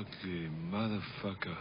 Ugly motherfucker.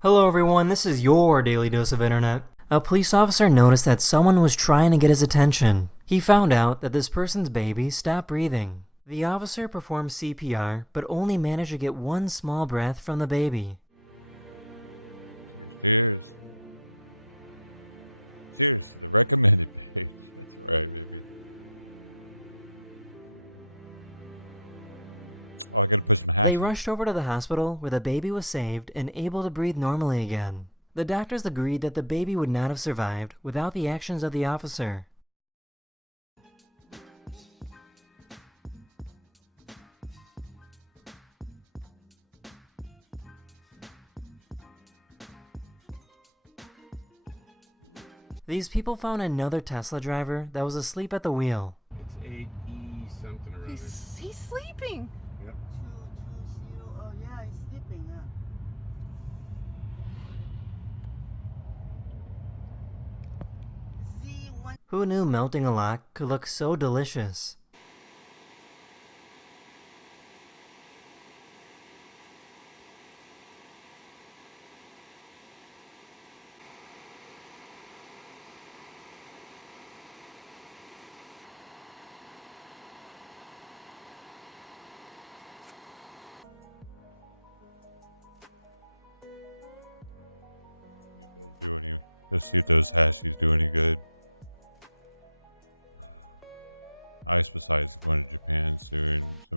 Hello everyone, this is your Daily Dose of Internet. A police officer noticed that someone was trying to get his attention. He found out that this person's baby stopped breathing. The officer performed CPR, but only managed to get one small breath from the baby. They rushed over to the hospital where the baby was saved and able to breathe normally again. The doctors agreed that the baby would not have survived without the actions of the officer. These people found another Tesla driver that was asleep at the wheel. It's 8E something or other. He's sleeping. Yep. Oh yeah, he's sleeping, huh? Z1. Who knew melting a lock could look so delicious?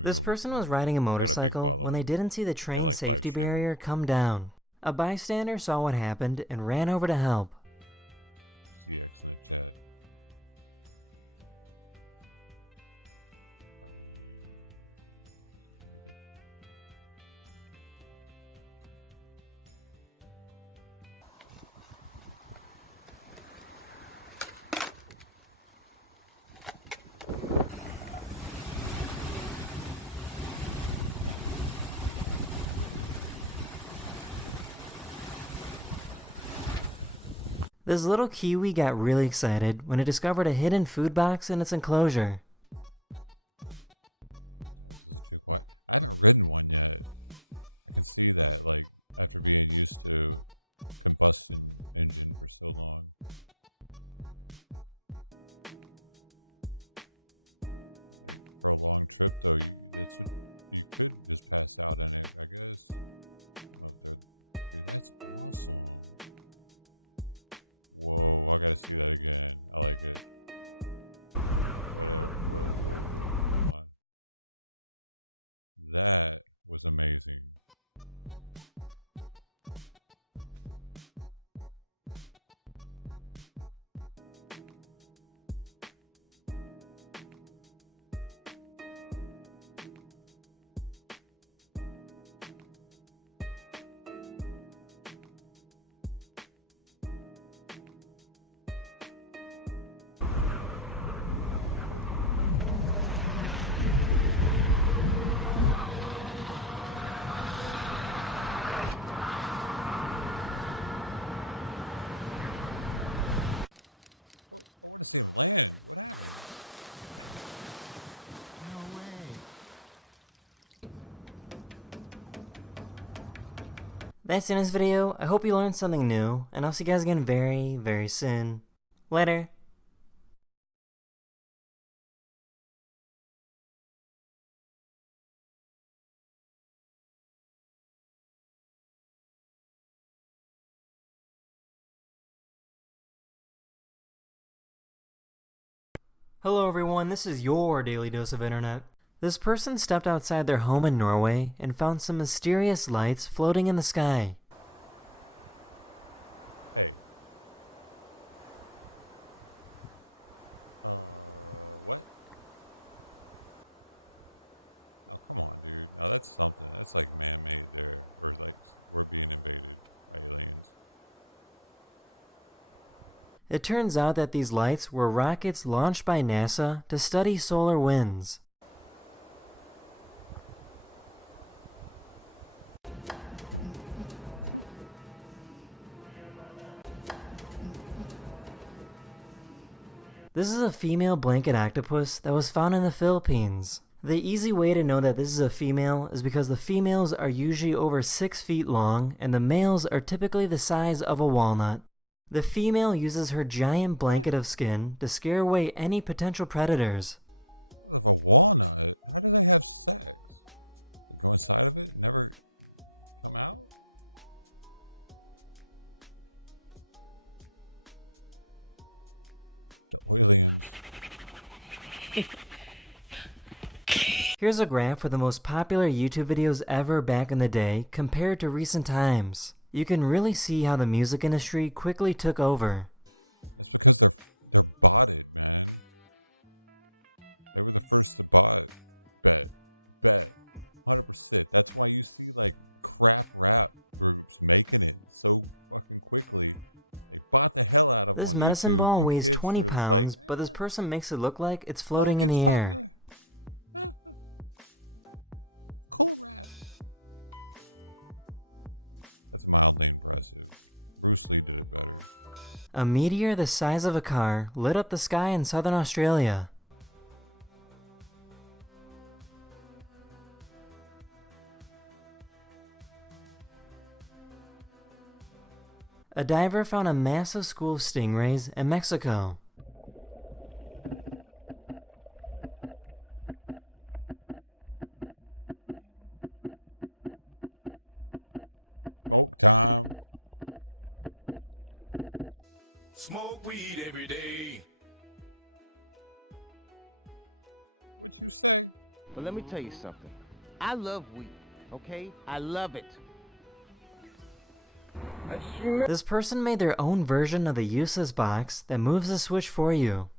This person was riding a motorcycle when they didn't see the train safety barrier come down. A bystander saw what happened and ran over to help. This little kiwi got really excited when it discovered a hidden food box in its enclosure. That's in this video. I hope you learned something new, and I'll see you guys again very, very soon. Later. Hello everyone, this is your Daily Dose of Internet. This person stepped outside their home in Norway and found some mysterious lights floating in the sky. It turns out that these lights were rockets launched by NASA to study solar winds. This is a female blanket octopus that was found in the Philippines. The easy way to know that this is a female is because the females are usually over 6 feet long and the males are typically the size of a walnut. The female uses her giant blanket of skin to scare away any potential predators. Here's a graph for the most popular YouTube videos ever back in the day compared to recent times. You can really see how the music industry quickly took over. This medicine ball weighs 20 pounds, but this person makes it look like it's floating in the air. A meteor the size of a car lit up the sky in southern Australia. A diver found a massive school of stingrays in Mexico. Smoke weed every day. But let me tell you something. I love weed, okay? I love it. This person made their own version of the useless box that moves the switch for you.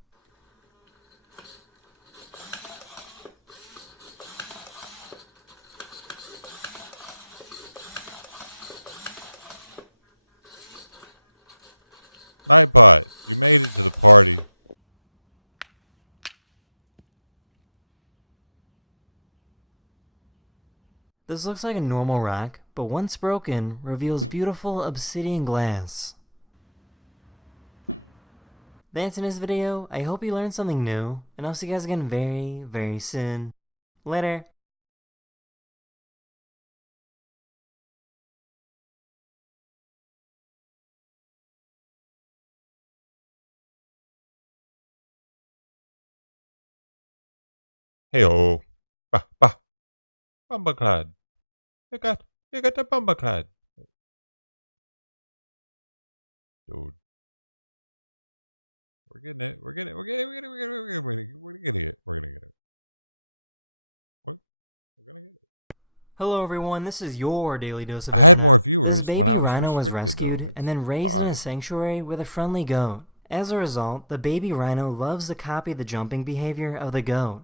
This looks like a normal rock, but once broken, reveals beautiful obsidian glass. That's in this video. I hope you learned something new, and I'll see you guys again very, very soon. Later. Hello everyone, this is your Daily Dose of Internet. This baby rhino was rescued and then raised in a sanctuary with a friendly goat. As a result, the baby rhino loves to copy the jumping behavior of the goat.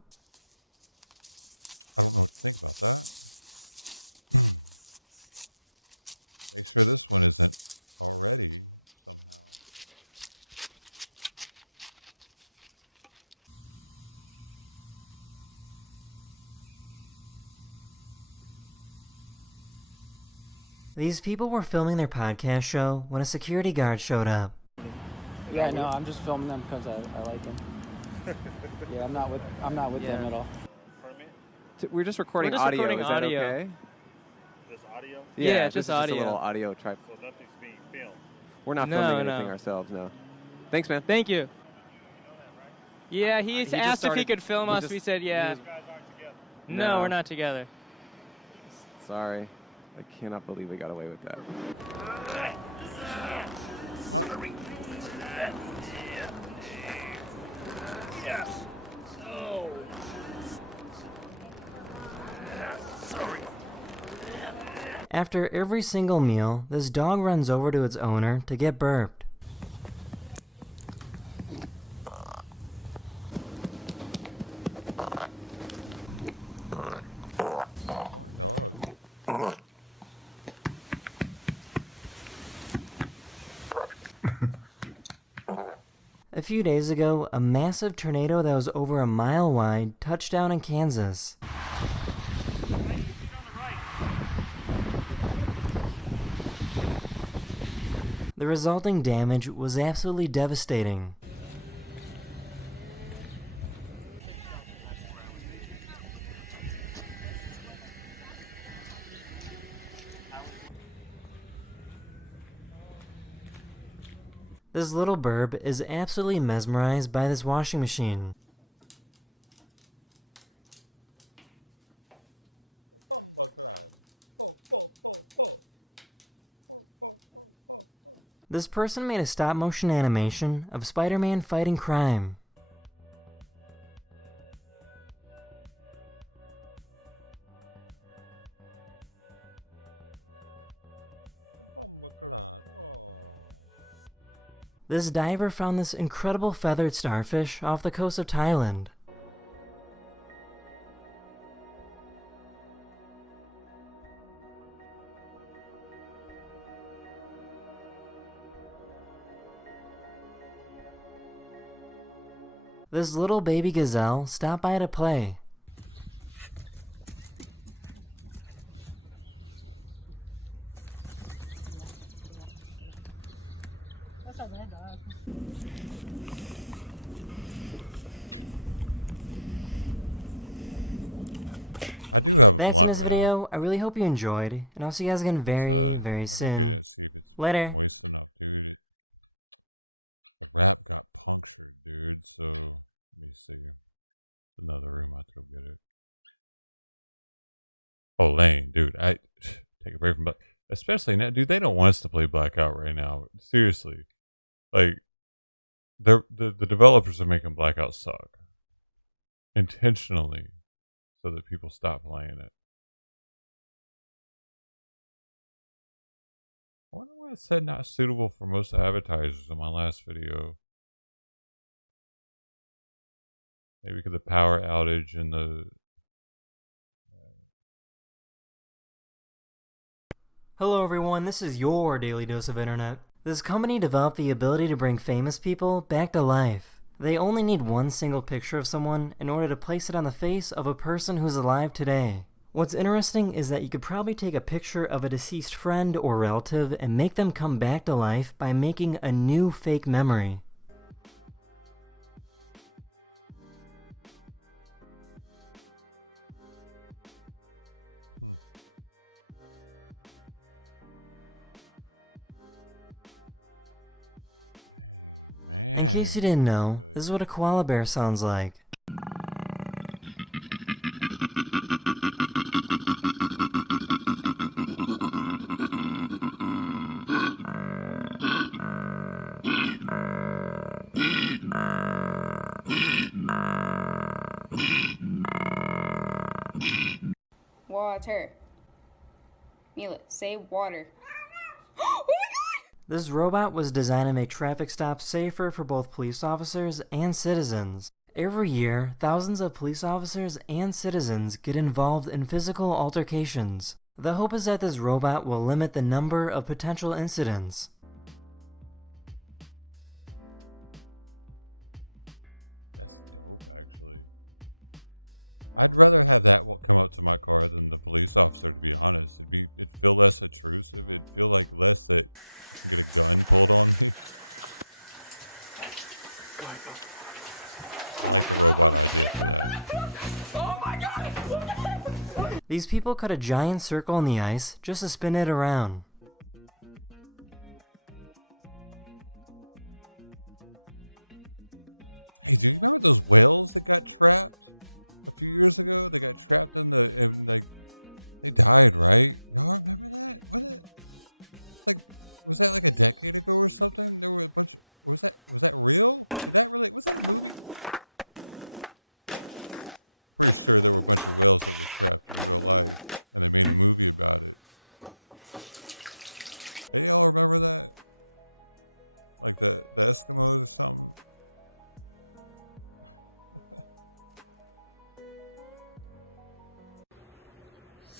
These people were filming their podcast show when a security guard showed up. Yeah, no, I'm just filming them because I like them. Yeah, I'm not with them at all. We're just recording audio. Is that okay? audio? Yeah, this just is just a audio. little audio trip. So nothing's being filmed. We're not No, filming no. anything ourselves, no. Thanks, man. Thank you. Yeah, he just asked if started- he could film we us. just- We said yeah. You guys aren't together. No, No. we're not together. Sorry. I cannot believe we got away with that. After every single meal, this dog runs over to its owner to get burped. A few days ago, a massive tornado that was over a mile wide touched down in Kansas. The resulting damage was absolutely devastating. This little burb is absolutely mesmerized by this washing machine. This person made a stop-motion animation of Spider-Man fighting crime. This diver found this incredible feathered starfish off the coast of Thailand. This little baby gazelle stopped by to play. That's in this video. I really hope you enjoyed, and I'll see you guys again very, very soon. Later. Hello everyone, this is your Daily Dose of Internet. This company developed the ability to bring famous people back to life. They only need one single picture of someone in order to place it on the face of a person who's alive today. What's interesting is that you could probably take a picture of a deceased friend or relative and make them come back to life by making a new fake memory. In case you didn't know, this is what a koala bear sounds like. Water. Mila, say water. Oh my god! This robot was designed to make traffic stops safer for both police officers and citizens. Every year, thousands of police officers and citizens get involved in physical altercations. The hope is that this robot will limit the number of potential incidents. These people cut a giant circle in the ice just to spin it around.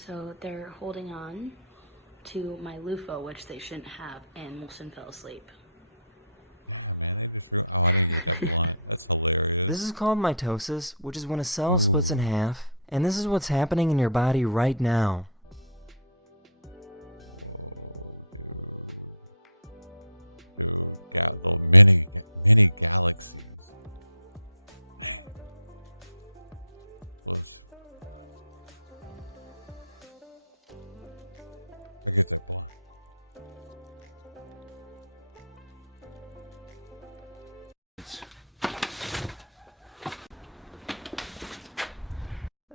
So they're holding on to my loofah, which they shouldn't have, and Molson fell asleep. This is called mitosis, which is when a cell splits in half, and this is what's happening in your body right now.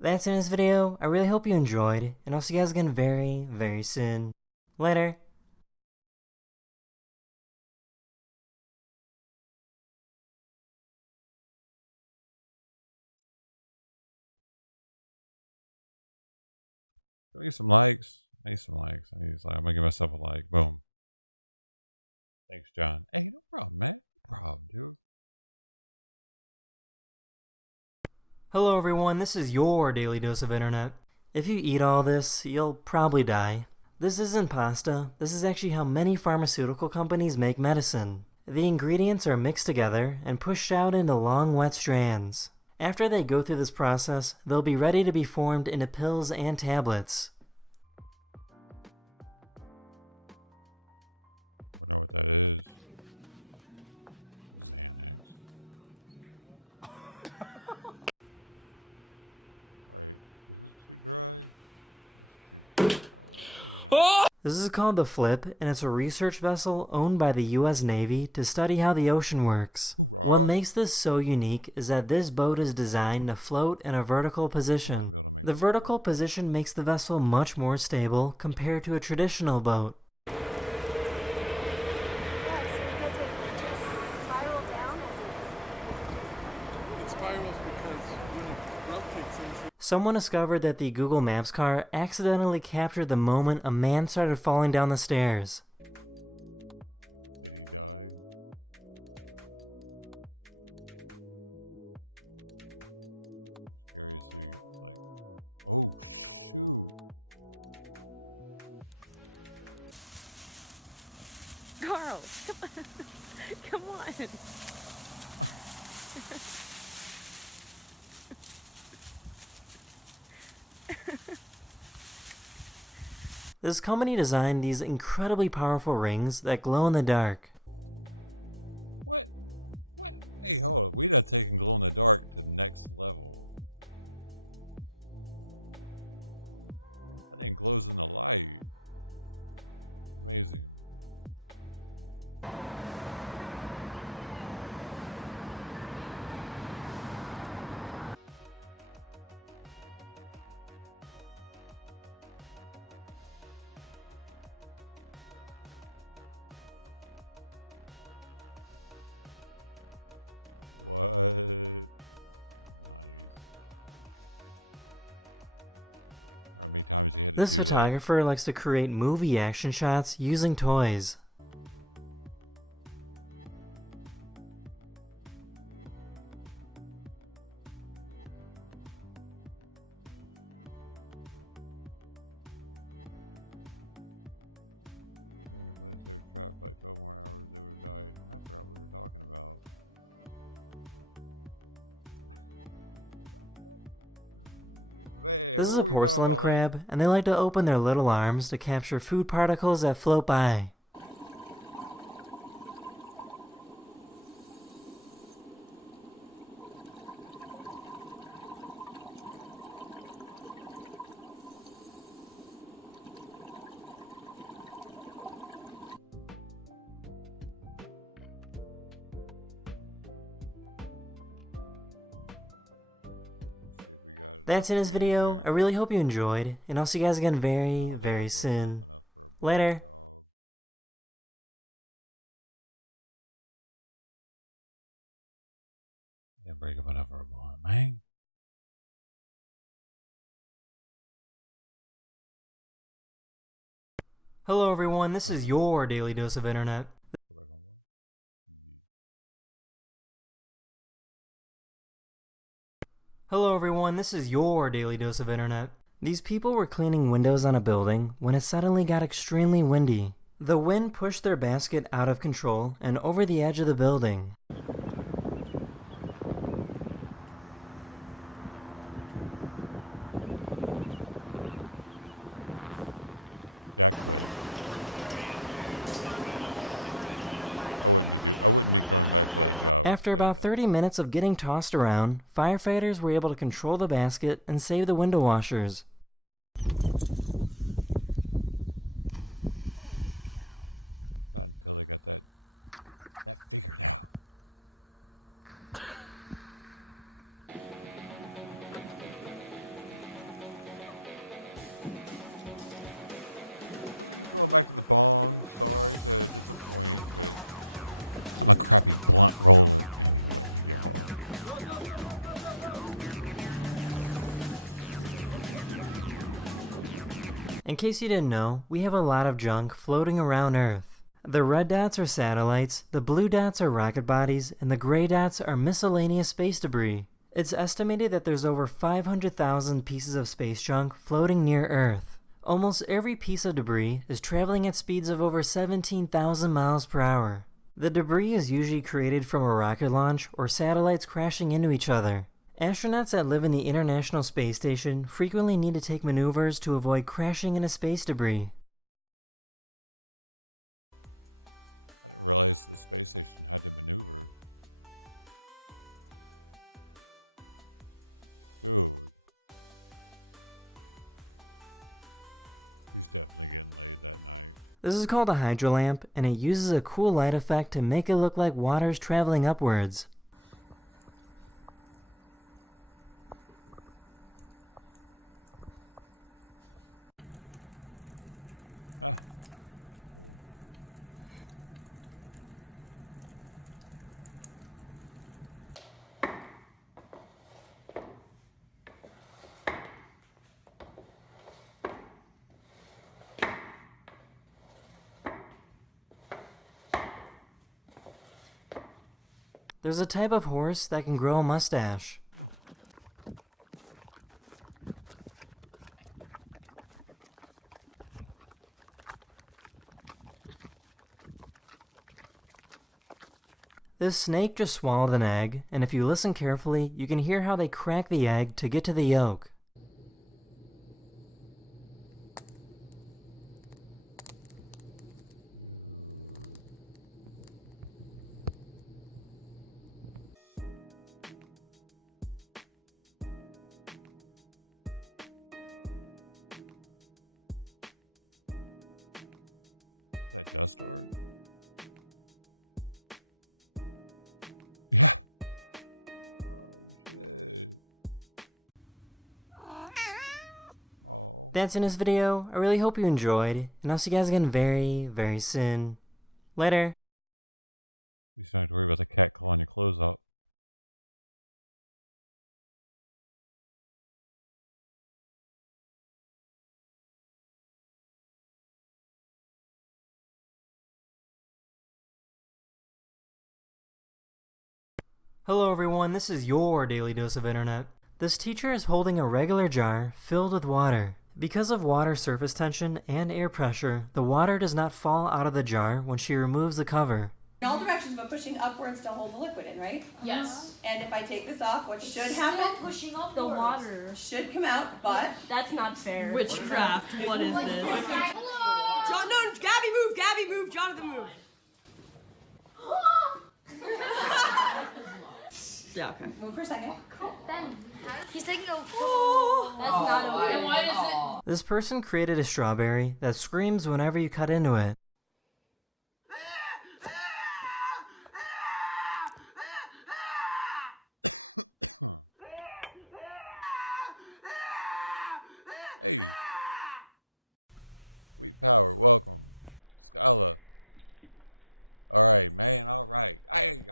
That's it in this video. I really hope you enjoyed, and I'll see you guys again very, very soon. Later. Hello everyone, this is your Daily Dose of Internet. If you eat all this, you'll probably die. This isn't pasta, this is actually how many pharmaceutical companies make medicine. The ingredients are mixed together and pushed out into long wet strands. After they go through this process, they'll be ready to be formed into pills and tablets. This is called the Flip, and it's a research vessel owned by the US Navy to study how the ocean works. What makes this so unique is that this boat is designed to float in a vertical position. The vertical position makes the vessel much more stable compared to a traditional boat. Someone discovered that the Google Maps car accidentally captured the moment a man started falling down the stairs. Carl, come on. This company designed these incredibly powerful rings that glow in the dark. This photographer likes to create movie action shots using toys. This is a porcelain crab, and they like to open their little arms to capture food particles that float by. That's in this video. I really hope you enjoyed, and I'll see you guys again very, very soon. Later. Hello everyone, this is your Daily Dose of Internet. Hello everyone, this is your Daily Dose of Internet. These people were cleaning windows on a building when it suddenly got extremely windy. The wind pushed their basket out of control and over the edge of the building. After about 30 minutes of getting tossed around, firefighters were able to control the basket and save the window washers. In case you didn't know, we have a lot of junk floating around Earth. The red dots are satellites, the blue dots are rocket bodies, and the gray dots are miscellaneous space debris. It's estimated that there's over 500,000 pieces of space junk floating near Earth. Almost every piece of debris is traveling at speeds of over 17,000 miles per hour. The debris is usually created from a rocket launch or satellites crashing into each other. Astronauts that live in the International Space Station frequently need to take maneuvers to avoid crashing into space debris. This is called a hydrolamp, and it uses a cool light effect to make it look like water's traveling upwards. There's a type of horse that can grow a mustache. This snake just swallowed an egg, and if you listen carefully, you can hear how they crack the egg to get to the yolk. That's in this video. I really hope you enjoyed, and I'll see you guys again very, very soon. Later. Hello everyone, this is your Daily Dose of Internet. This teacher is holding a regular jar filled with water. Because of water surface tension and air pressure, the water does not fall out of the jar when she removes the cover. In all directions, but pushing upwards to hold the liquid in, right? Yes. And if I take this off, what should happen? Pushing up the water Should come out, but that's not fair. Witchcraft. What is this? John, no, Gabby, move, Jonathan, move. Yeah, okay. Move for a second. Ben, he's taking a. That's not okay. And why is it? This person created a strawberry that screams whenever you cut into it.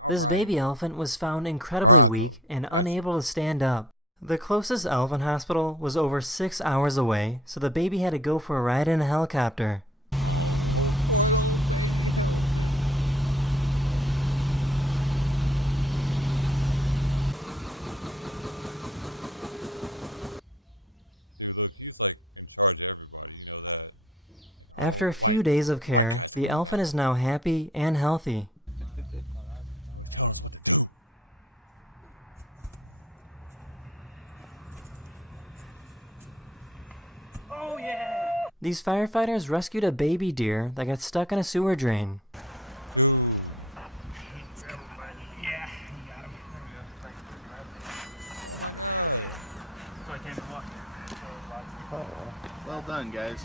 This baby elephant was found incredibly weak and unable to stand up. The closest elephant hospital was over 6 hours away, so the baby had to go for a ride in a helicopter. After a few days of care, the elephant is now happy and healthy. Oh yeah! These firefighters rescued a baby deer that got stuck in a sewer drain. Yeah, you got him. So I came to look. Well done, guys.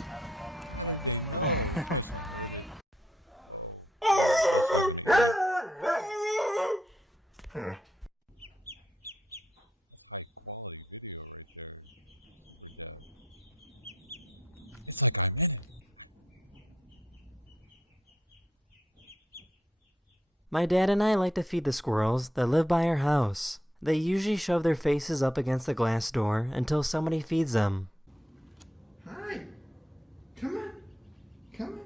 My dad and I like to feed the squirrels that live by our house. They usually shove their faces up against the glass door until somebody feeds them. Hi. Come on. Come on. Come on.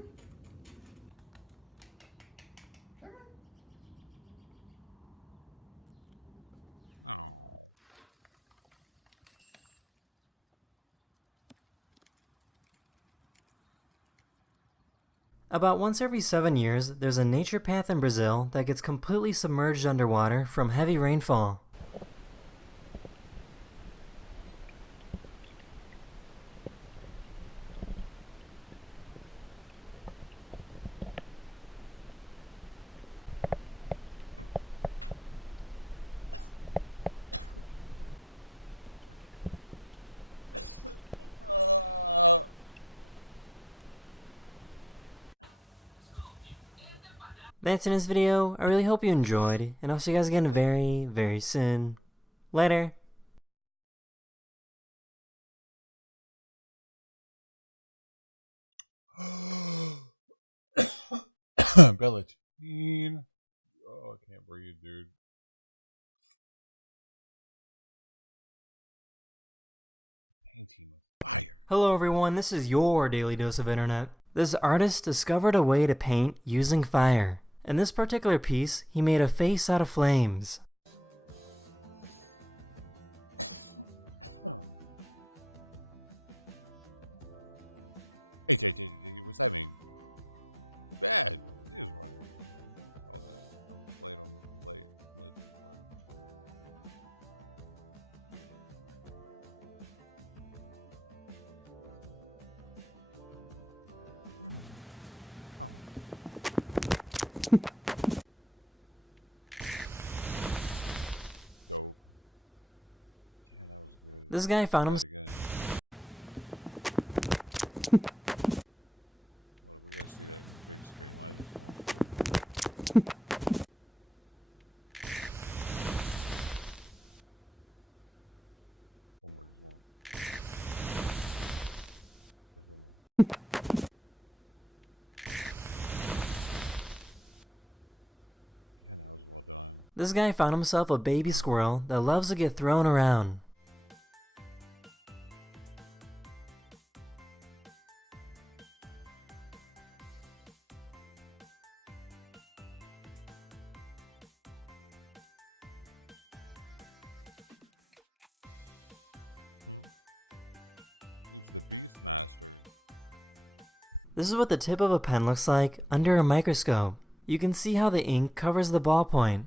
About once every 7 years, there's a nature path in Brazil that gets completely submerged underwater from heavy rainfall. That's in this video. I really hope you enjoyed, and I'll see you guys again very, very soon. Later. Hello everyone, this is your Daily Dose of Internet. This artist discovered a way to paint using fire. In this particular piece, he made a face out of flames. This guy found himself a baby squirrel that loves to get thrown around. This is what the tip of a pen looks like under a microscope. You can see how the ink covers the ballpoint.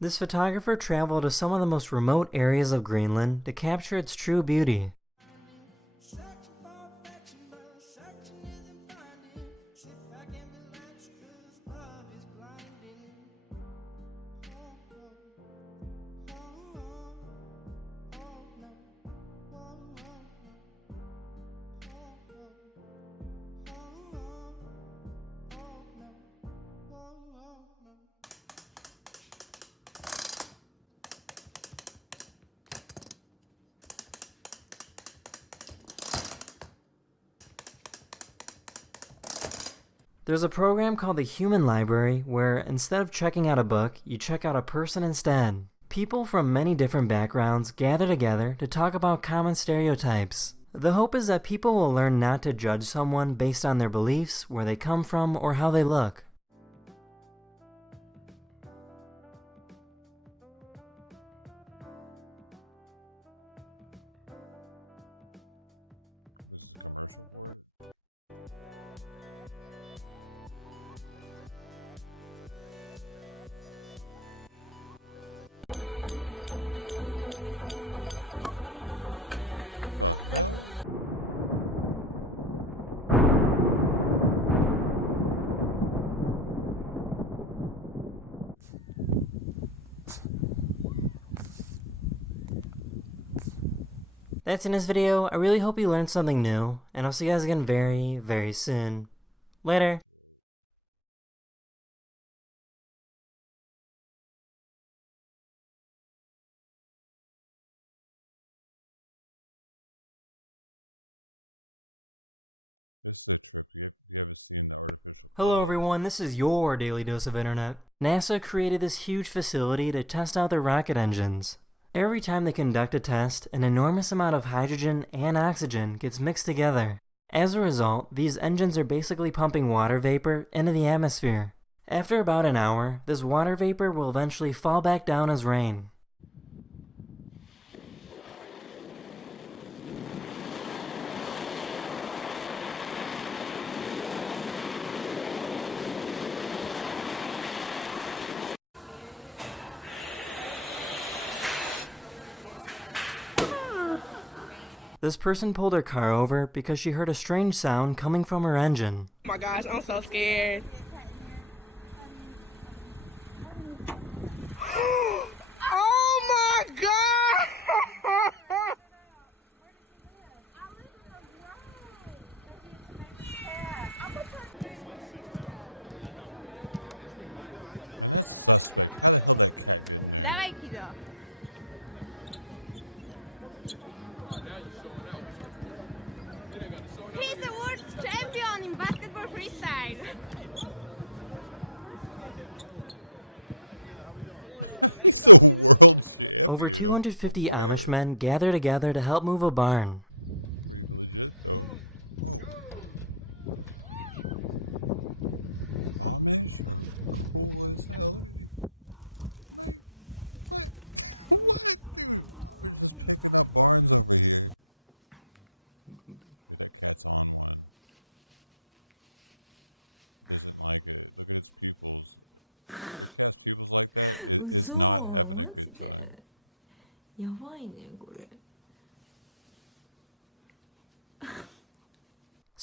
This photographer traveled to some of the most remote areas of Greenland to capture its true beauty. There's a program called the Human Library where instead of checking out a book, you check out a person instead. People from many different backgrounds gather together to talk about common stereotypes. The hope is that people will learn not to judge someone based on their beliefs, where they come from, or how they look. That's in this video. I really hope you learned something new, and I'll see you guys again very, very soon. Later! Hello everyone, this is your Daily Dose of Internet. NASA created this huge facility to test out their rocket engines. Every time they conduct a test, an enormous amount of hydrogen and oxygen gets mixed together. As a result, these engines are basically pumping water vapor into the atmosphere. After about an hour, this water vapor will eventually fall back down as rain. This person pulled her car over because she heard a strange sound coming from her engine. Oh my gosh, I'm so scared. Oh my god! Dawaj, Kido. He's the world champion in basketball freestyle. Over 250 Amish men gather together to help move a barn.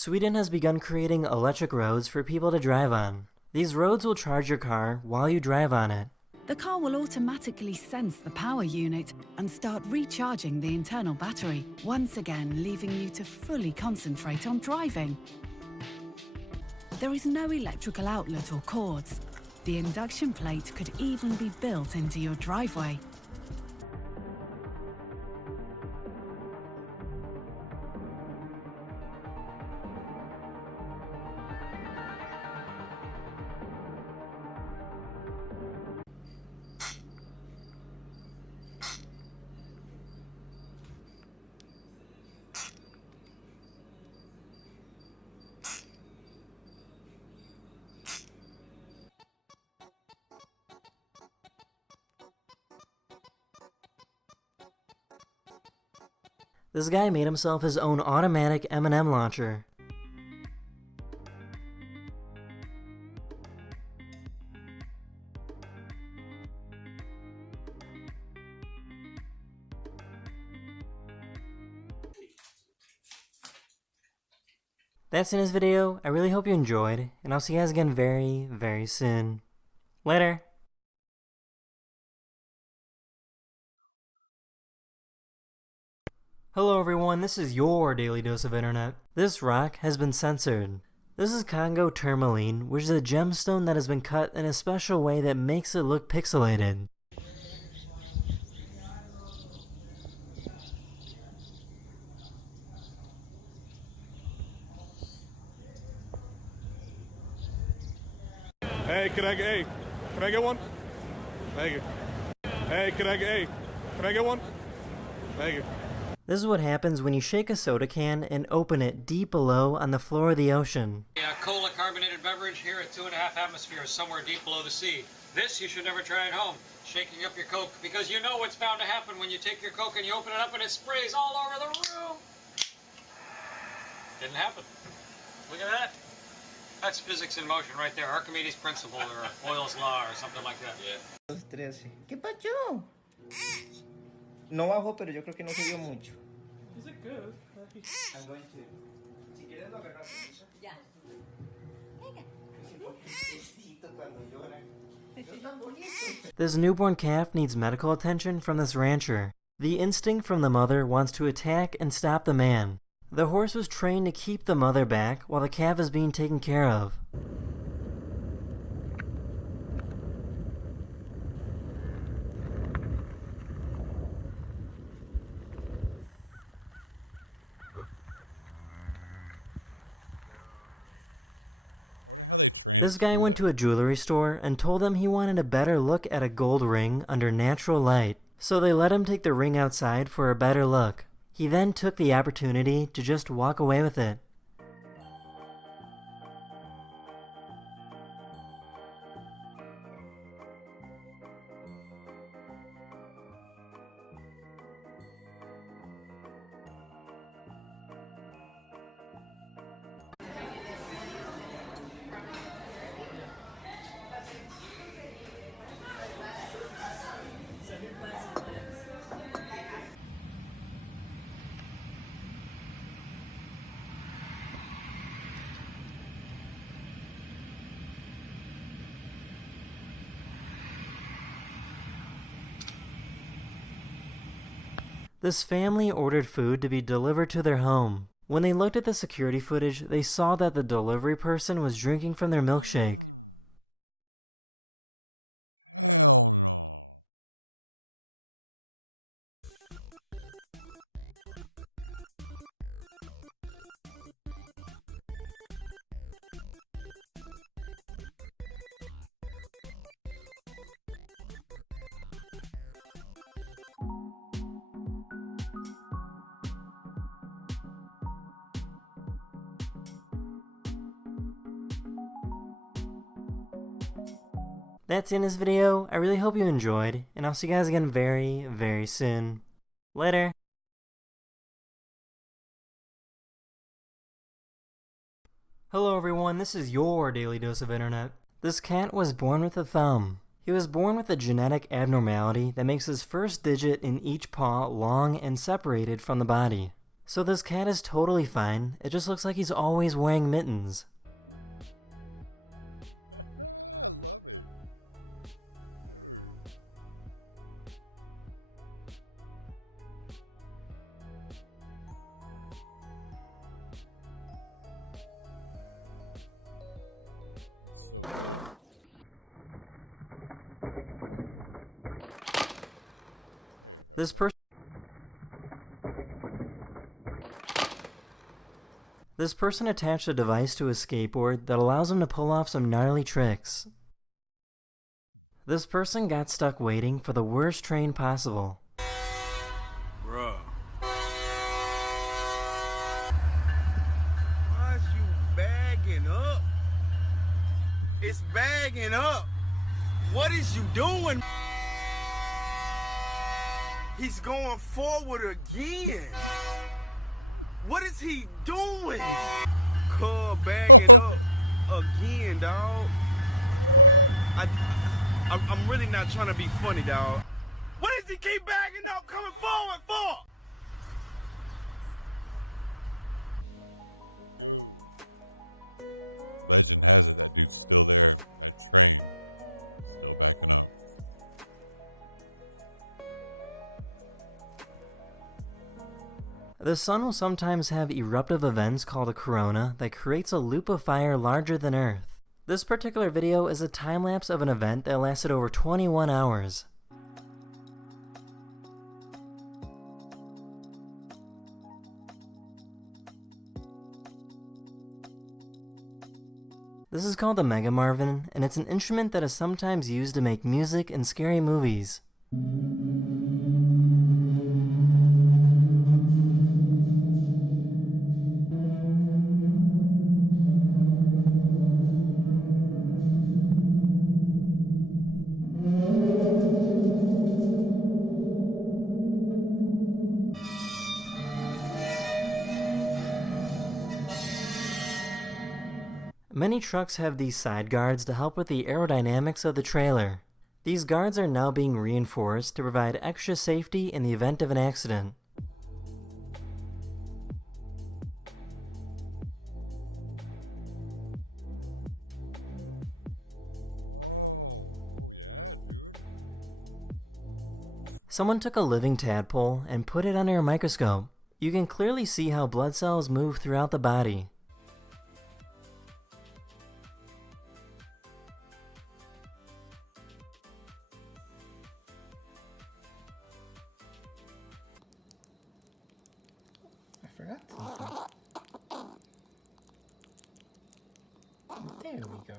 Sweden has begun creating electric roads for people to drive on. These roads will charge your car while you drive on it. The car will automatically sense the power unit and start recharging the internal battery, once again leaving you to fully concentrate on driving. There is no electrical outlet or cords. The induction plate could even be built into your driveway. This guy made himself his own automatic M&M launcher. That's in this video. I really hope you enjoyed, and I'll see you guys again very, very soon. Later! Hello everyone, this is your Daily Dose of Internet. This rock has been censored. This is Congo tourmaline, which is a gemstone that has been cut in a special way that makes it look pixelated. Hey, can I get one? Thank you. Hey, can I get one? Thank you. This is what happens when you shake a soda can and open it deep below on the floor of the ocean. Cola carbonated beverage here at 2.5 atmospheres, somewhere deep below the sea. This you should never try at home. Shaking up your Coke, because you know what's bound to happen when you take your Coke and you open it up and it sprays all over the room. Didn't happen. Look at that. That's physics in motion right there. Archimedes' principle or Boyle's law or something like that. Yeah. 13. ¿Qué pacho? No bajó, pero yo creo que no subió mucho. Is it good? I'm going to. Si quieres lo agarras. Ya. This newborn calf needs medical attention from this rancher. The instinct from the mother wants to attack and stop the man. The horse was trained to keep the mother back while the calf is being taken care of. This guy went to a jewelry store and told them he wanted a better look at a gold ring under natural light, so they let him take the ring outside for a better look. He then took the opportunity to just walk away with it. This family ordered food to be delivered to their home. When they looked at the security footage, they saw that the delivery person was drinking from their milkshake. That's in this video. I really hope you enjoyed, and I'll see you guys again very, very soon. Later! Hello everyone, this is your Daily Dose of Internet. This cat was born with a thumb. He was born with a genetic abnormality that makes his first digit in each paw long and separated from the body. So this cat is totally fine, it just looks like he's always wearing mittens. This person attached a device to his skateboard that allows him to pull off some gnarly tricks. This person got stuck waiting for the worst train possible. Bruh. Why's you bagging up? It's bagging up. What is you doing? He's going forward again. What is he doing? Cub bagging up again, dog. I'm really not trying to be funny, dog. What does he keep bagging up coming forward for? The sun will sometimes have eruptive events called a corona that creates a loop of fire larger than Earth. This particular video is a time-lapse of an event that lasted over 21 hours. This is called the Mega Marvin, and it's an instrument that is sometimes used to make music in scary movies. Many trucks have these side guards to help with the aerodynamics of the trailer. These guards are now being reinforced to provide extra safety in the event of an accident. Someone took a living tadpole and put it under a microscope. You can clearly see how blood cells move throughout the body. I forgot something. There we go.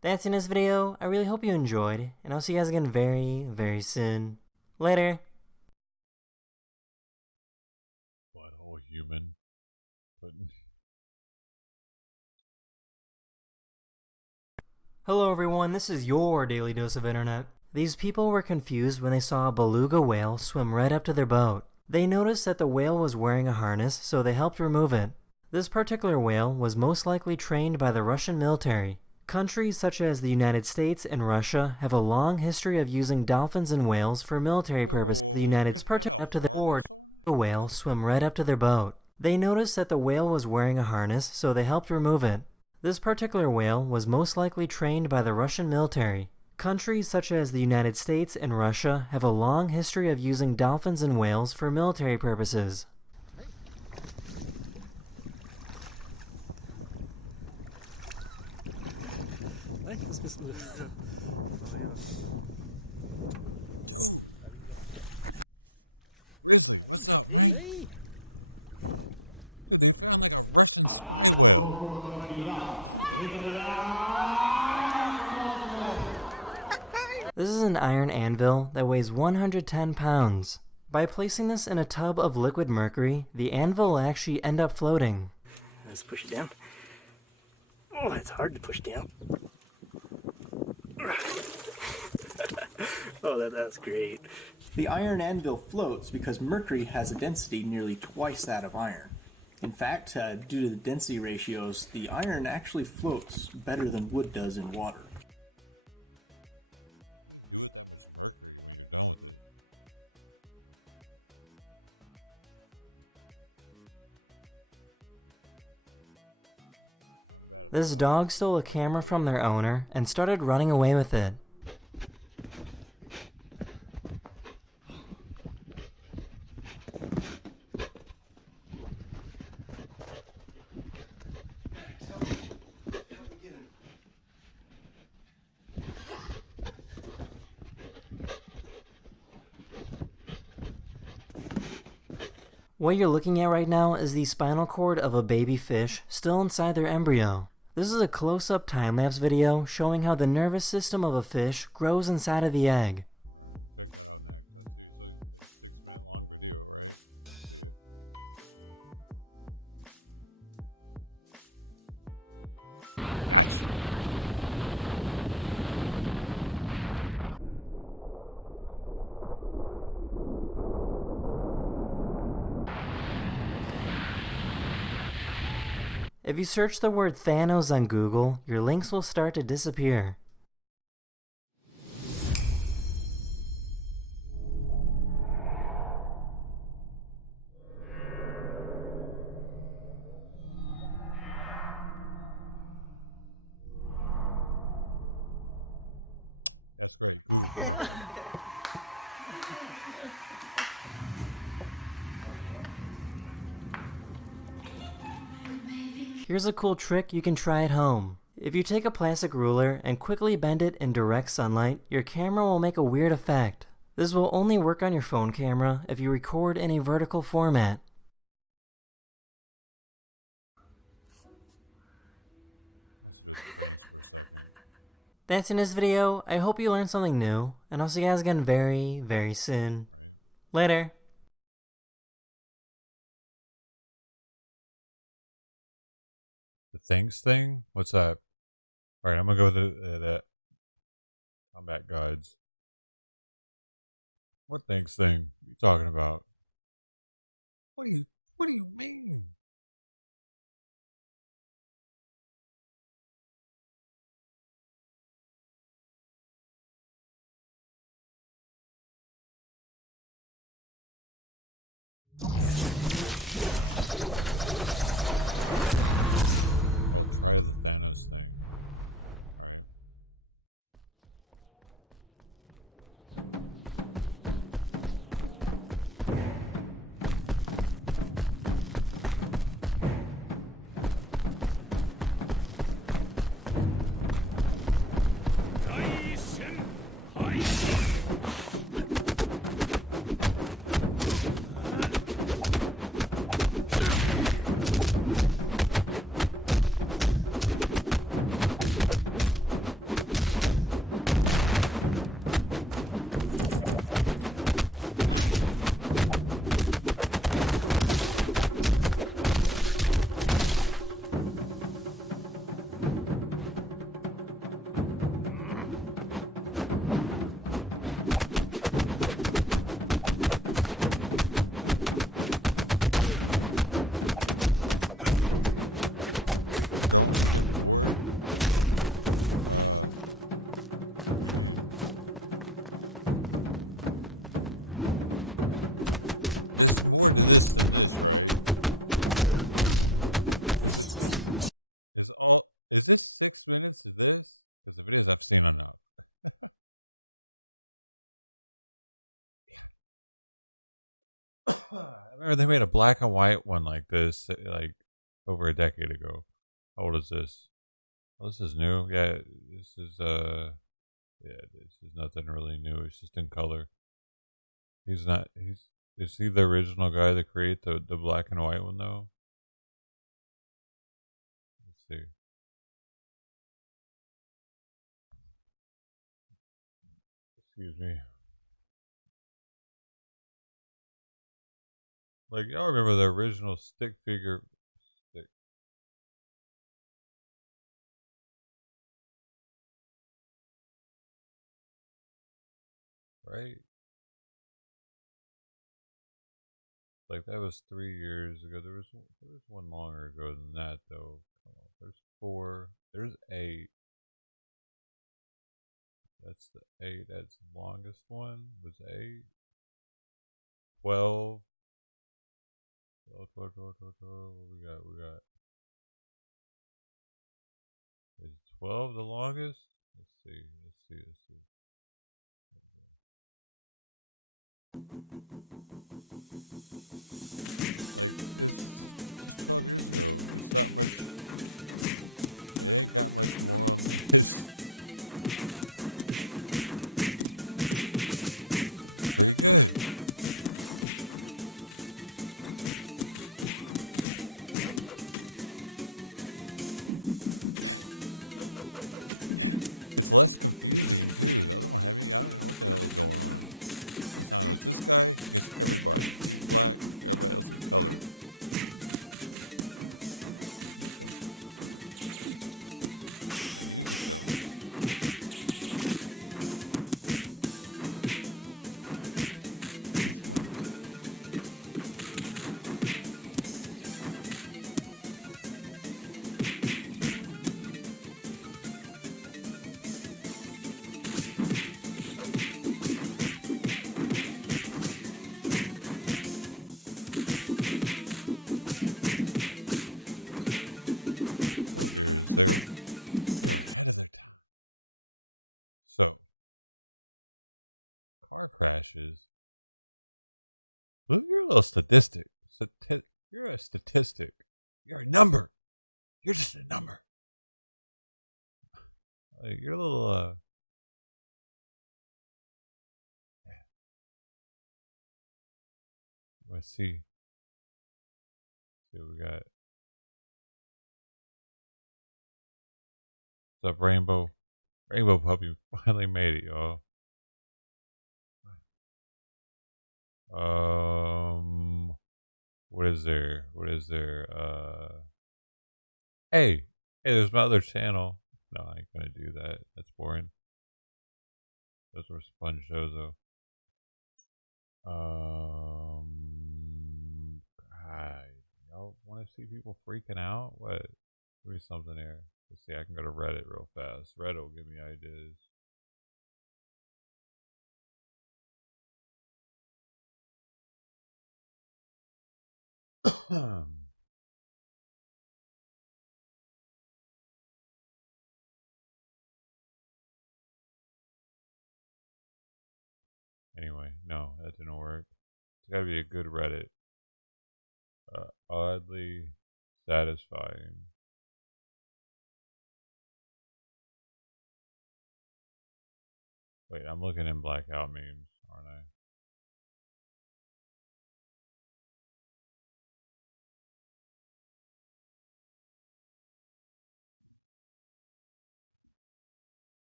That's in this video. I really hope you enjoyed, and I'll see you guys again very, very soon. Later! Hello everyone, this is your Daily Dose of Internet. These people were confused when they saw a beluga whale swim right up to their boat. They noticed that the whale was wearing a harness, so they helped remove it. This particular whale was most likely trained by the Russian military. Countries such as the United States and Russia have a long history of using dolphins and whales for military purposes. The United States up to the board, the whale swim right up to their boat. They noticed that the whale was wearing a harness, so they helped remove it. This particular whale was most likely trained by the Russian military. Countries such as the United States and Russia have a long history of using dolphins and whales for military purposes. This is an iron anvil that weighs 110 pounds. By placing this in a tub of liquid mercury, the anvil will actually end up floating. Let's push it down. Oh, it's hard to push down. Oh, that's great. The iron anvil floats because mercury has a density nearly twice that of iron. In fact, due to the density ratios, the iron actually floats better than wood does in water. This dog stole a camera from their owner and started running away with it. What you're looking at right now is the spinal cord of a baby fish still inside their embryo. This is a close-up time-lapse video showing how the nervous system of a fish grows inside of the egg. If you search the word Thanos on Google, your links will start to disappear. Here's a cool trick you can try at home. If you take a plastic ruler and quickly bend it in direct sunlight, your camera will make a weird effect. This will only work on your phone camera if you record in a vertical format. That's in this video. I hope you learned something new, and I'll see you guys again very, very soon. Later.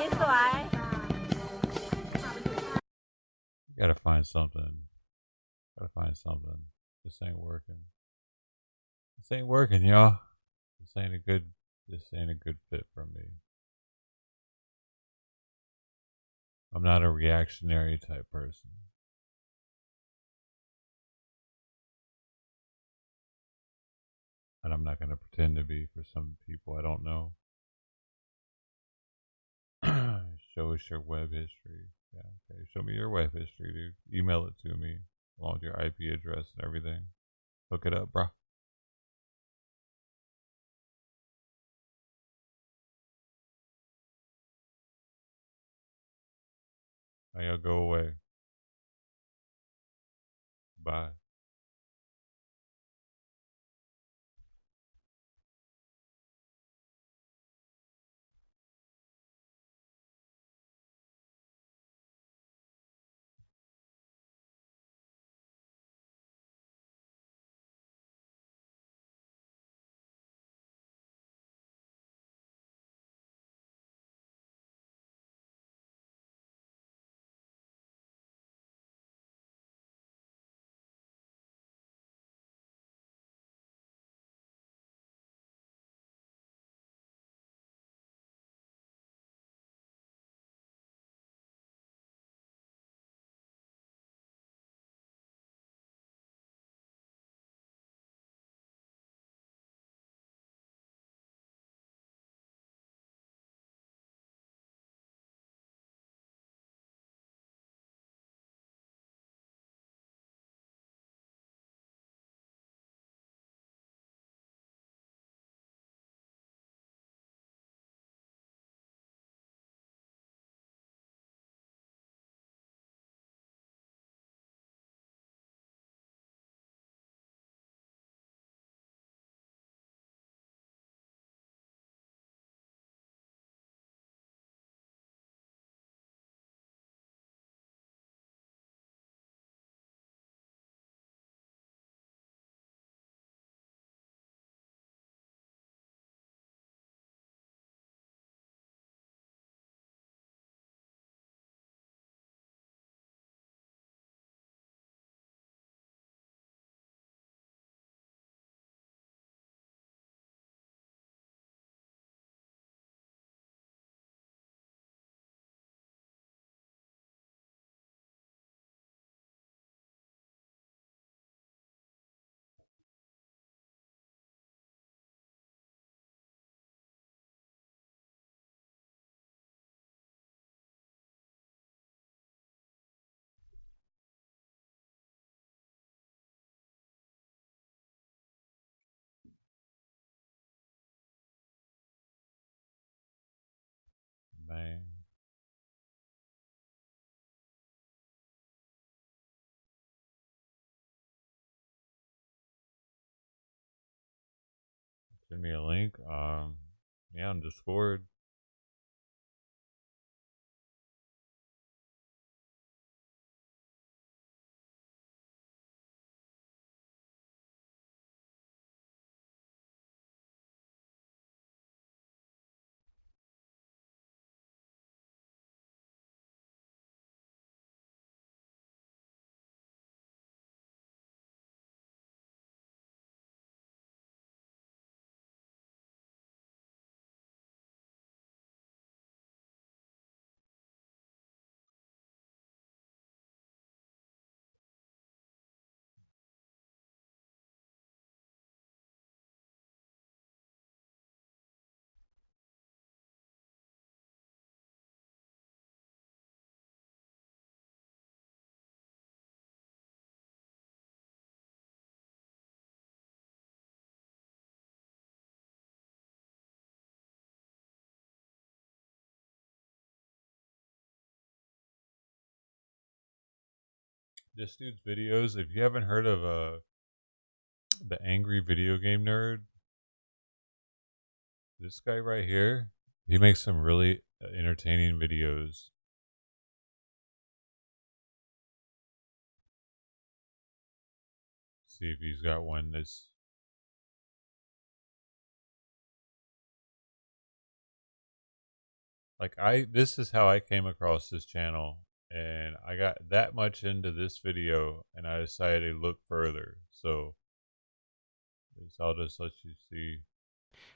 นี้สวย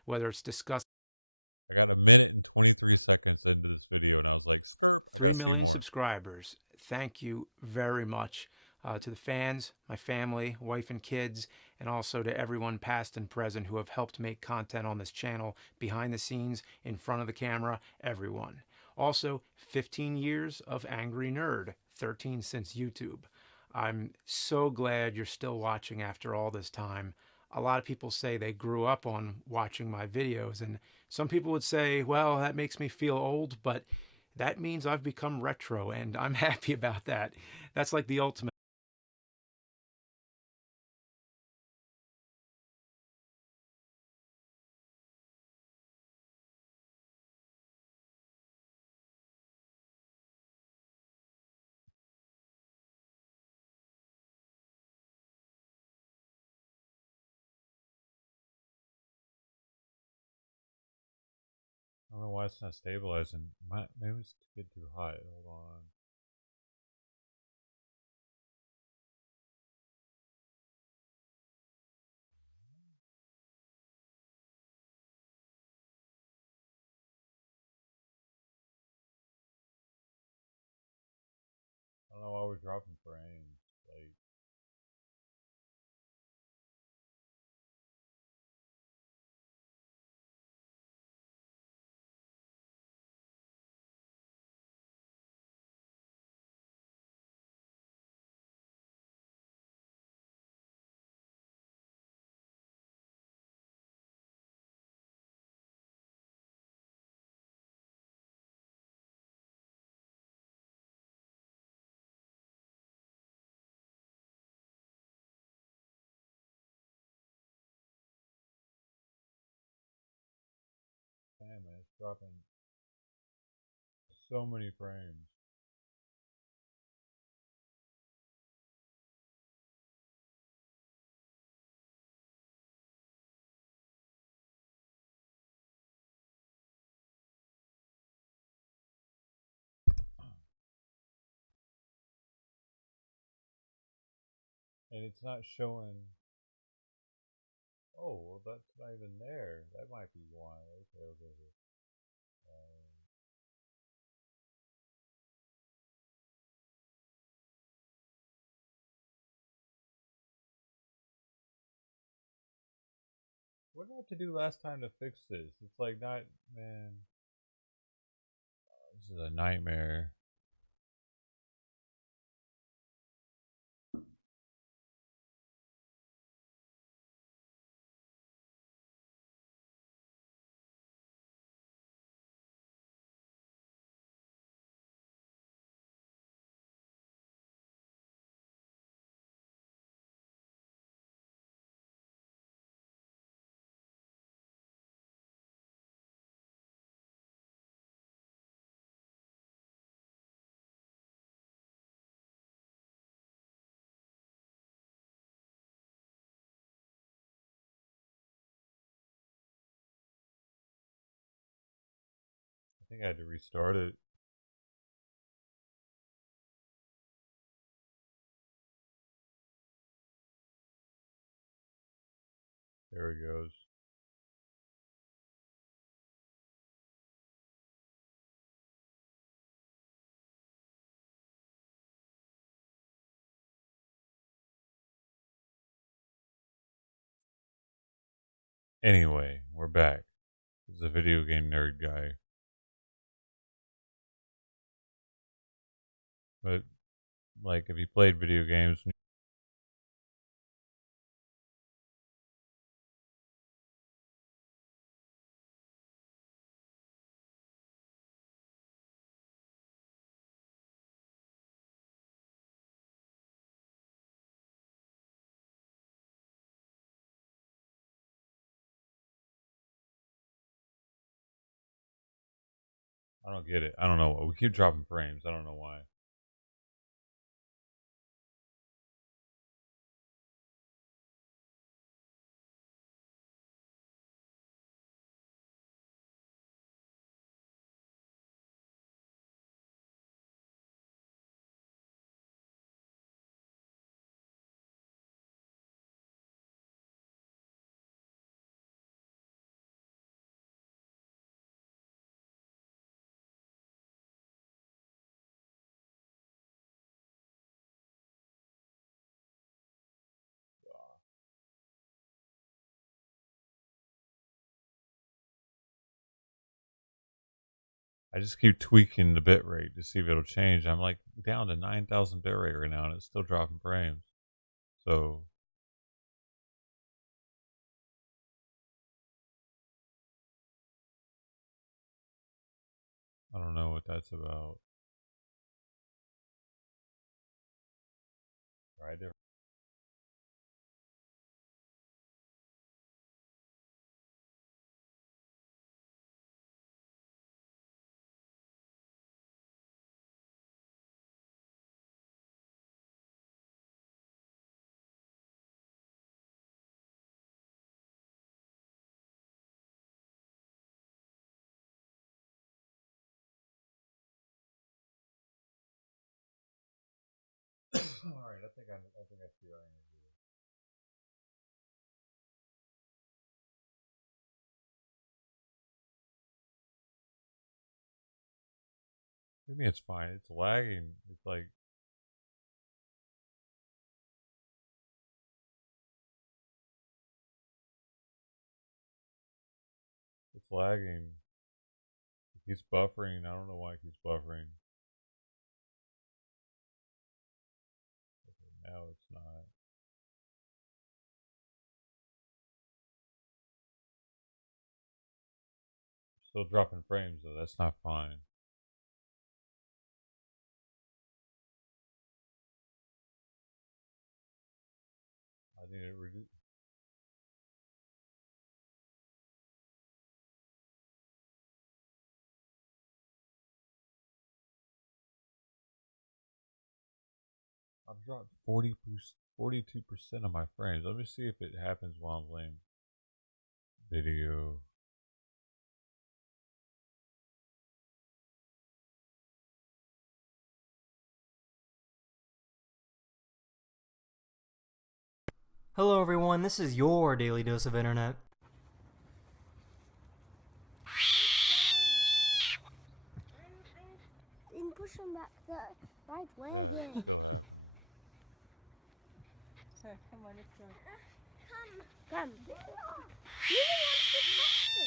whether it's discussing 3 million subscribers. Thank you very much to the fans, my family, wife and kids, and also to everyone past and present who have helped make content on this channel, behind the scenes, in front of the camera, everyone. Also, 15 years of Angry Nerd, 13 since YouTube. I'm so glad you're still watching after all this time. A lot of people say they grew up on watching my videos, and some people would say, well, that makes me feel old, but that means I've become retro, and I'm happy about that. That's like the ultimate. Hello everyone, this is your Daily Dose of Internet. And push him back the right way again. Come on, let's go. Come. You want to faster.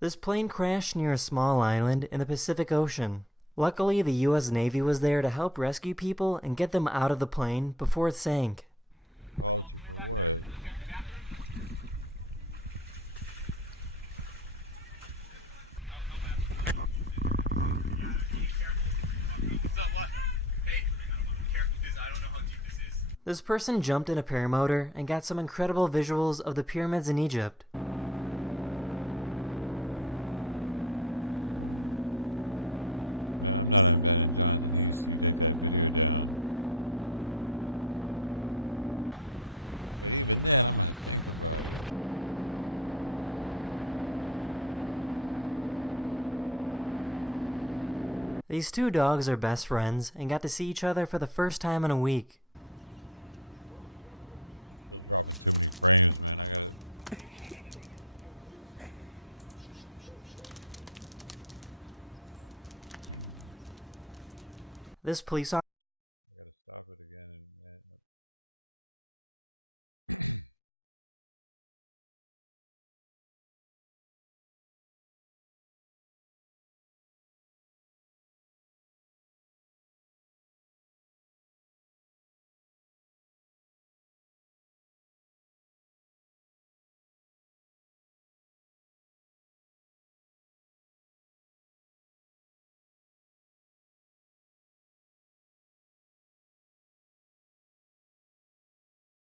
This plane crashed near a small island in the Pacific Ocean. Luckily, the US Navy was there to help rescue people and get them out of the plane before it sank. This person jumped in a paramotor and got some incredible visuals of the pyramids in Egypt. These two dogs are best friends and got to see each other for the first time in a week. This police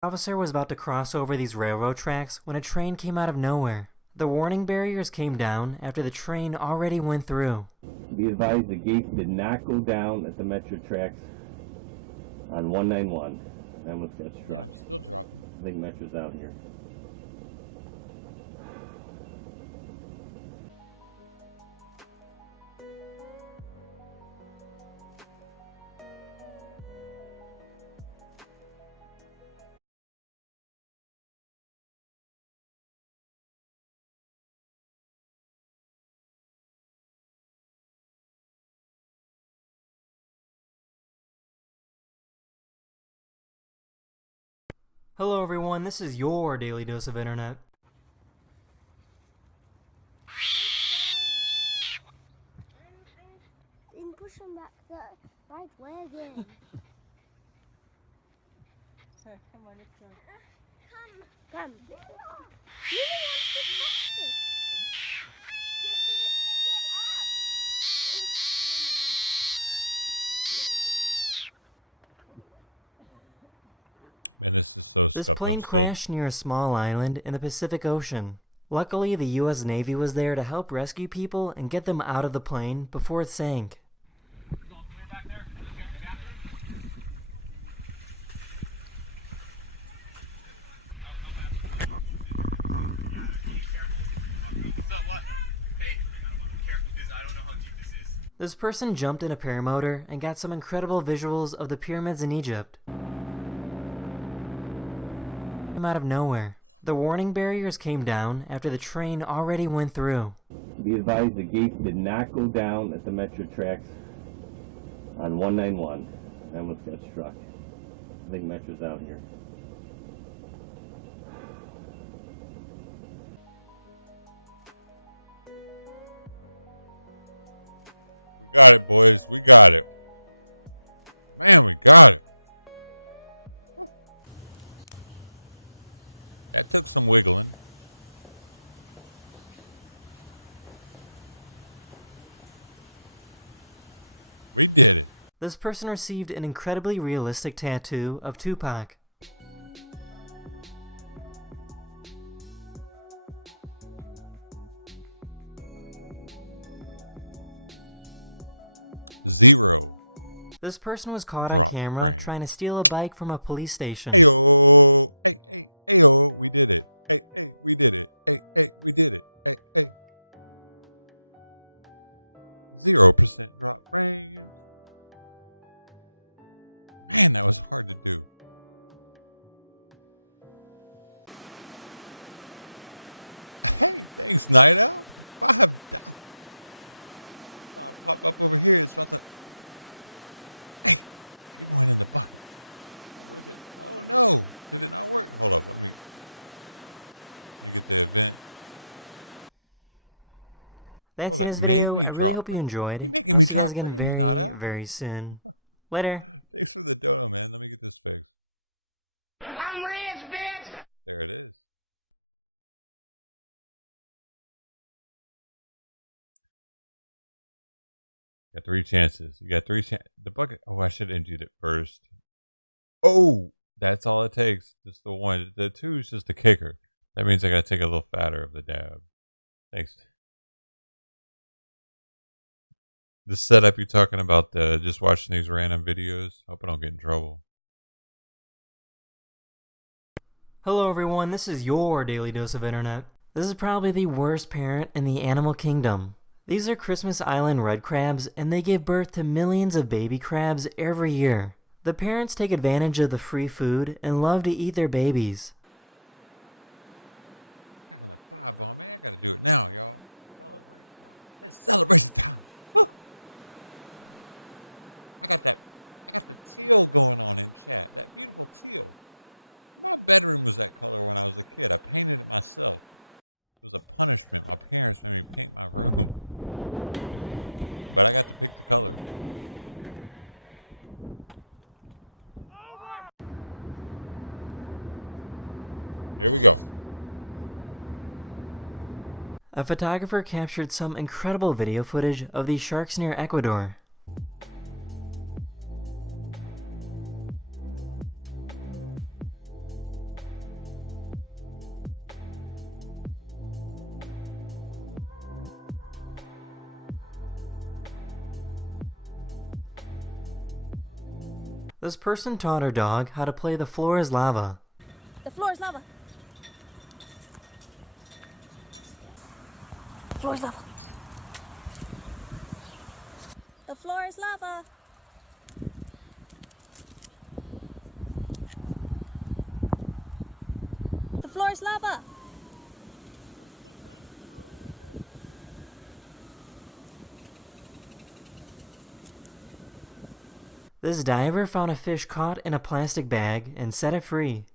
officer was about to cross over these railroad tracks when a train came out of nowhere. The warning barriers came down after the train already went through. Be advised the gates did not go down at the metro tracks on 191. I almost got struck. I think Metro's out here. Hello everyone, this is your Daily Dose of Internet. And push him back the right way again. Come on, let's go. Come. You want to faster. This plane crashed near a small island in the Pacific Ocean. Luckily, the US Navy was there to help rescue people and get them out of the plane before it sank. This person jumped in a paramotor and got some incredible visuals of the pyramids in Egypt. Out of nowhere. The warning barriers came down after the train already went through. Be advised the gates did not go down at the metro tracks on 191. I almost got struck. I think Metro's out here. This person received an incredibly realistic tattoo of Tupac. This person was caught on camera trying to steal a bike from a police station. That's the end of this video. I really hope you enjoyed, and I'll see you guys again very, very soon. Later! I'm rich, bitch! Hello everyone, this is your Daily Dose of Internet. This is probably the worst parent in the animal kingdom. These are Christmas Island red crabs, and they give birth to millions of baby crabs every year. The parents take advantage of the free food and love to eat their babies. A photographer captured some incredible video footage of these sharks near Ecuador. This person taught her dog how to play The Floor is Lava. The floor is lava. The floor is lava. The floor is lava. The floor is lava. This diver found a fish caught in a plastic bag and set it free.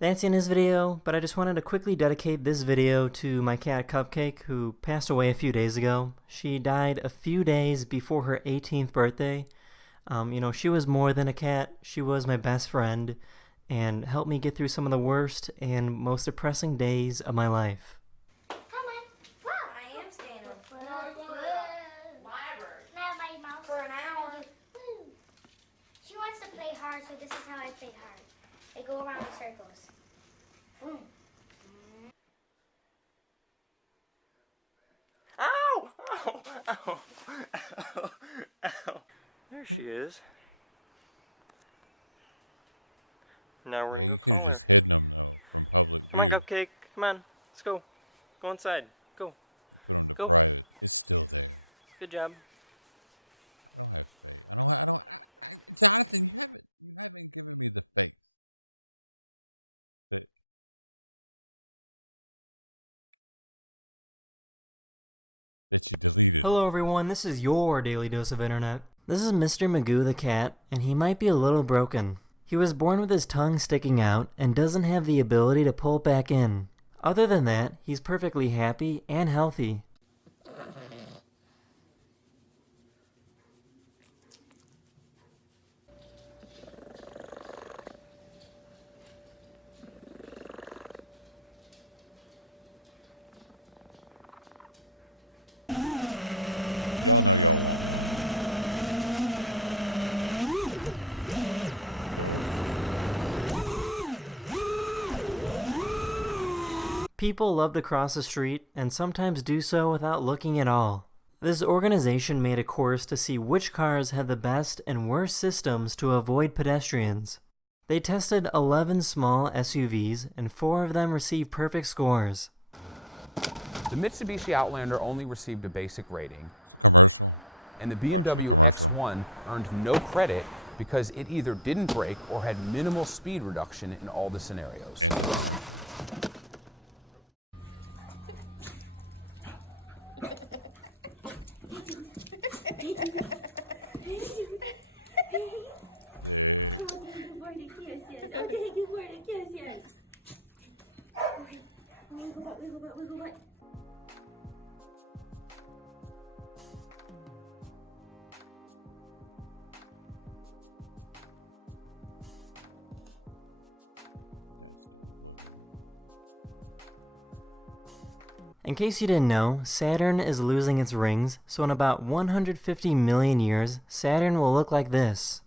That's the end of this video, but I just wanted to quickly dedicate this video to my cat Cupcake, who passed away a few days ago. She died a few days before her 18th birthday. You know, she was more than a cat. She was my best friend and helped me get through some of the worst and most depressing days of my life. I am staying up. For an hour. She wants to play hard, so this is how I play hard. I go around in circles. Boom. Ow! Ow! Ow! Ow! Ow! There she is. Now we're gonna go call her. Come on, Cupcake. Come on. Let's go. Go inside. Go. Go. Good job. Hello everyone, this is your Daily Dose of Internet. This is Mr. Magoo the cat, and he might be a little broken. He was born with his tongue sticking out and doesn't have the ability to pull it back in. Other than that, he's perfectly happy and healthy. People love to cross the street and sometimes do so without looking at all. This organization made a course to see which cars had the best and worst systems to avoid pedestrians. They tested 11 small SUVs and 4 of them received perfect scores. The Mitsubishi Outlander only received a basic rating, and the BMW X1 earned no credit because it either didn't brake or had minimal speed reduction in all the scenarios. In case you didn't know, Saturn is losing its rings, so in about 150 million years, Saturn will look like this.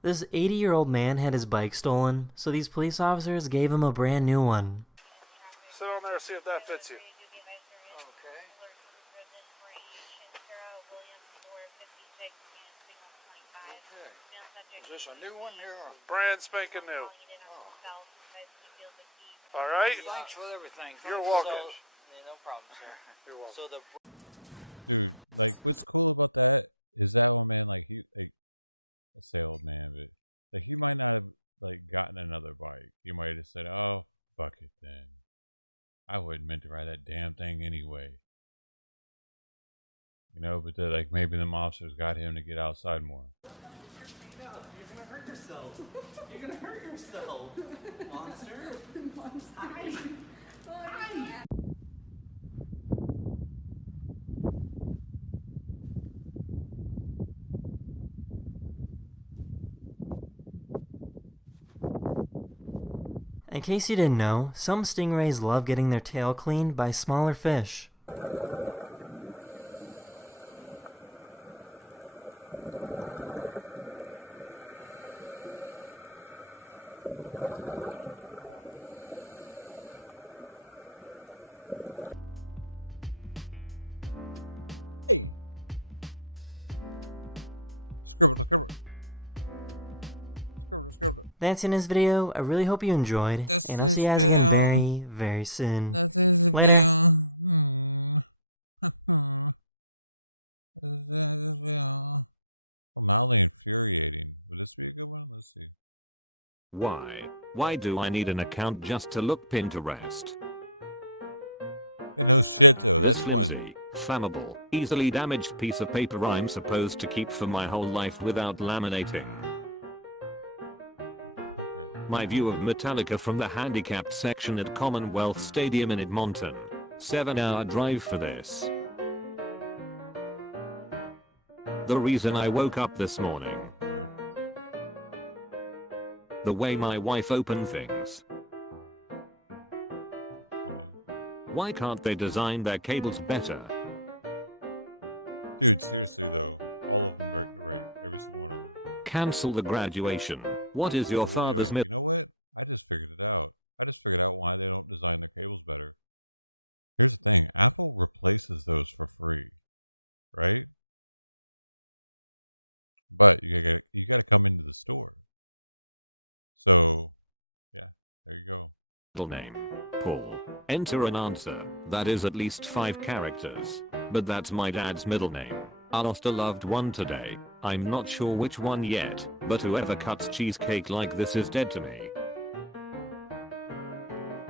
This 80-year-old man had his bike stolen, so these police officers gave him a brand new one. Sit on there, see if that fits you. Is this a new one here? Or? Brand spanking new. All right. Thanks for everything. You're welcome. No problem, sir. You're welcome. So the You're gonna hurt yourself, monster. In case you didn't know, some stingrays love getting their tail cleaned by smaller fish. That's in this video. I really hope you enjoyed, and I'll see you guys again very, very soon. Later. Why? Why do I need an account just to look Pinterest? This flimsy, flammable, easily damaged piece of paper I'm supposed to keep for my whole life without laminating. My view of Metallica from the handicapped section at Commonwealth Stadium in Edmonton. 7-hour drive for this. The reason I woke up this morning. The way my wife opened things. Why can't they design their cables better? Cancel the graduation. What is your father's middle? Name. Paul. Enter an answer that is at least 5 characters. But that's my dad's middle name. I lost a loved one today. I'm not sure which one yet, but whoever cuts cheesecake like this is dead to me.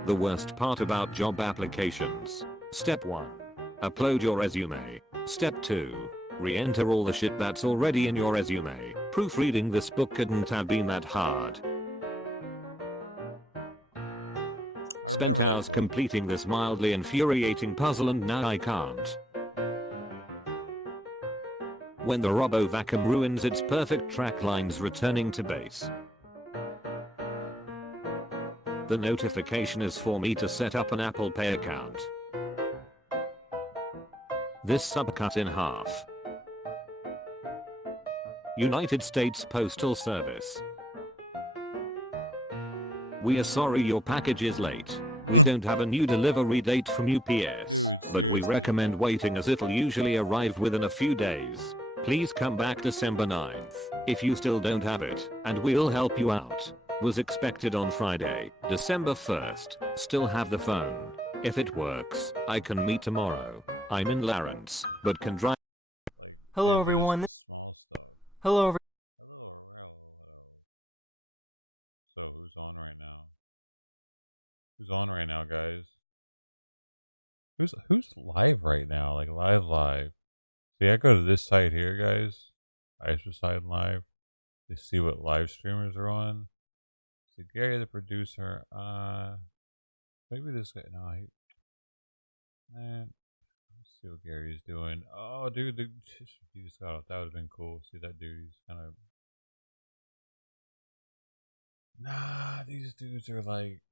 The worst part about job applications. Step 1. Upload your resume. Step 2. Re-enter all the shit that's already in your resume. Proofreading this book couldn't have been that hard. Spent hours completing this mildly infuriating puzzle and now I can't. When the RoboVacuum ruins its perfect track lines returning to base. The notification is for me to set up an Apple Pay account. This subcut in half. United States Postal Service. We are sorry your package is late. We don't have a new delivery date from UPS, but we recommend waiting as it'll usually arrive within a few days. Please come back December 9th if you still don't have it, and we'll help you out. Was expected on Friday, December 1st. Still have the phone. If it works, I can meet tomorrow. I'm in Lawrence, but can drive. Hello everyone. Hello everyone.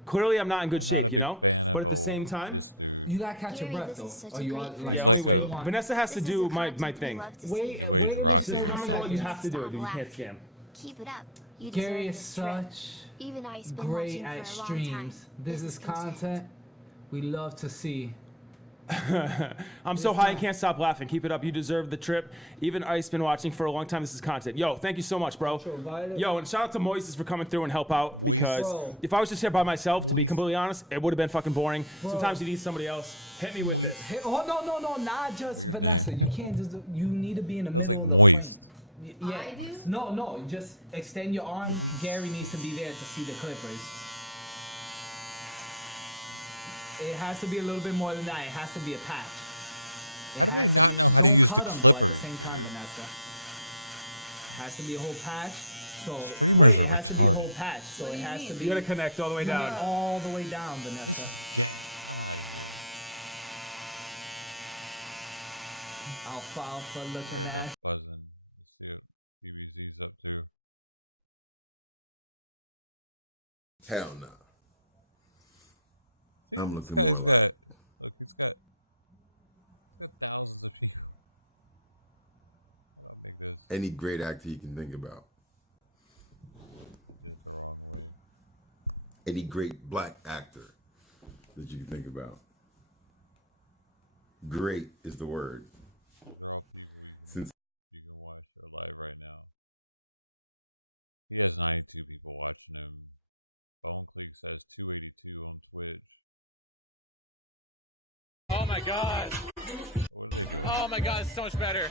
Clearly, I'm not in good shape, you know? But at the same time... You gotta catch your breath, though. Or you are, like, yeah, let me wait. Vanessa has to do my thing. Wait an extra second. You have to do it, dude. You can't scam. Keep it up. You Gary deserve is this trip. such Even I's been great watching at for a long time. streams. This is content we love to see. I'm so high I can't stop laughing. Keep it up. You deserve the trip. Even Ice been watching for a long time. This is content. Yo, thank you so much, bro. Yo, and shout out to Moises for coming through and help out, because if I was just here by myself, to be completely honest, it would have been fucking boring. Bro. Sometimes you need somebody else. Hit me with it. Hey, oh, no, not just Vanessa. You can't just, you need to be in the middle of the frame. Yeah. I do? No, just extend your arm. Gary needs to be there to see the Clippers. It has to be a little bit more than that. It has to be a patch. It has to be. Don't cut them though at the same time, Vanessa. It has to be a whole patch. So wait, it has to be a whole patch. So it has to be. You gotta connect all the way down. All the way down, Vanessa. Alfalfa looking at. Hell no. I'm looking more like any great actor you can think about. Any great black actor that you can think about. Great is the word. Since Oh my god. Oh my god, it's so much better.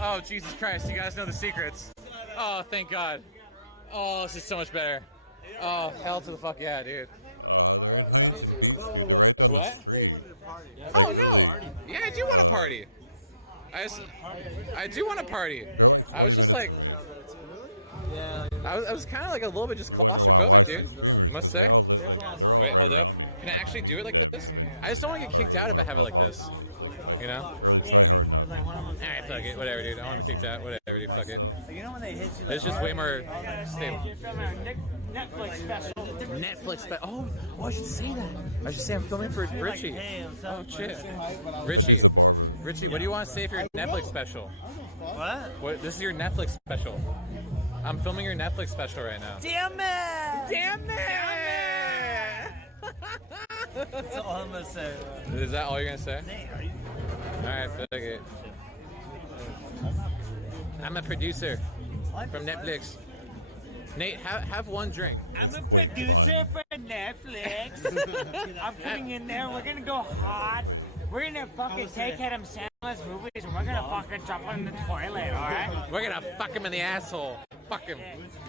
Oh, Jesus Christ, you guys know the secrets. Oh, thank God. Oh, this is so much better. Oh, hell to the fuck yeah, dude. What? Oh, no. Yeah, I do want to party. I do want to party. I was just like... I was kind of like a little bit just claustrophobic, dude. I must say. Wait, hold up. Can I actually do it like this? I just don't want to get kicked out if I have it like this. You know? Alright, fuck it. Whatever, dude. I want to be kicked out. Whatever, dude. Fuck it. You know when they hit you? It's just way more stable. Netflix special. Netflix special. Oh, I should say that. I should say I'm filming for Richie. Oh, shit. Richie, what do you want to say for your Netflix special? What? This is your Netflix special. I'm filming your Netflix special right now. Damn it! Damn it! That's all I'm gonna say. Is that all you're gonna say? Alright, fuck it. I'm a producer from Netflix. Nate, have one drink. I'm a producer for Netflix. I'm coming in there. We're gonna go hard. We're gonna fucking take Adam Sandler's movies and we're gonna fucking jump on the toilet, alright? We're gonna fuck him in the asshole. Fuck him.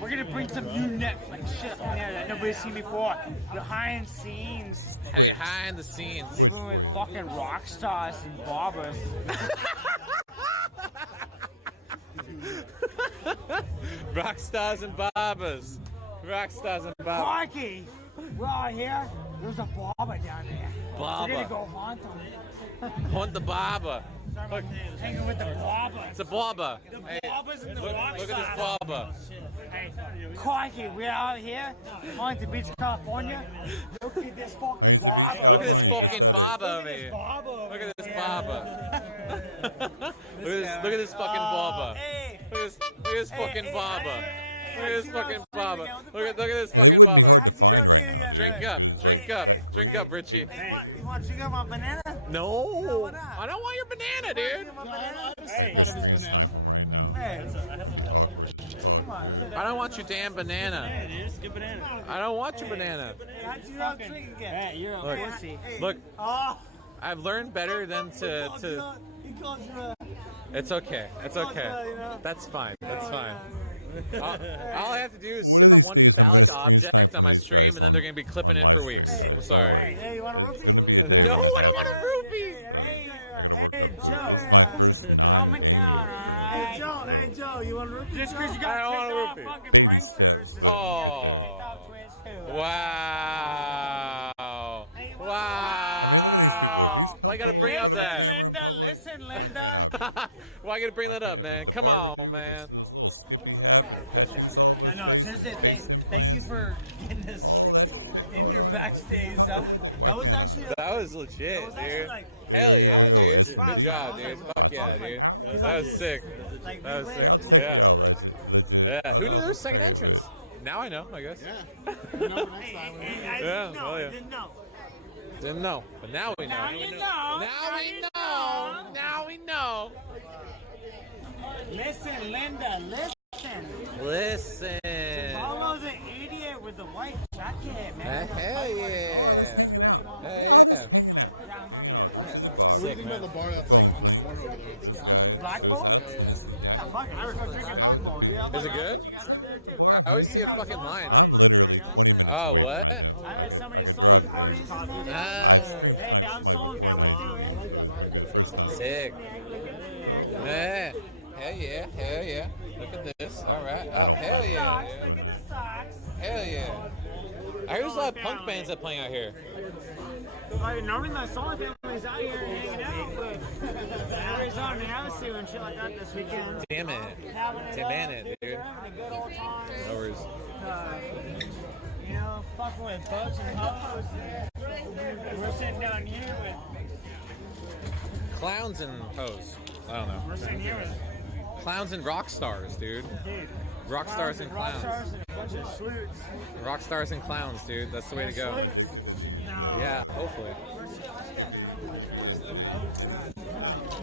We're gonna bring some new Netflix shit on there that nobody's seen before. Behind the scenes. Behind the scenes. Living with fucking rock stars and barbers. Rock stars and barbers. Rock stars and barbers. Parky! We're all here. There's a barber down there. Barber. We're gonna go haunt him. Hunt the barber. Look, hanging with the barber. It's a barber. The barbers and the rock look at this stars. barber. Hey, Corky, we're out here on the beach, California. Look at this fucking barber. Look at this fucking barber over here. Barber. Look at this barber. Look at this fucking barber. Hey, Look at this fucking Baba. Look at this fucking Baba. Look at this fucking Baba. Drink up, Richie. You want to drink up my banana? No, I don't want your banana, dude. Come on. I don't want your damn banana. I don't want your banana. How'd you not drink again? You're a pussy. Look, Oh. I've learned better than to. He called you a... It's okay. It's okay. That's fine. That's fine. All I have to do is sip on one phallic object on my stream, and then they're gonna be clipping it for weeks. I'm sorry. Hey, you want a roofie? No, I don't want a roofie. Hey, Joe. Calm it down, alright? Hey, Joe, you want a roofie? Just because you got I don't want a off roofie. fucking pranksters. Oh. Wow. Wow. Why you gotta bring up that? Listen, Linda. Why you gotta bring that up, man? Come on, man. No, seriously, thank you for getting this in your backstage. That was actually... That was legit, dude. Hell yeah, dude. Good job, dude. Fuck yeah, dude. That was sick. That was sick. Yeah. Yeah. Who knew there was a second entrance? Now I know, I guess. Yeah. Yeah, well, yeah. Didn't know, but now we know. Now you know. Now we know. Now we know. Listen, Linda, listen. Listen. Follow the idiot with the white jacket, man. Hell yeah. Hell yeah. Sick, man. The bar that's like on the corner over there. Black Bull? Yeah, fuck it. I was drinking Black Bull. Is it good? You guys are there too. I always see a fucking line. Oh, what? I've had so many stolen parties in there. Hey, I'm stolen family too, Sick. Yeah. Hell yeah. Hell yeah. Look at this. All right. Oh, hell yeah. Look at the socks. Hell yeah. I heard there's a lot of punk bands that playing out here. Normally my stolen family's out here hanging out, but Arizona and Havasu and shit like that this weekend. Damn it. Damn it, dude. No worries. You know, fucking with bugs and hoes. We're sitting down here with Clowns and hoes. I don't know. We're sitting here with clowns and rock stars, dude. Rock stars and clowns. Rock stars and a bunch of sleuths. Rock stars and clowns, dude. That's the way to go. No. Yeah, hopefully.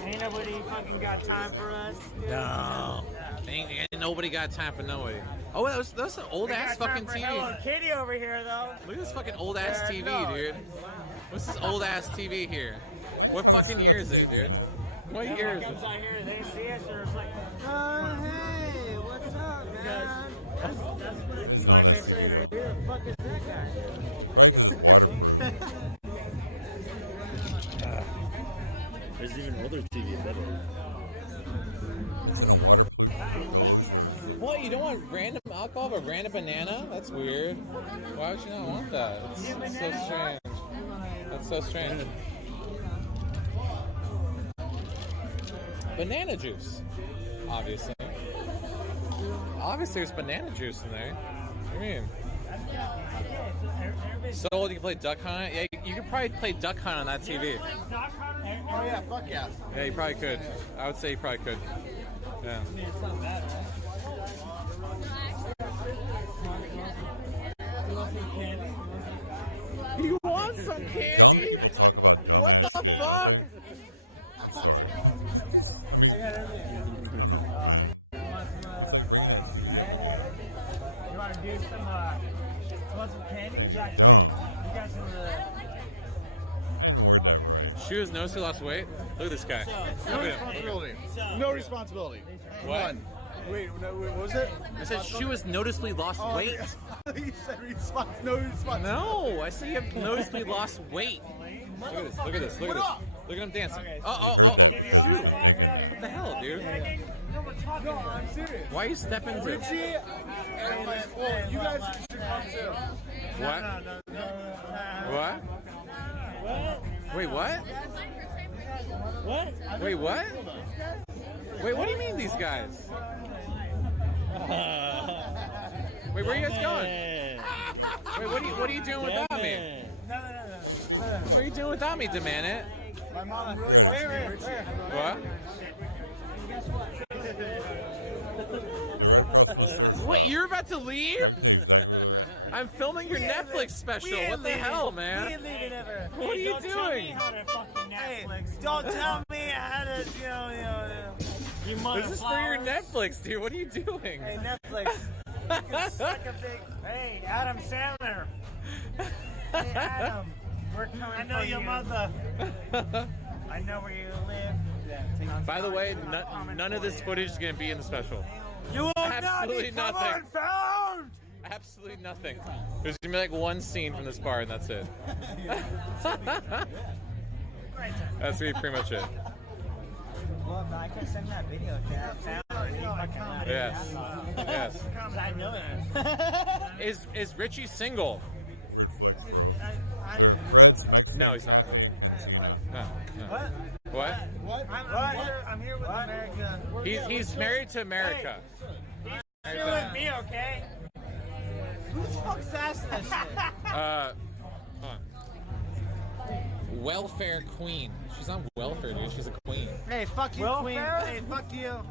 Ain't nobody fucking got time for us. No. Ain't nobody got time for nobody. Oh, that's an old ass fucking TV. Hello Kitty over here, though. Look at this fucking old ass TV, dude. What's this old ass TV here? What fucking year is it, dude? What year is it? Comes out here, they see us, they're just like, oh, hey, what's up, man? That's what 5 minutes later, who the fuck is that guy? There's even older TV better. What? You don't want random alcohol but random banana? That's weird. Why would you not want that? It's so strange. That's so strange. Banana juice, obviously. Obviously, there's banana juice in there. What do you mean? So old you can play Duck Hunt? Yeah, you could probably play Duck Hunt on that TV. Oh yeah, fuck yeah. Yeah, you probably could. I would say you probably could. Yeah. You want some candy? What the fuck? I got everything. You want to do some, want some candy? Jack candy? You got some She was noticed he lost weight? Look at this guy. No responsibility. No responsibility. What? None. Wait, what was it? I said she was noticeably lost weight. You said no response. No, I said you have noticeably lost weight. Look at this, look at this, look at this. Look at him dancing. Oh, shoot. What the hell, dude? No, I'm serious. Why are you stepping to Richie and you guys should come too. What? What? Wait, what? What? Wait, what? Wait, what do you mean these guys? Wait, where are you guys going? Wait, what are you doing without me? No. What are you doing without me, demand it? My mom really wants to be Richie. What? Wait, you're about to leave? I'm filming your Netflix special. What the hell, man? We ain't leaving ever. What are you Don't tell me doing? how to fucking Netflix. Don't tell me how to, you This is for your motherfuckers. Netflix, dude. What are you doing? Hey, Netflix. You can suck a big. Hey, Adam Sandler. Hey, Adam. We're coming I know your mother. I know where you live. By the way, none of this footage is going to be in the special. You will Absolutely not be nothing. found. Absolutely nothing. There's going to be like one scene from this bar, and that's it. That's going to be pretty much it. Well, I can send that video to Adam Sandler. Yes. Yes. I know that. Is Richie single? No, he's not. No. What? What? I'm here with America. He's married to America. He's here with me, okay? Who the fuck's asking this shit? Hold on. Welfare queen. She's on welfare, dude. She's a queen. Hey, fuck you, welfare? Queen. Hey, fuck you.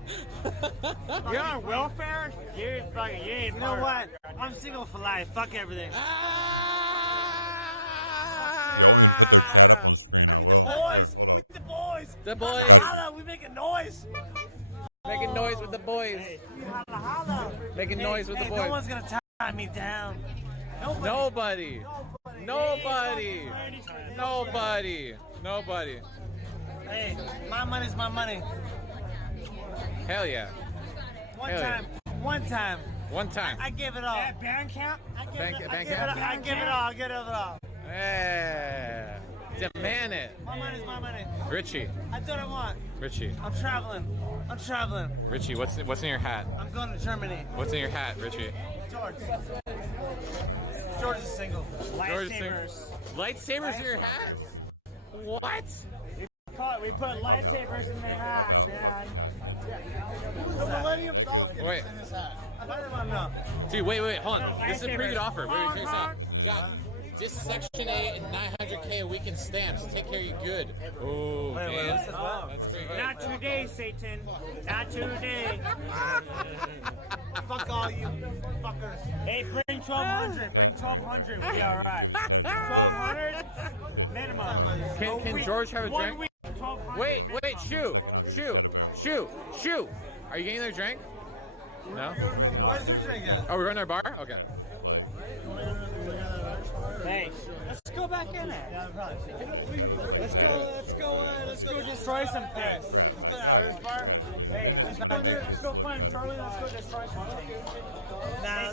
You're on welfare? You ain't. You know what? I'm single for life. Fuck everything. With the boys. With the boys. The boys. Holla, we making noise. Making noise with the boys. Hey, holla, holla. Making noise with the boys. No one's gonna tie me down. Nobody. Hey, my money's my money. Hell yeah. One time. I give it all. Yeah, band camp? I give Band it camp? I give it all. I give it all. Yeah. Demand it. My money's my money. Richie. I do what I want. Richie. I'm traveling. Richie, what's in your hat? I'm going to Germany. What's in your hat, Richie? George is single. George is single. Lightsabers in your hat? What? We put lightsabers in the hat, man. The Millennium Falcon Wait. in his hat. I don't know. Dude, wait, hold on. This is a pretty good Lightsabers. offer. Wait, check this out. Got this Section 8 and 900K a week in stamps. Take care of you good. Oh, man. That's pretty good. Not today, Satan. Not today. Fuck all you fuckers. Hey, bring 1,200. Bring 1,200. We all right. 1,200 minimum. Can George have a One drink? week, 1,200 Wait, minimum. Shoot. Are you getting their drink? No? Where's your drink at? Oh, we're going to our bar? Okay. Hey, let's go back in it. Let's go destroy some things. Let's go to Irish bar. Hey, let's go find Charlie. Let's go destroy some things. Nah,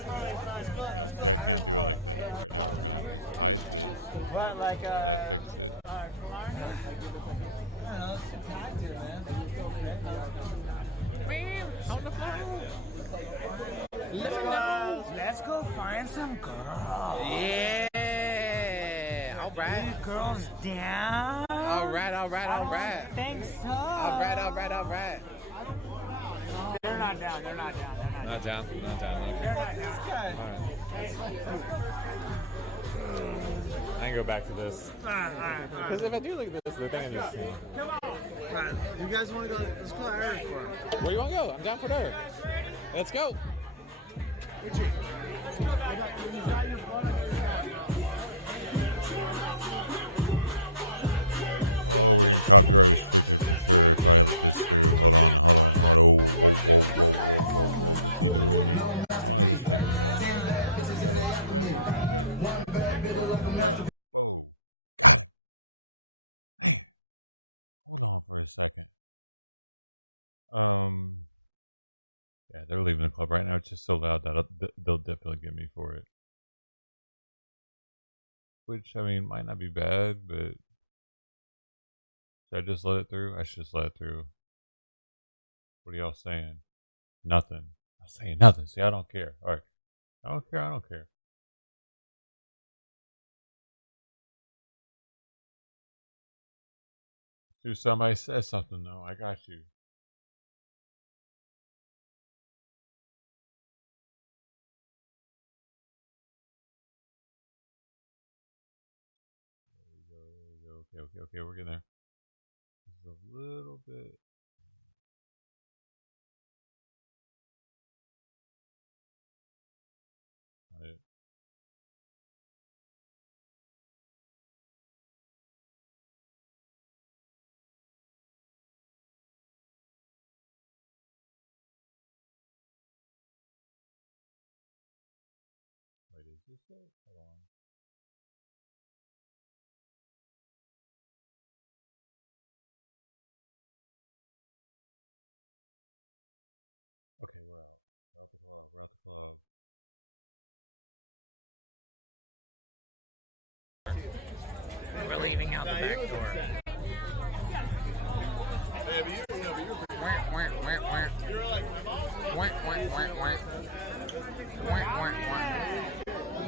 let's go Irish bar. What, like Killarney? I don't know, it's packed here, man. On the floor. Let's go find some girls. Yeah. All right. Girls down. All right. Think so. All right. They're not down. Not down. Okay. They're not down. All right. I can go back to this. Because if I do look at this, the thing I'm just seeing. Come on. You guys want to go? Let's go Irish bar. Where do you want to go? I'm down for whatever. Let's go.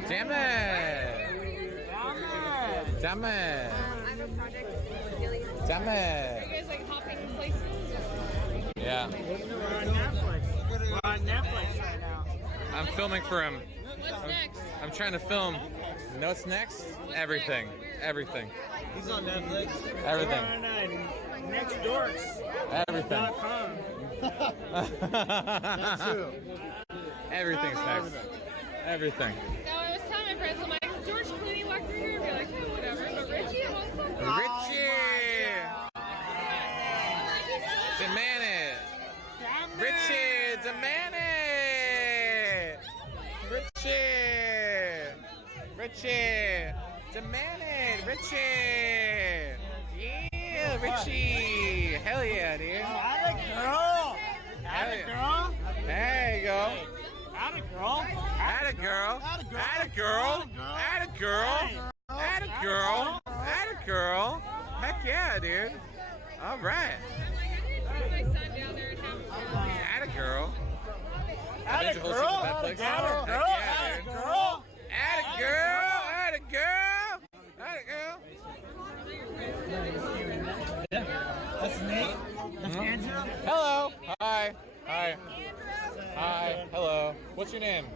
Damn it! Damn it! Damn it! You guys like hopping places? Yeah. We're on Netflix. We're on Netflix right now. I'm filming for him. What's next? I'm trying to film. You know what's next? Everything. Everything. He's on Netflix. Everything. We're on NextDorks.com. Everything. That's true. Everything's next. Everything. No, I was telling my friends, I'm like, George Clooney walked through here and be like, hey, whatever. But Richie, I want something. Richie! Demand it! Richie! Demand it! Richie! Richie! Demand it! Richie! Yeah, Richie! Hell yeah, dude! Atta girl! Atta girl! There you go! Atta girl! Atta girl! Atta girl! Atta girl! Atta girl! Atta girl! Heck yeah, dude! All right! My son down there and have Atta girl! Atta girl! Atta girl! Atta girl! Atta girl! Atta girl! Atta girl! That's Nate. That's Andrew. Hello! Hi! Hi! Hi! Hello! What's your name?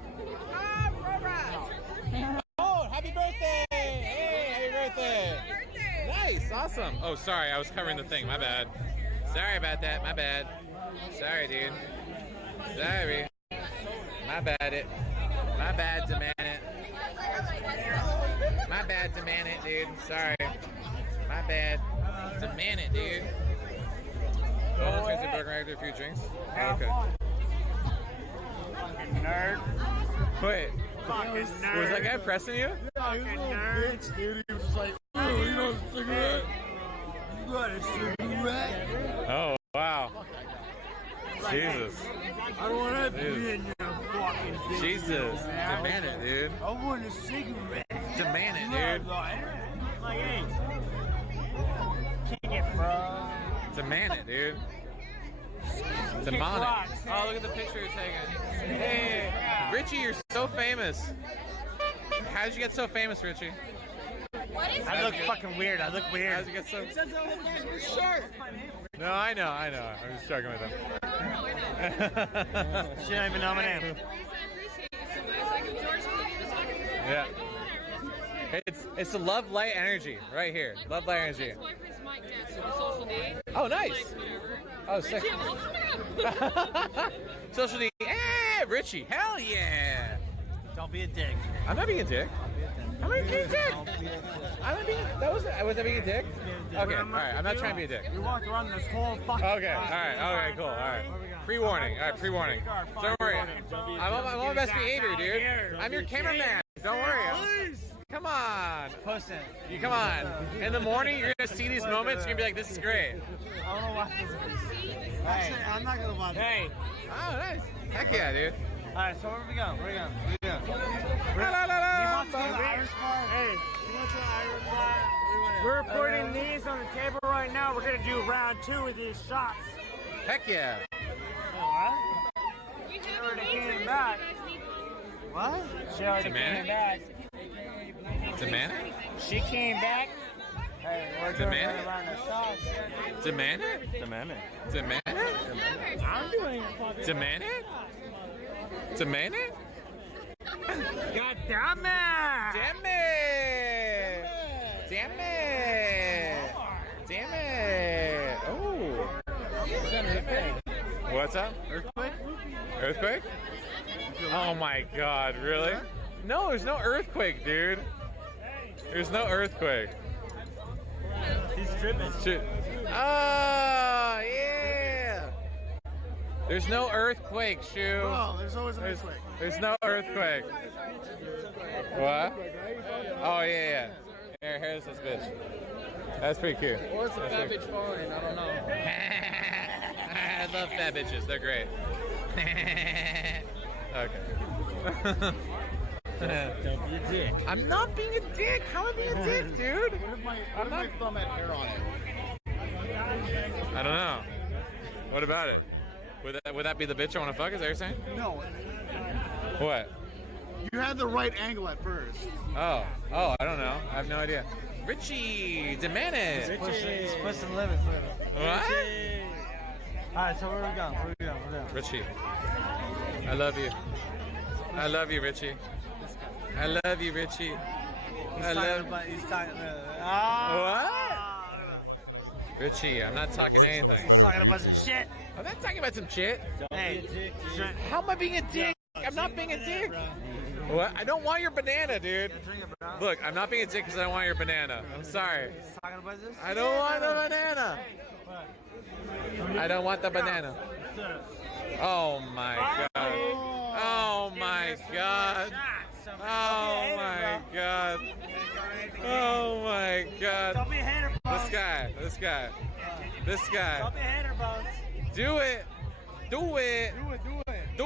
Oh, happy birthday! Hey, happy birthday! Nice, awesome. Oh, sorry, I was covering the thing. My bad. Sorry about that. My bad. Sorry, dude. Sorry. My bad. It. My bad. Demand it. My bad. Demand it, dude. Sorry. My bad. Demand it, dude. Golden Twins and Burger after a few drinks. Oh, okay. Fucking nerd. Wait. Fucking nerd. Was that guy pressing you? Fucking nerd. Bitch, dude, he was just like, oh, you know, a cigarette? You got a cigarette? Oh, wow. Jesus. I don't want to be in your fucking thing. Jesus. Demand it, dude. I want a cigarette. Demand it, dude. Like, hey. Kick it, bro. Demand it, dude. Demand it. Oh, look at the picture you're taking. Hey, Richie, you're so famous. How did you get so famous, Richie? I look fucking weird. I look weird. How did you get so... No, I know. I'm just joking with him. She don't even know my name. Yeah. It's the love light energy right here. Love light energy. Oh, nice. Oh, sick. Social D. Hey, Richie. Hell yeah. Don't be a dick. I'm not being a dick. I'm not being a dick. I'm not being. Was I being a dick? Okay. All right. I'm not trying to be a dick. You walked around this whole fucking. Okay. All right. Okay. Cool. All right. Pre-warning. All right. Pre-warning. Don't worry. I'm on my best behavior, dude. I'm your cameraman. Don't worry. Come on. Pussing. You come on. In the morning, you're gonna see these moments. You're gonna be like, "This is great." I don't know why. Hey, I'm not gonna watch. Hey. Oh, nice. Heck yeah, dude. All right. So where we go? Where we go? Hey. We're putting these on the table right now. We're gonna do round 2 of these shots. Heck yeah. What? She already came back. What? She already came back. Demand it? She came back. Hey, we're doing Demand it? round of shots. Demand it? Demand it. Demand it? I'm doing it. Demand it? Demand it? God damn it! Damn it! Damn it! Damn it! Oh! What's up? Earthquake? Earthquake? Oh my God! Really? No, there's no earthquake, dude. There's no earthquake. He's tripping. Shit. Oh yeah! There's no earthquake, Shu. Bro, there's always an earthquake. There's no earthquake. What? Oh yeah. Here's this bitch. That's pretty cute. Or it's a fat bitch falling, I don't know. I love fat bitches. They're great. Okay. Don't be a dick. I'm not being a dick. How am I being a dick, dude? What if my thumb had hair on it? I don't know. What about it? Would that be the bitch I want to fuck? Is that what you're saying? No. What? You had the right angle at first. Oh, I don't know. I have no idea. Richie Demanis. He's pushing limits. What? Alright, so where are we going? Richie, I love you. I love you, Richie. I love you, Richie. He's talking. What? Richie, I'm not talking anything. He's talking about some shit. I'm not talking about some shit. Hey, how am I being a dick? I'm not being a dick. What? I don't want your banana, dude. Look, I'm not being a dick because I don't want your banana. I'm sorry. I don't want the banana. I don't want the banana. Oh my god. Oh my god. Oh my god. Oh my god. Don't be a hater, Bones. This guy. Don't be a hater, Bones. Do it. Hey, did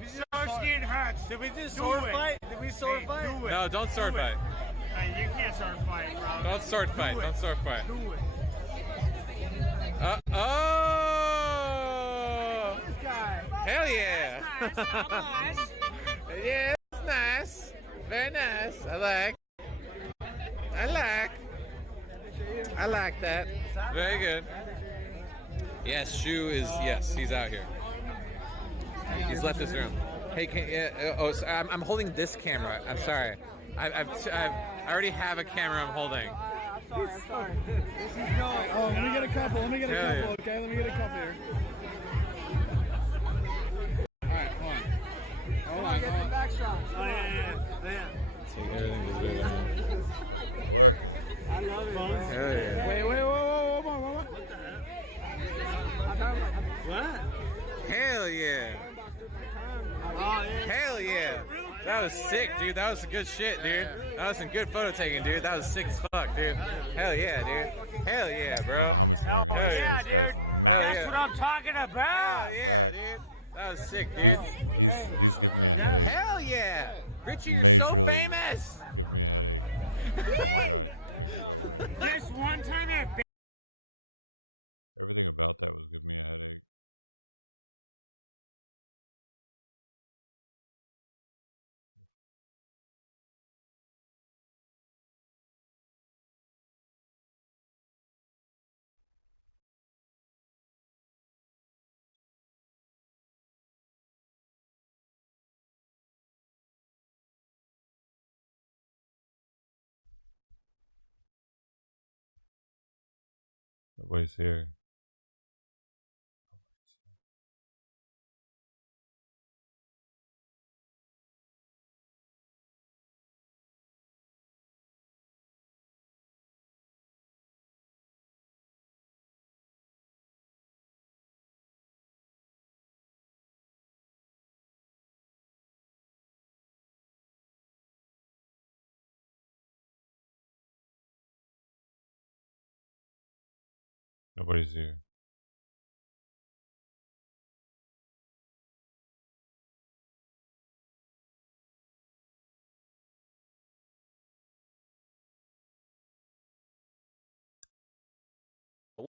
we just getting hurt? Did we just sword fight? Did we sword fight? No, don't sword fight. Hey, you can't sword fight, bro. Don't sword fight. Don't sword fight. Do it. Oh! This guy. Hell yeah! Nice. Yeah, it's nice. Very nice. I like that. Very good. Yes, Shu is. Yes, he's out here. He's left this room. Hey, so I'm holding this camera. I'm sorry. I already have a camera I'm holding. I'm sorry. Oh, let me get a couple. Okay, let me get a couple here. All right, hold on. Get the back shot. Oh yeah. I love it, bro. Hell yeah. Wait. What the heck? What? Hell yeah. Oh, yeah. Hell yeah. That was sick, dude. That was some good shit, dude. That was some good photo taking, dude. That was sick as fuck, dude. Hell yeah, dude. Hell yeah, bro. Hell yeah, dude. Hell That's yeah. what I'm talking about. Hell yeah, dude. That was sick, dude. Hey. Hell yeah. Richie, you're so famous. Just one time at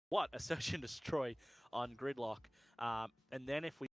What? A search and destroy on Gridlock. And then if we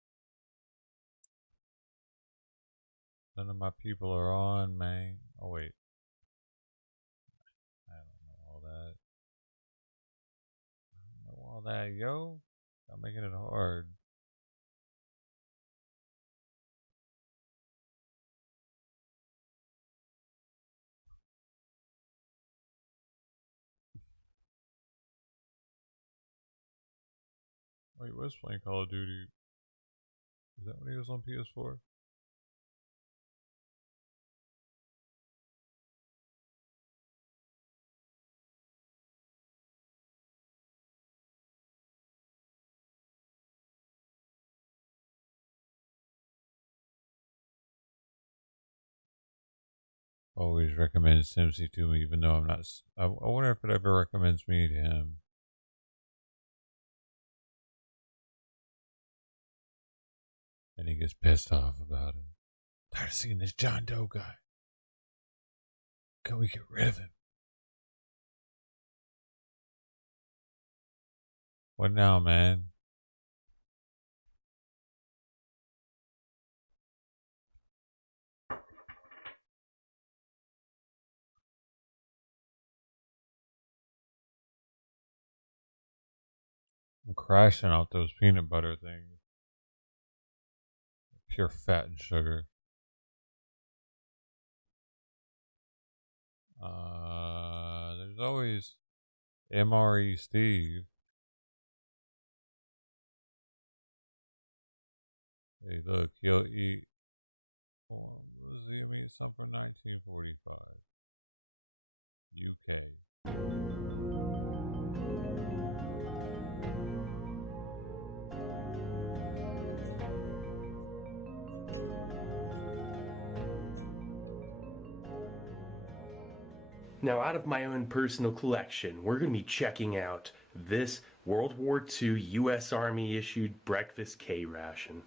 Now, out of my own personal collection, we're going to be checking out this World War II U.S. Army issued breakfast K ration.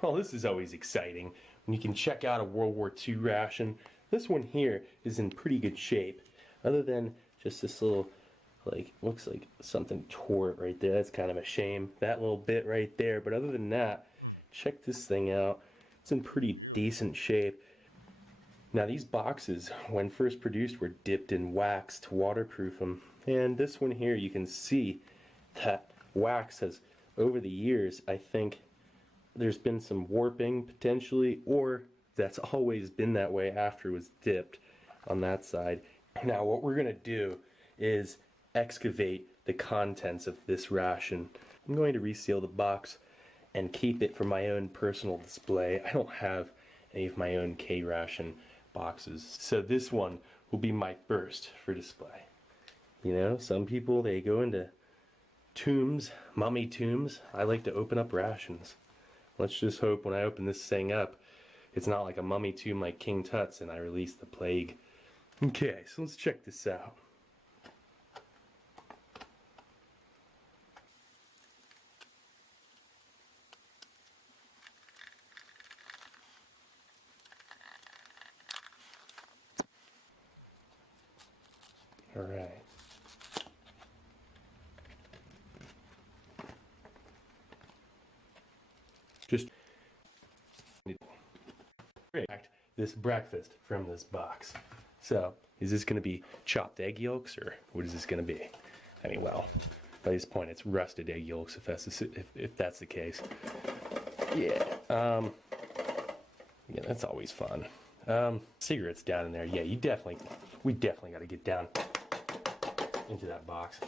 Well, this is always exciting when you can check out a World War II ration. This one here is in pretty good shape, other than just this little, like, looks like something tore it right there. That's kind of a shame, that little bit right there. But other than that, check this thing out. It's in pretty decent shape. Now, these boxes, when first produced, were dipped in wax to waterproof them. And this one here, you can see that wax has, over the years, I think there's been some warping potentially, or that's always been that way after it was dipped on that side. Now, what we're going to do is excavate the contents of this ration. I'm going to reseal the box and keep it for my own personal display. I don't have any of my own K ration boxes, so this one will be my first for display. You know, some people, they go into tombs, mummy tombs. I like to open up rations. Let's just hope when I open this thing up, it's not like a mummy tomb like King Tut's and I release the plague. Okay, so let's check this out. All right. Just extract this breakfast from this box. So, is this going to be chopped egg yolks, or what is this going to be? I mean, well, by this point, it's rusted egg yolks if that's the case. Yeah. Yeah, that's always fun. Cigarettes down in there. Yeah, we definitely got to get down into that box.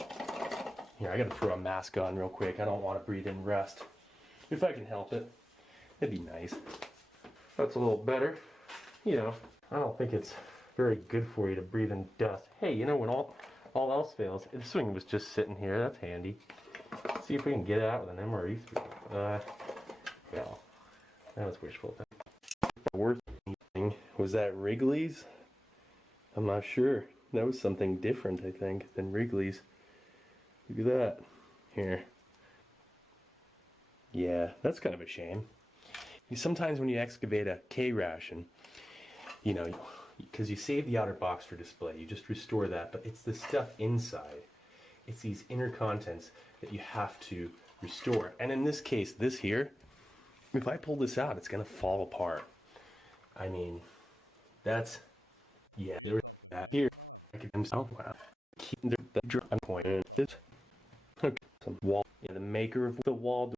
Here, I got to throw a mask on real quick. I don't want to breathe in rust. If I can help it, it'd be nice. That's a little better. You know, I don't think it's very good for you to breathe in dust. Hey, you know, when all else fails, this thing was just sitting here. That's handy. Let's see if we can get it out with an MRE. Well, that was wishful. The worst thing was that Wrigley's. I'm not sure. That was something different, I think, than Wrigley's. Look at that. Here. Yeah, that's kind of a shame. Sometimes when you excavate a K ration, you know, because you save the outer box for display, you just restore that, but it's the stuff inside. It's these inner contents that you have to restore. And in this case, this here, if I pull this out, it's going to fall apart. I mean, that's, yeah, there was that here. I can keep the drum point in this. Okay, some wall, the maker of the wall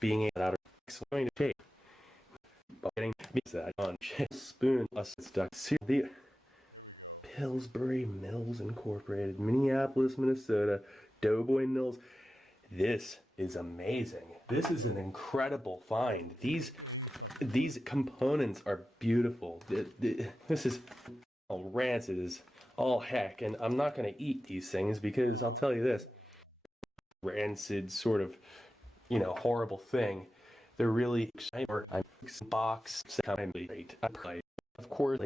being able out of going to take. But getting that on spoon us stuck the Pillsbury Mills Incorporated, Minneapolis, Minnesota, Doughboy Mills. This is amazing. This is an incredible find. These components are beautiful. This is all rancid as all heck, and I'm not going to eat these things because I'll tell you this, rancid sort of, you know, horrible thing. They're really exciting. I'm box kind of great. Of course.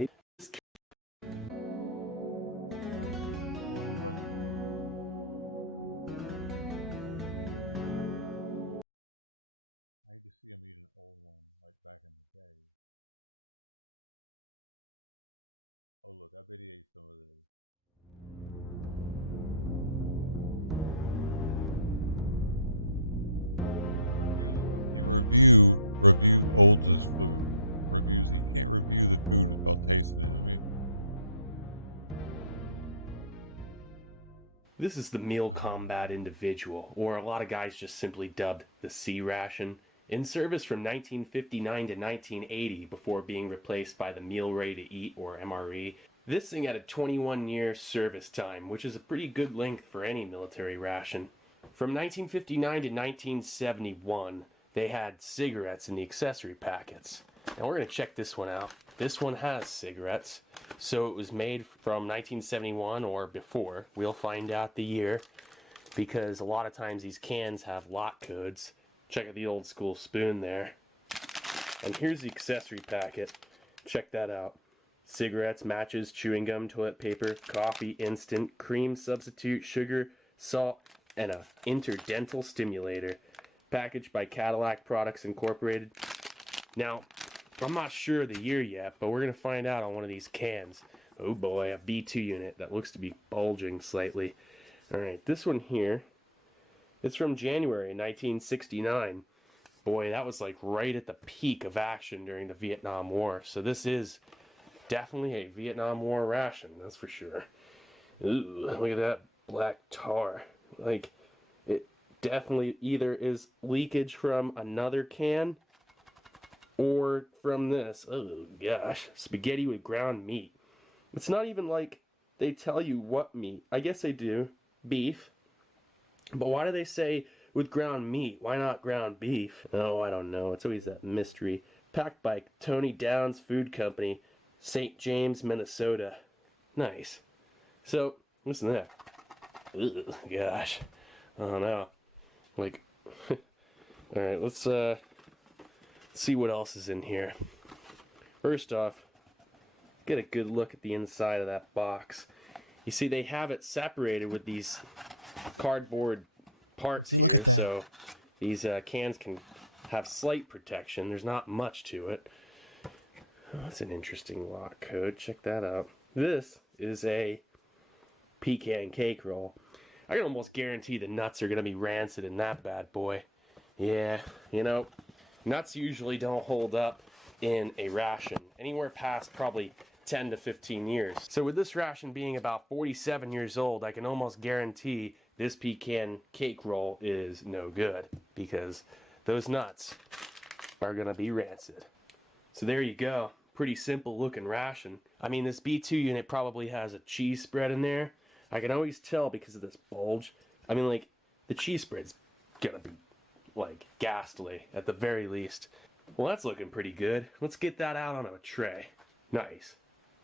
This is the Meal Combat Individual, or a lot of guys just simply dubbed the C ration. In service from 1959 to 1980 before being replaced by the Meal Ready to Eat, or MRE. This thing had a 21-year service time, which is a pretty good length for any military ration. From 1959 to 1971, they had cigarettes in the accessory packets. And we're going to check this one out. This one has cigarettes, so it was made from 1971 or before. We'll find out the year, because a lot of times these cans have lot codes. Check out the old school spoon there. And here's the accessory packet. Check that out. cigarettes, matches, chewing gum, toilet paper, coffee, instant, cream substitute, sugar, salt, and a interdental stimulator. Packaged by Cadillac Products Incorporated. Now, I'm not sure of the year yet, but we're going to find out on one of these cans. Oh boy, a B2 unit that looks to be bulging slightly. Alright, this one here, it's from January 1969. Boy, that was like right at the peak of action during the Vietnam War. So this is definitely a Vietnam War ration, that's for sure. Ooh, look at that black tar. Like, it definitely either is leakage from another can or from this. Oh gosh, spaghetti with ground meat. It's not even like they tell you what meat. I guess they do. Beef. But why do they say with ground meat? Why not ground beef? Oh, I don't know. It's always that mystery. Packed by Tony Downs Food Company, St. James, Minnesota. Nice. So, listen to that. Ugh, gosh. I don't know. Like, alright, let's see what else is in here. First off, get a good look at the inside of that box. You see, they have it separated with these cardboard parts here, so these cans can have slight protection. There's not much to it. Oh, that's an interesting lock code. Check that out. This is a pecan cake roll. I can almost guarantee the nuts are going to be rancid in that bad boy. Yeah, you know, nuts usually don't hold up in a ration. Anywhere past probably 10 to 15 years. So with this ration being about 47 years old, I can almost guarantee this pecan cake roll is no good because those nuts are gonna be rancid. So there you go. Pretty simple looking ration. I mean, this B2 unit probably has a cheese spread in there. I can always tell because of this bulge. I mean, like, the cheese spread's gonna be like ghastly at the very least. Well, that's looking pretty good. Let's get that out on a tray. Nice.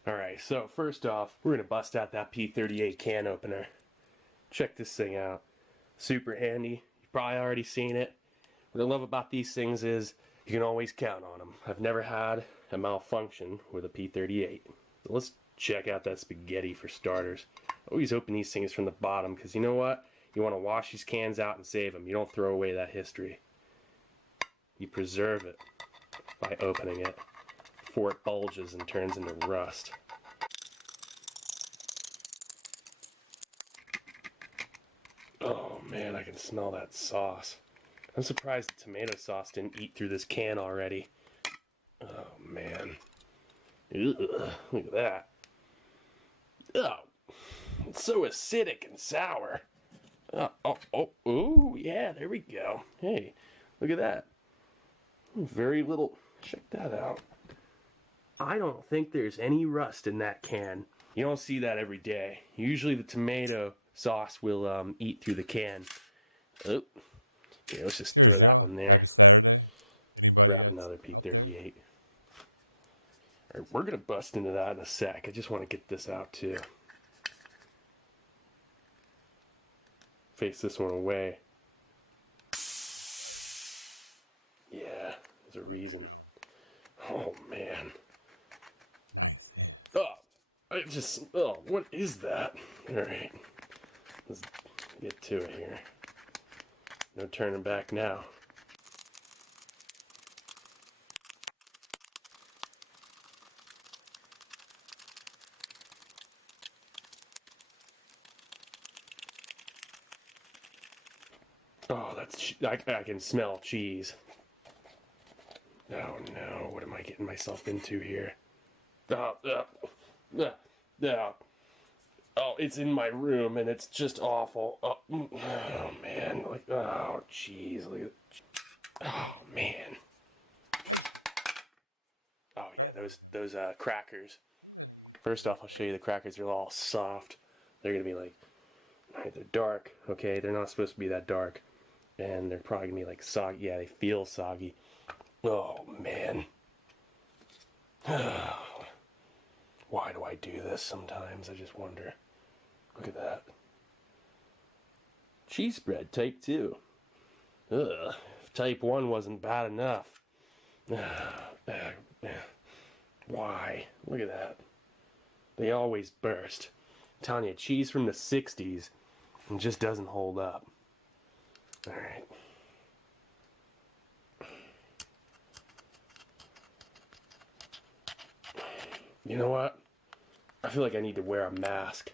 Alright, so first off, we're going to bust out that P38 can opener. Check this thing out. Super handy. You've probably already seen it. What I love about these things is you can always count on them. I've never had a malfunction with a P38. So let's check out that spaghetti for starters. Always open these things from the bottom because you know what? You want to wash these cans out and save them. You don't throw away that history. You preserve it by opening it before it bulges and turns into rust. Oh man, I can smell that sauce. I'm surprised the tomato sauce didn't eat through this can already. Oh man. Ugh, look at that. Oh, it's so acidic and sour. Ooh, yeah, there we go. Hey, look at that. Very little. Check that out. I don't think there's any rust in that can. You don't see that every day. Usually the tomato sauce will eat through the can. Oh, yeah, let's just throw that one there. Grab another P38. All right, we're gonna bust into that in a sec. I just want to get this out too. Face this one away. Yeah, there's a reason. Oh man. What is that? Alright. Let's get to it here. No turning back now. Oh, I can smell cheese. Oh no, what am I getting myself into here? Oh, it's in my room and it's just awful. Oh man, like, oh jeez, look at, oh man. Oh yeah, those crackers. First off, I'll show you the crackers. They're all soft. They're gonna be like, they're dark. Okay, they're not supposed to be that dark, and they're probably gonna be like soggy. Yeah, they feel soggy. Oh man. Why do I do this sometimes? I just wonder. Look at that. Cheese spread, type 2. Ugh. If type 1 wasn't bad enough. Why? Look at that. They always burst. I'm telling you, cheese from the 60s and just doesn't hold up. Alright. You know what? I feel like I need to wear a mask.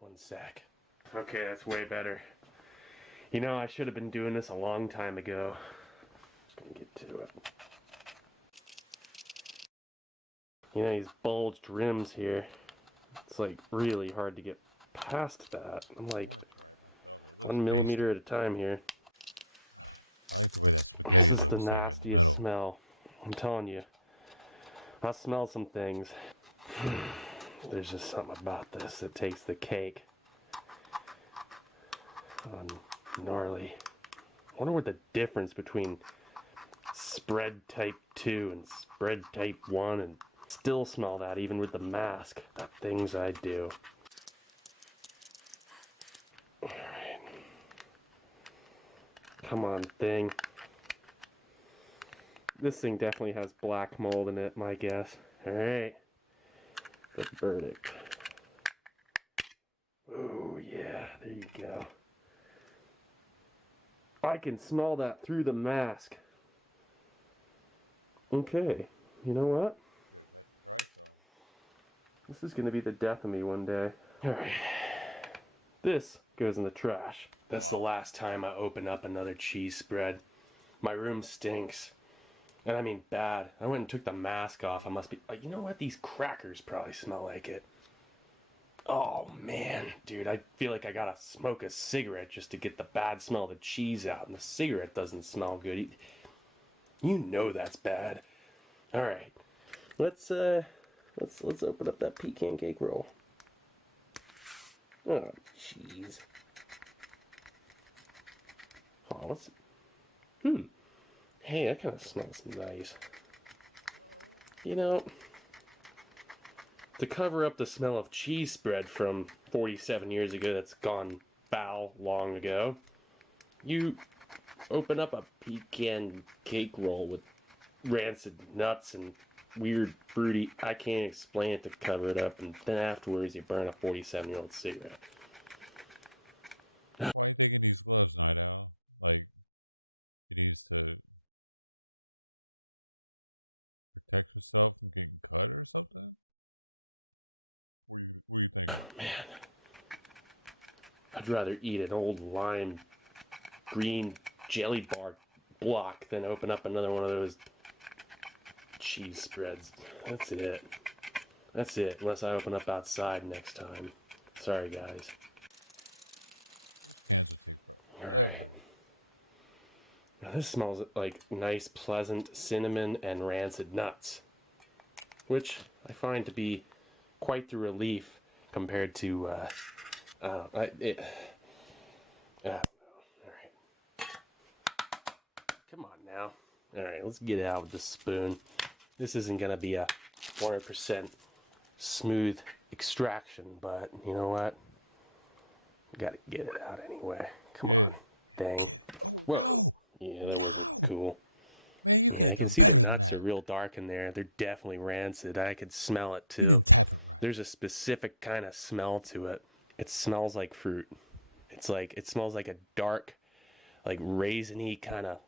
One sec. Okay, that's way better. You know, I should have been doing this a long time ago. Just gonna get to it. You know, these bulged rims here. It's like really hard to get past that. I'm like 1 millimeter at a time here. This is the nastiest smell. I'm telling you. I smell some things. There's just something about this that takes the cake on gnarly. I wonder what the difference between spread type 2 and spread type 1, and still smell that even with the mask. The things I do. Alright. Come on, thing. This thing definitely has black mold in it, my guess. Alright. The verdict. Oh, yeah, there you go. I can smell that through the mask. Okay, you know what? This is going to be the death of me one day. Alright. This goes in the trash. That's the last time I open up another cheese spread. My room stinks. And I mean bad. I went and took the mask off. I must be... you know what? These crackers probably smell like it. Oh, man. Dude, I feel like I gotta smoke a cigarette just to get the bad smell of the cheese out. And the cigarette doesn't smell good. You know that's bad. Alright. Let's open up that pecan cake roll. Oh, jeez. Oh, let's... Hey, that kind of smells nice. You know, to cover up the smell of cheese spread from 47 years ago that's gone foul long ago, you open up a pecan cake roll with rancid nuts and weird fruity, I can't explain it, to cover it up, and then afterwards you burn a 47-year-old cigarette. Man, I'd rather eat an old lime green jelly bar block than open up another one of those cheese spreads. That's it. That's it, unless I open up outside next time. Sorry, guys. Alright. Now this smells like nice, pleasant cinnamon and rancid nuts, which I find to be quite the relief compared to, I don't know. Alright. Come on now. Alright, let's get it out with the spoon. This isn't going to be a 100% smooth extraction, but you know what? Gotta get it out anyway. Come on, thing. Whoa. Yeah, that wasn't cool. Yeah, I can see the nuts are real dark in there. They're definitely rancid. I could smell it too. There's a specific kind of smell to it. It smells like fruit. It smells like a dark, like raisiny kind of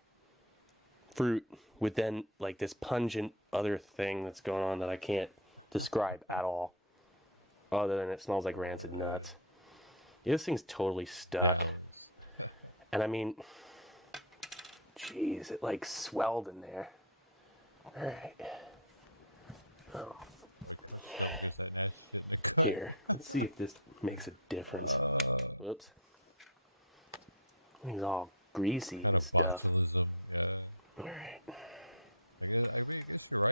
fruit with then like this pungent other thing that's going on that I can't describe at all, other than it smells like rancid nuts. Yeah, this thing's totally stuck. And I mean, jeez, it like swelled in there. Alright. Oh. Here, let's see if this makes a difference. Whoops. It's all greasy and stuff. Alright.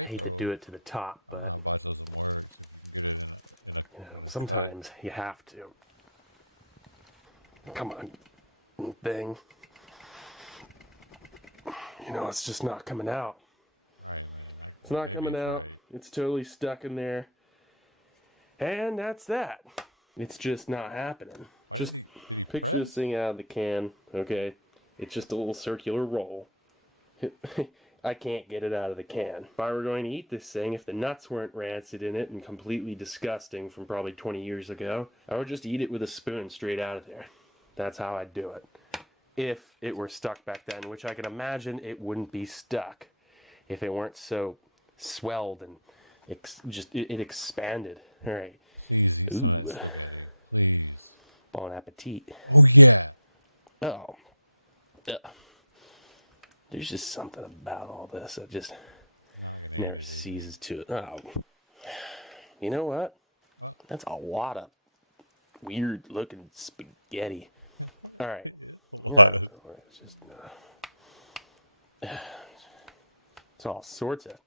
Hate to do it to the top, but you know, sometimes you have to. Come on, thing. You know, it's just not coming out. It's not coming out. It's totally stuck in there. And that's that. It's just not happening. Just picture this thing out of the can, okay? It's just a little circular roll. I can't get it out of the can. If I were going to eat this thing, if the nuts weren't rancid in it and completely disgusting from probably 20 years ago, I would just eat it with a spoon straight out of there. That's how I'd do it. If it were stuck back then, which I can imagine it wouldn't be stuck if it weren't so swelled and it expanded. All right. Ooh. Bon appetit. Oh. Ugh. There's just something about all this that just never ceases to. Oh. You know what? That's a lot of weird looking spaghetti. All right. I don't know. It's just it's all sorts of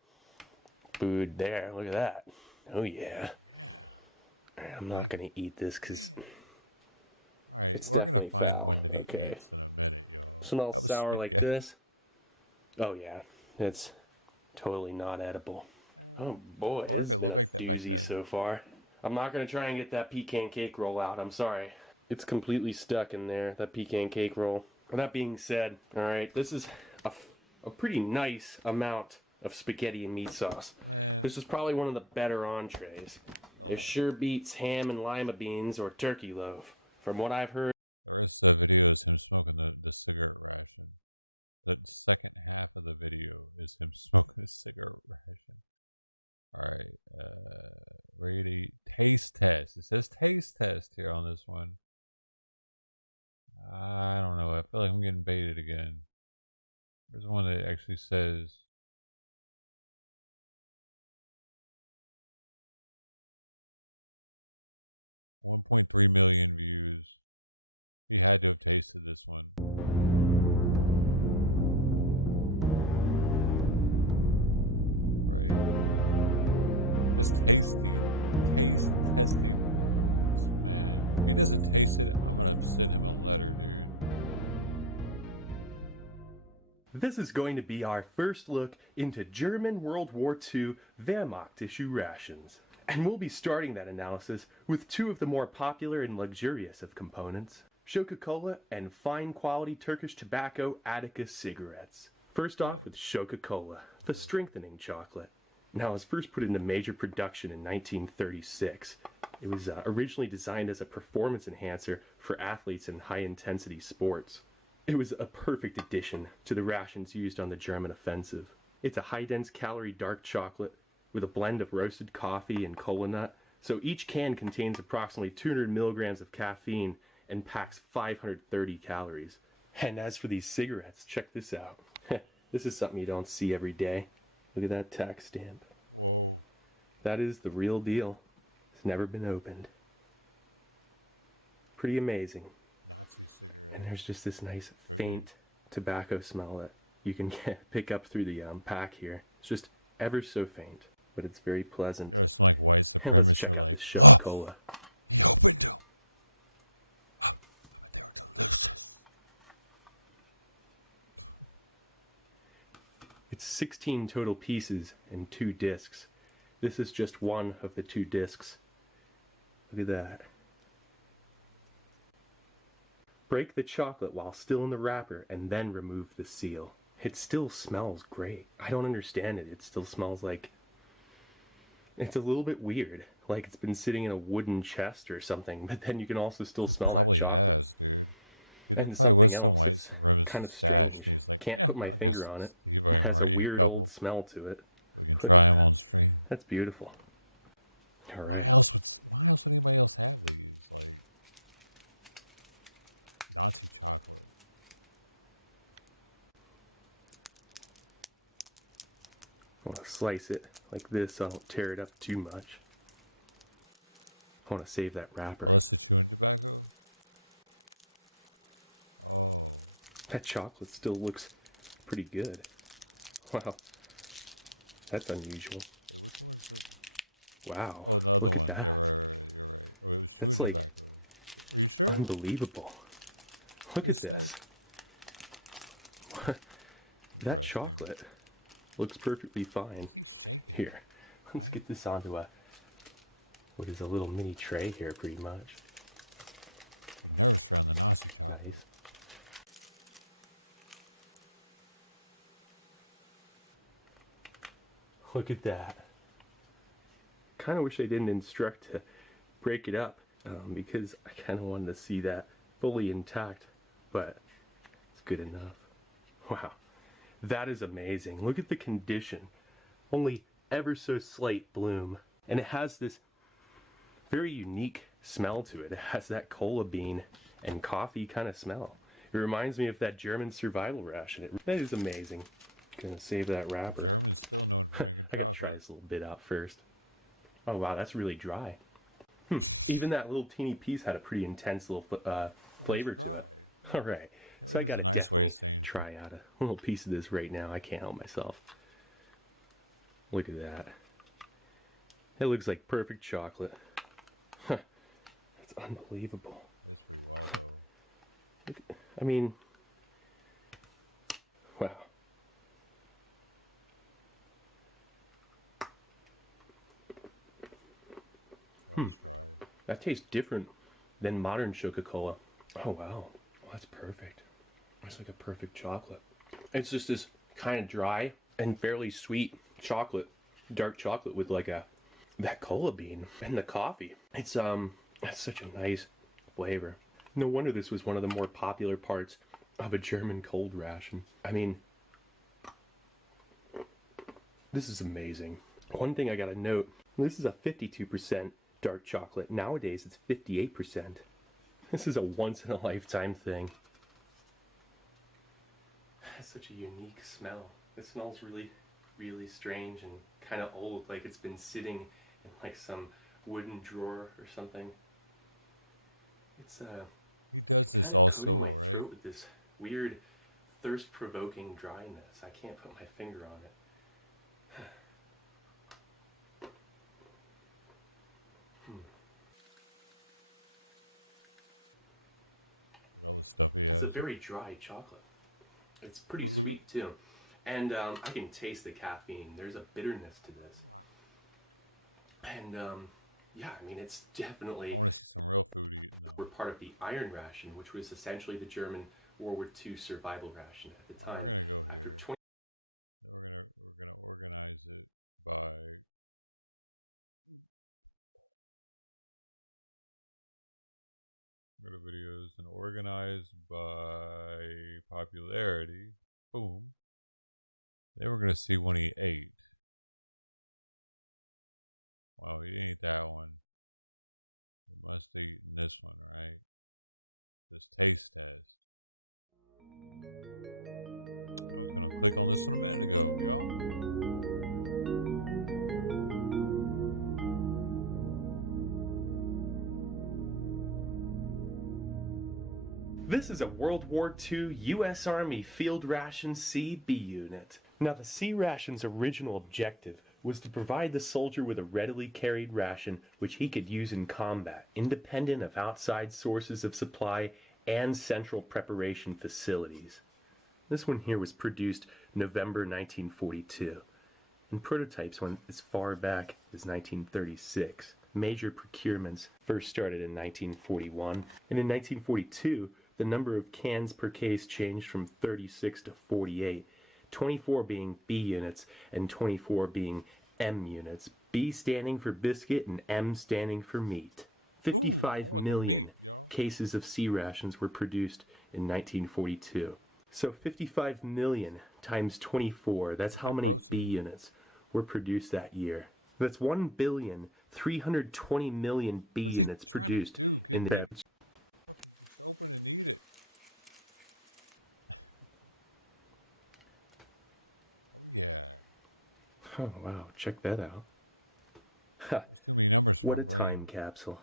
food there. Look at that. Oh yeah. All right, I'm not gonna eat this because it's definitely foul. Okay. Smells sour like this. Oh yeah, it's totally not edible. Oh boy, this has been a doozy so far. I'm not gonna try and get that pecan cake roll out. I'm sorry. It's completely stuck in there, that pecan cake roll. That being said, alright, this is a pretty nice amount of spaghetti and meat sauce. This is probably one of the better entrees. It sure beats ham and lima beans or turkey loaf. From what I've heard, this is going to be our first look into German World War II Wehrmacht issue rations. And we'll be starting that analysis with two of the more popular and luxurious of components, Coca-Cola and fine quality Turkish tobacco Attica cigarettes. First off with Coca-Cola, the strengthening chocolate. Now, it was first put into major production in 1936. It was originally designed as a performance enhancer for athletes in high-intensity sports. It was a perfect addition to the rations used on the German offensive. It's a high-dense calorie dark chocolate with a blend of roasted coffee and cola nut, so each can contains approximately 200 milligrams of caffeine and packs 530 calories. And as for these cigarettes, check this out. This is something you don't see every day. Look at that tax stamp. That is the real deal. It's never been opened. Pretty amazing. And there's just this nice faint tobacco smell that you can pick up through the pack here. It's just ever so faint, but it's very pleasant. And let's check out this Coca-Cola. It's 16 total pieces and 2 discs. This is just one of the 2 discs. Look at that. Break the chocolate while still in the wrapper and then remove the seal. It still smells great. I don't understand it. It still smells like... It's a little bit weird. Like it's been sitting in a wooden chest or something, but then you can also still smell that chocolate. And something else. It's kind of strange. Can't put my finger on it. It has a weird old smell to it. Look at that. That's beautiful. Alright. I want to slice it like this so I don't tear it up too much. I want to save that wrapper. That chocolate still looks pretty good. Wow, that's unusual. Wow, look at that. That's like unbelievable. Look at this. That chocolate looks perfectly fine. Here, let's get this onto what is a little mini tray here pretty much. Nice. Look at that. Kind of wish they didn't instruct to break it up because I kind of wanted to see that fully intact, but it's good enough. Wow, that is amazing. Look at the condition. Only ever so slight bloom, and it has this very unique smell to it. It has that cola bean and coffee kind of smell. It reminds me of that German survival ration. That is amazing. Gonna save that wrapper. I gotta try this little bit out first. Oh wow, that's really dry. Even that little teeny piece had a pretty intense little flavor to it. Alright, so I gotta definitely try out a little piece of this right now. I can't help myself. Look at that. It looks like perfect chocolate. That's unbelievable. I mean, wow. That tastes different than modern Coca-Cola. Oh wow, well, that's perfect. It's like a perfect chocolate. It's just this kind of dry and fairly sweet chocolate, dark chocolate with like that cola bean and the coffee. It's that's such a nice flavor. No wonder this was one of the more popular parts of a German cold ration. I mean, this is amazing. One thing I gotta note, this is a 52% dark chocolate. Nowadays it's 58%. This is a once in a lifetime thing. It's such a unique smell. It smells really, really strange and kind of old, like it's been sitting in like some wooden drawer or something. It's kind of coating my throat with this weird thirst-provoking dryness. I can't put my finger on it. It's a very dry chocolate. It's pretty sweet too. And I can taste the caffeine. There's a bitterness to this. And yeah, I mean, it's definitely, we're part of the iron ration, which was essentially the German World War II survival ration at the time. After 20 This is a World War II U.S. Army Field Ration C B unit. Now the C ration's original objective was to provide the soldier with a readily carried ration which he could use in combat, independent of outside sources of supply and central preparation facilities. This one here was produced November 1942, and prototypes went as far back as 1936. Major procurements first started in 1941, and in 1942 the number of cans per case changed from 36 to 48, 24 being B units and 24 being M units, B standing for biscuit and M standing for meat. 55 million cases of C rations were produced in 1942. So 55 million times 24, that's how many B units were produced that year. That's 1,320,000,000 B units produced in the Oh wow, check that out. Ha, what a time capsule.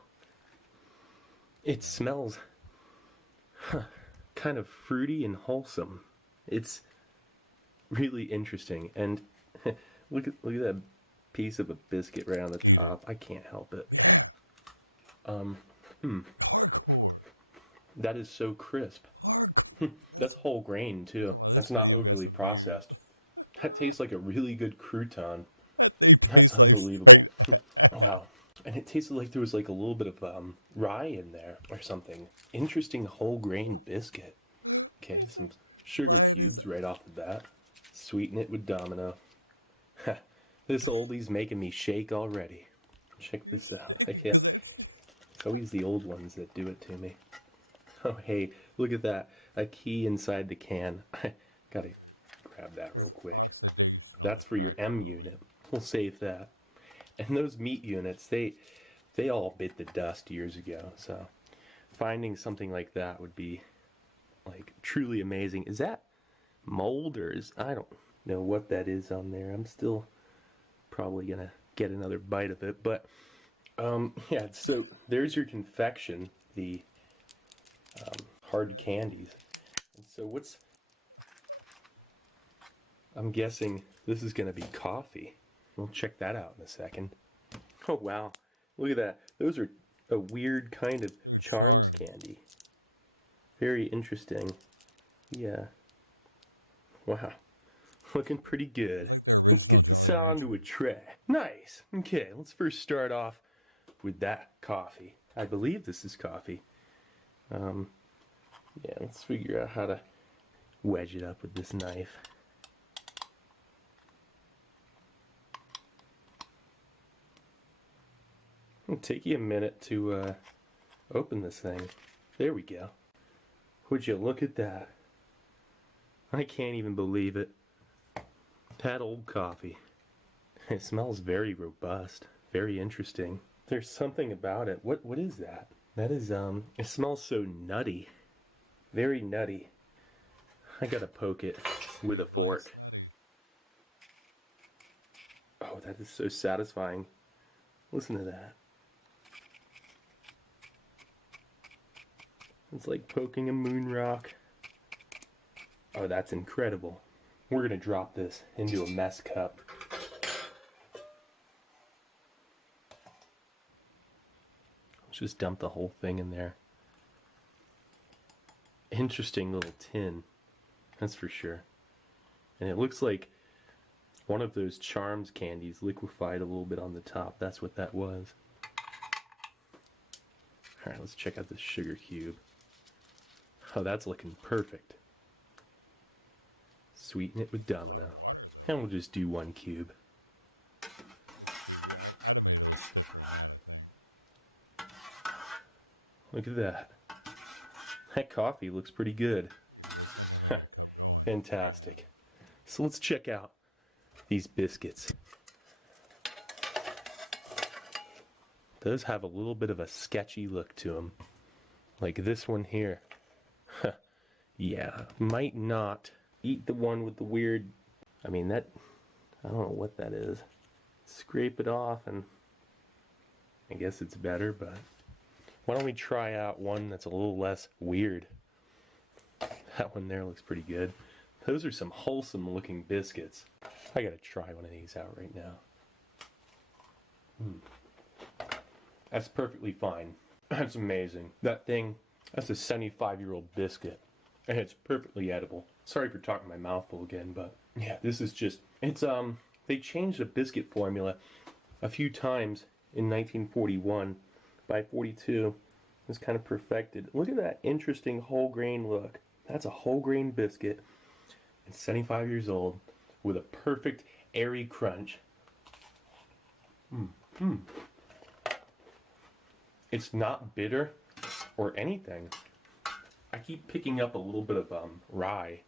It smells kind of fruity and wholesome. It's really interesting, and look at that piece of a biscuit right on the top. I can't help it. That is so crisp. That's whole grain too. That's not overly processed. That tastes like a really good crouton. That's unbelievable. Wow. And it tasted like there was like a little bit of rye in there or something. Interesting whole grain biscuit. Okay, some sugar cubes right off the bat. Sweeten it with Domino. This oldie's making me shake already. Check this out. I can't. It's always the old ones that do it to me. Oh, hey, look at that. A key inside the can. I gotta grab that real quick. That's for your M unit. We'll save that. And those meat units, they all bit the dust years ago, so finding something like that would be like truly amazing. Is that mold, or is, I don't know what that is on there. I'm still probably gonna get another bite of it, but yeah, so there's your confection, the hard candies. And so what's, I'm guessing this is gonna be coffee. We'll check that out in a second. Oh wow, look at that. Those are a weird kind of Charms candy. Very interesting. Yeah. Wow. Looking pretty good. Let's get this onto a tray. Nice. Okay, let's first start off with that coffee. I believe this is coffee. Yeah, let's figure out how to wedge it up with this knife. It'll take you a minute to open this thing. There we go. Would you look at that? I can't even believe it. That old coffee. It smells very robust. Very interesting. There's something about it. What is that? That is it smells so nutty. Very nutty. I gotta poke it with a fork. Oh, that is so satisfying. Listen to that. It's like poking a moon rock. Oh, that's incredible. We're gonna drop this into a mess cup. Let's just dump the whole thing in there. Interesting little tin, that's for sure. And it looks like one of those Charms candies liquefied a little bit on the top. That's what that was. Alright, let's check out this sugar cube. Oh, that's looking perfect. Sweeten it with Domino. And we'll just do 1 cube. Look at that. That coffee looks pretty good. Fantastic. So let's check out these biscuits. Those have a little bit of a sketchy look to them. Like this one here. Yeah, might not eat the one with the weird, I mean that, I don't know what that is. Scrape it off and I guess it's better, but why don't we try out one that's a little less weird. That one there looks pretty good. Those are some wholesome looking biscuits. I gotta try one of these out right now. That's perfectly fine. That's amazing. That thing, that's a 75-year-old biscuit. And it's perfectly edible. Sorry for talking my mouth full again, but yeah, this is just, it's, they changed the biscuit formula a few times in 1941. By 42, it was kind of perfected. Look at that interesting whole grain look. That's a whole grain biscuit. It's 75 years old with a perfect airy crunch. It's not bitter or anything. I keep picking up a little bit of rye.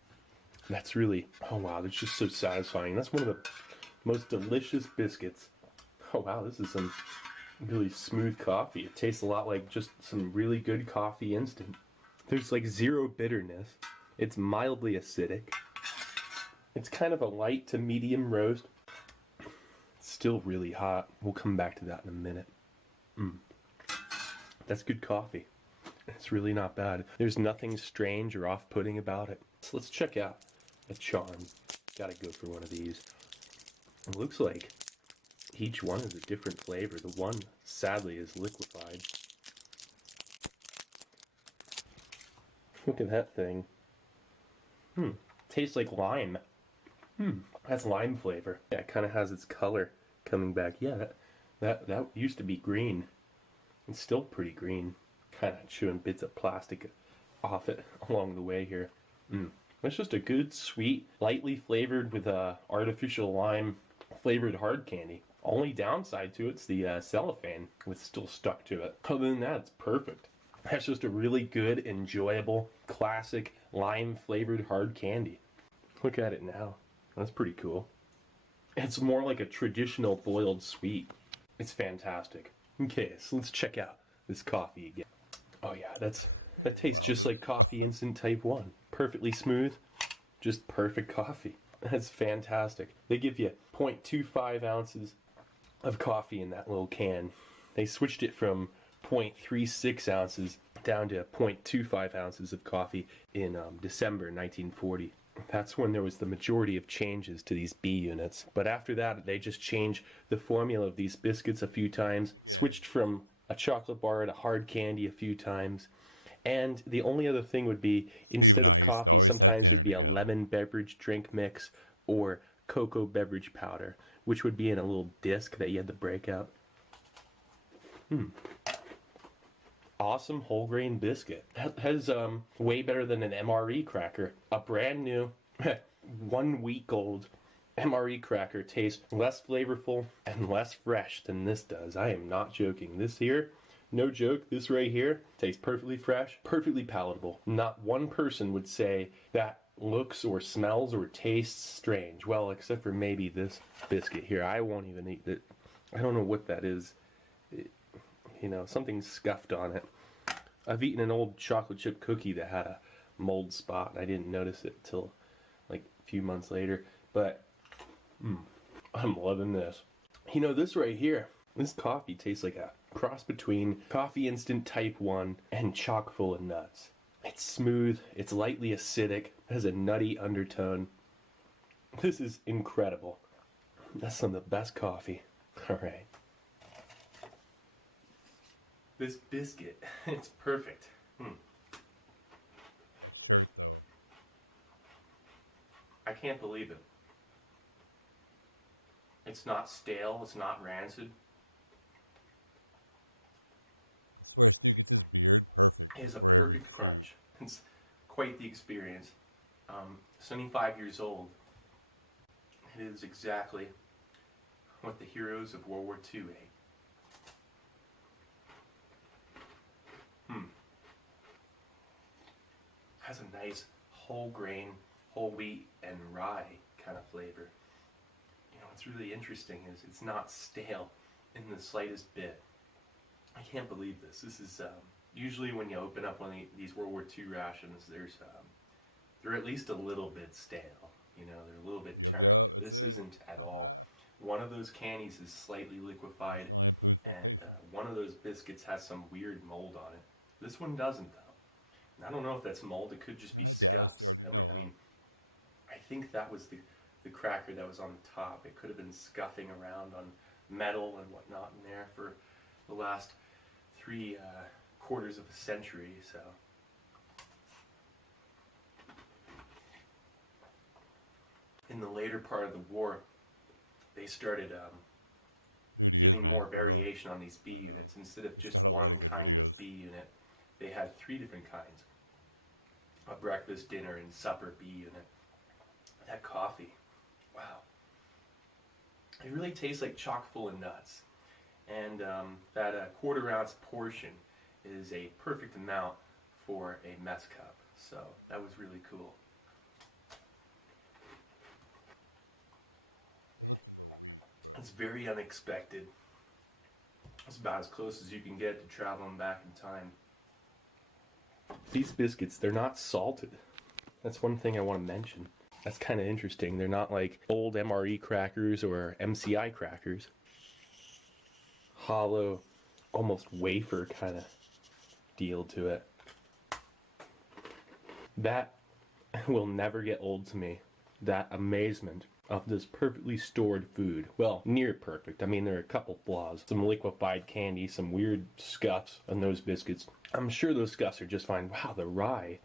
That's really, oh wow, that's just so satisfying. That's one of the most delicious biscuits. Oh wow, this is some really smooth coffee. It tastes a lot like just some really good coffee instant. There's like zero bitterness. It's mildly acidic. It's kind of a light to medium roast. It's still really hot. We'll come back to that in a minute. That's good coffee. It's really not bad. There's nothing strange or off-putting about it. So let's check out a Charm. Gotta go for one of these. It looks like each one is a different flavor. The one, sadly, is liquefied. Look at that thing. Tastes like lime. That's lime flavor. Yeah, it kind of has its color coming back. Yeah, that used to be green. It's still pretty green. Kind of chewing bits of plastic off it along the way here. It's just a good, sweet, lightly flavored with artificial lime flavored hard candy. Only downside to it's the cellophane was still stuck to it. Other than that, it's perfect. That's just a really good, enjoyable, classic lime flavored hard candy. Look at it now. That's pretty cool. It's more like a traditional boiled sweet. It's fantastic. Okay, so let's check out this coffee again. Oh yeah, that tastes just like coffee instant type 1. Perfectly smooth, just perfect coffee. That's fantastic. They give you 0.25 ounces of coffee in that little can. They switched it from 0.36 ounces down to 0.25 ounces of coffee in December 1940. That's when there was the majority of changes to these B units. But after that, they just changed the formula of these biscuits a few times, switched from a chocolate bar to hard candy a few times. And the only other thing would be, instead of coffee, sometimes it'd be a lemon beverage drink mix or cocoa beverage powder, which would be in a little disc that you had to break out. Awesome whole grain biscuit. That has way better than an MRE cracker. A brand new 1 week old MRE cracker tastes less flavorful and less fresh than this does. I am not joking. This here, no joke, this right here tastes perfectly fresh, perfectly palatable. Not one person would say that looks or smells or tastes strange. Well, except for maybe this biscuit here. I won't even eat it. I don't know what that is. You know, something scuffed on it. I've eaten an old chocolate chip cookie that had a mold spot. I didn't notice it till like a few months later. But I'm loving this. You know, this right here, this coffee tastes like a cross between Coffee Instant Type 1 and chock full of nuts. It's smooth, it's lightly acidic, has a nutty undertone. This is incredible. That's some of the best coffee. All right. This biscuit, it's perfect. I can't believe it. It's not stale, it's not rancid. It is a perfect crunch. It's quite the experience. It's only 5 years old. It is exactly what the heroes of World War II ate. Has a nice whole grain, whole wheat, and rye kind of flavor. You know, what's really interesting is it's not stale in the slightest bit. I can't believe this. This is usually when you open up one of these World War II rations, they're at least a little bit stale. You know, they're a little bit turned. This isn't at all. One of those candies is slightly liquefied, and one of those biscuits has some weird mold on it. This one doesn't, though. And I don't know if that's mold. It could just be scuffs. I mean, I think that was the cracker that was on the top. It could have been scuffing around on metal and whatnot in there for the last 3 quarters of a century. So, in the later part of the war, they started giving more variation on these B units. Instead of just one kind of B unit, they had 3 different kinds. A breakfast, dinner, and supper B unit. That coffee, wow. It really tastes like chock full of nuts. And that 1/4 ounce portion is a perfect amount for a mess cup. So that was really cool. It's very unexpected. It's about as close as you can get to traveling back in time. These biscuits, they're not salted. That's one thing I want to mention. That's kind of interesting. They're not like old MRE crackers or MCI crackers. Hollow, almost wafer kind of deal to it. That will never get old to me. That amazement of this perfectly stored food. Well, near perfect. I mean, there are a couple flaws. Some liquefied candy, some weird scuffs on those biscuits. I'm sure those scuffs are just fine. Wow, the rye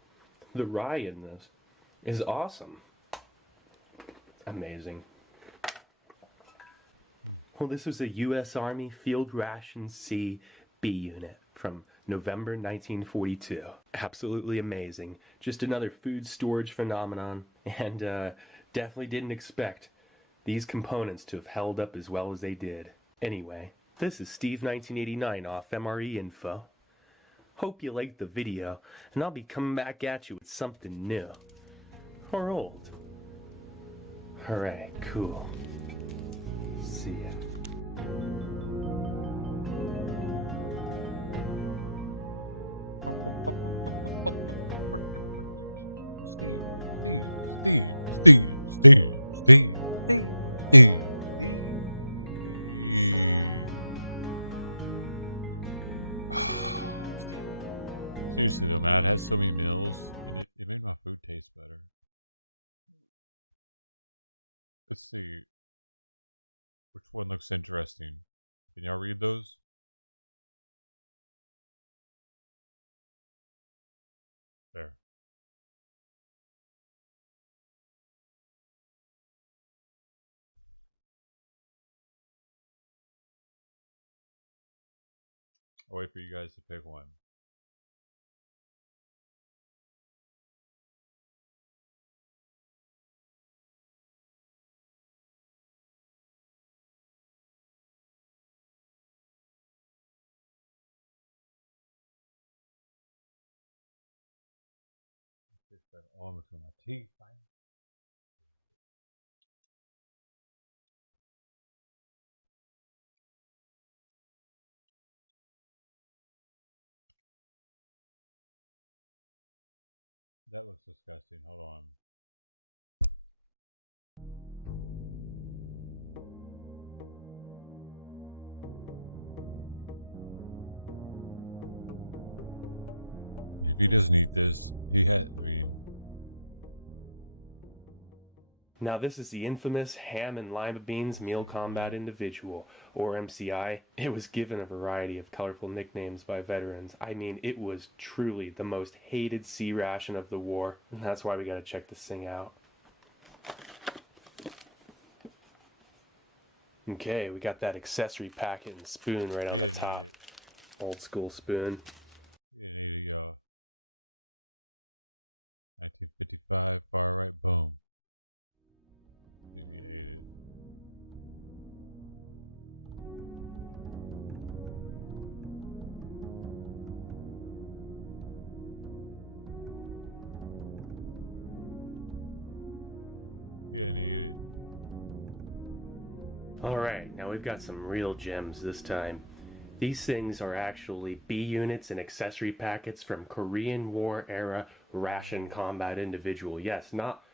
in this is awesome. Amazing. Well, this was a U.S. Army Field Ration C B unit from November 1942. Absolutely amazing. Just another food storage phenomenon, and definitely didn't expect these components to have held up as well as they did. Anyway, this is Steve1989 off MRE Info. Hope you liked the video, and I'll be coming back at you with something new. Or old. Alright, cool. See ya. Now this is the infamous Ham and Lima Beans Meal Combat Individual, or MCI. It was given a variety of colorful nicknames by veterans. I mean, it was truly the most hated sea ration of the war, and that's why we gotta check this thing out. Okay, we got that accessory packet and spoon right on the top. Old school spoon. Alright, now we've got some real gems this time. These things are actually B units and accessory packets from Korean War era ration combat individual. Yes, not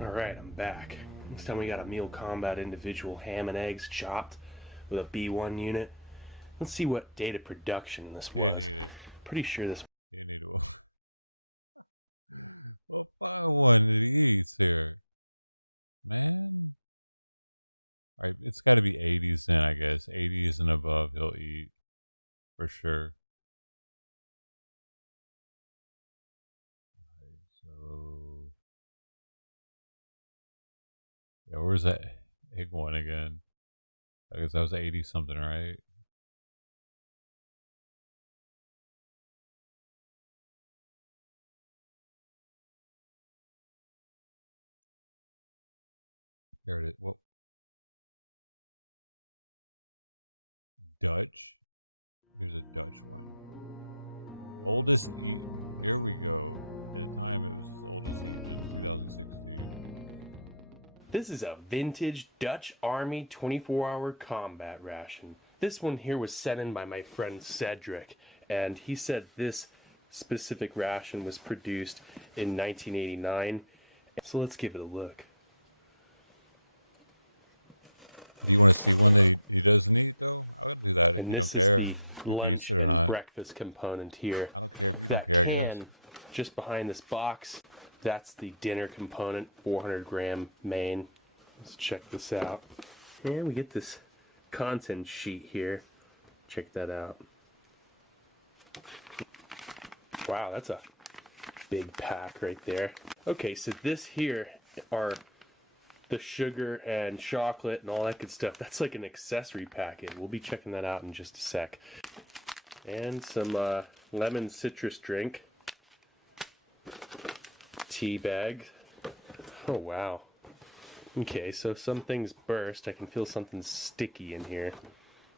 Alright, I'm back. This time we got a Meal Combat Individual ham and eggs chopped with a B1 unit. Let's see what date of production this was. Pretty sure this This is a vintage Dutch Army 24-hour combat ration. This one here was sent in by my friend Cedric, and he said this specific ration was produced in 1989. So let's give it a look. And this is the lunch and breakfast component here. That can, just behind this box, that's the dinner component, 400 gram main. Let's check this out. And we get this content sheet here. Check that out. Wow, that's a big pack right there. Okay, so this here are the sugar and chocolate and all that good stuff. That's like an accessory packet. We'll be checking that out in just a sec. And some lemon citrus drink. Tea bag. Oh, wow. Okay, so some things burst. I can feel something sticky in here.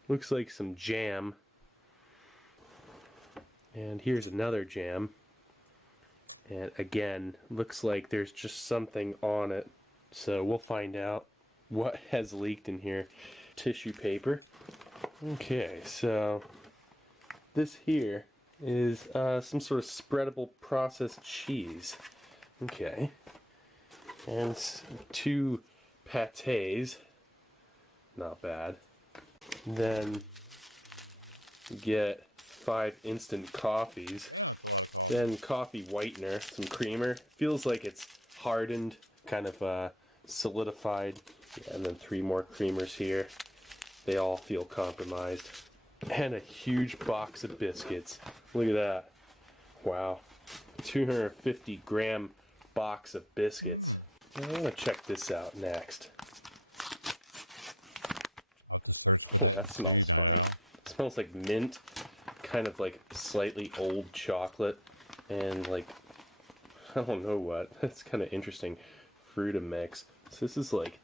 Looks like some jam. And here's another jam. And again, looks like there's just something on it. So we'll find out what has leaked in here. Tissue paper. Okay, so this here is some sort of spreadable processed cheese. Okay. And 2 pâtés. Not bad. Then you get 5 instant coffees. Then coffee whitener, some creamer. Feels like it's hardened, kind of solidified. Yeah, and then 3 more creamers here. They all feel compromised. And a huge box of biscuits. Look at that. Wow. 250 gram box of biscuits. I'm gonna check this out next. Oh, that smells funny. It smells like mint, kind of like slightly old chocolate, and like, I don't know what. That's kind of interesting. Fruitamix. So this is like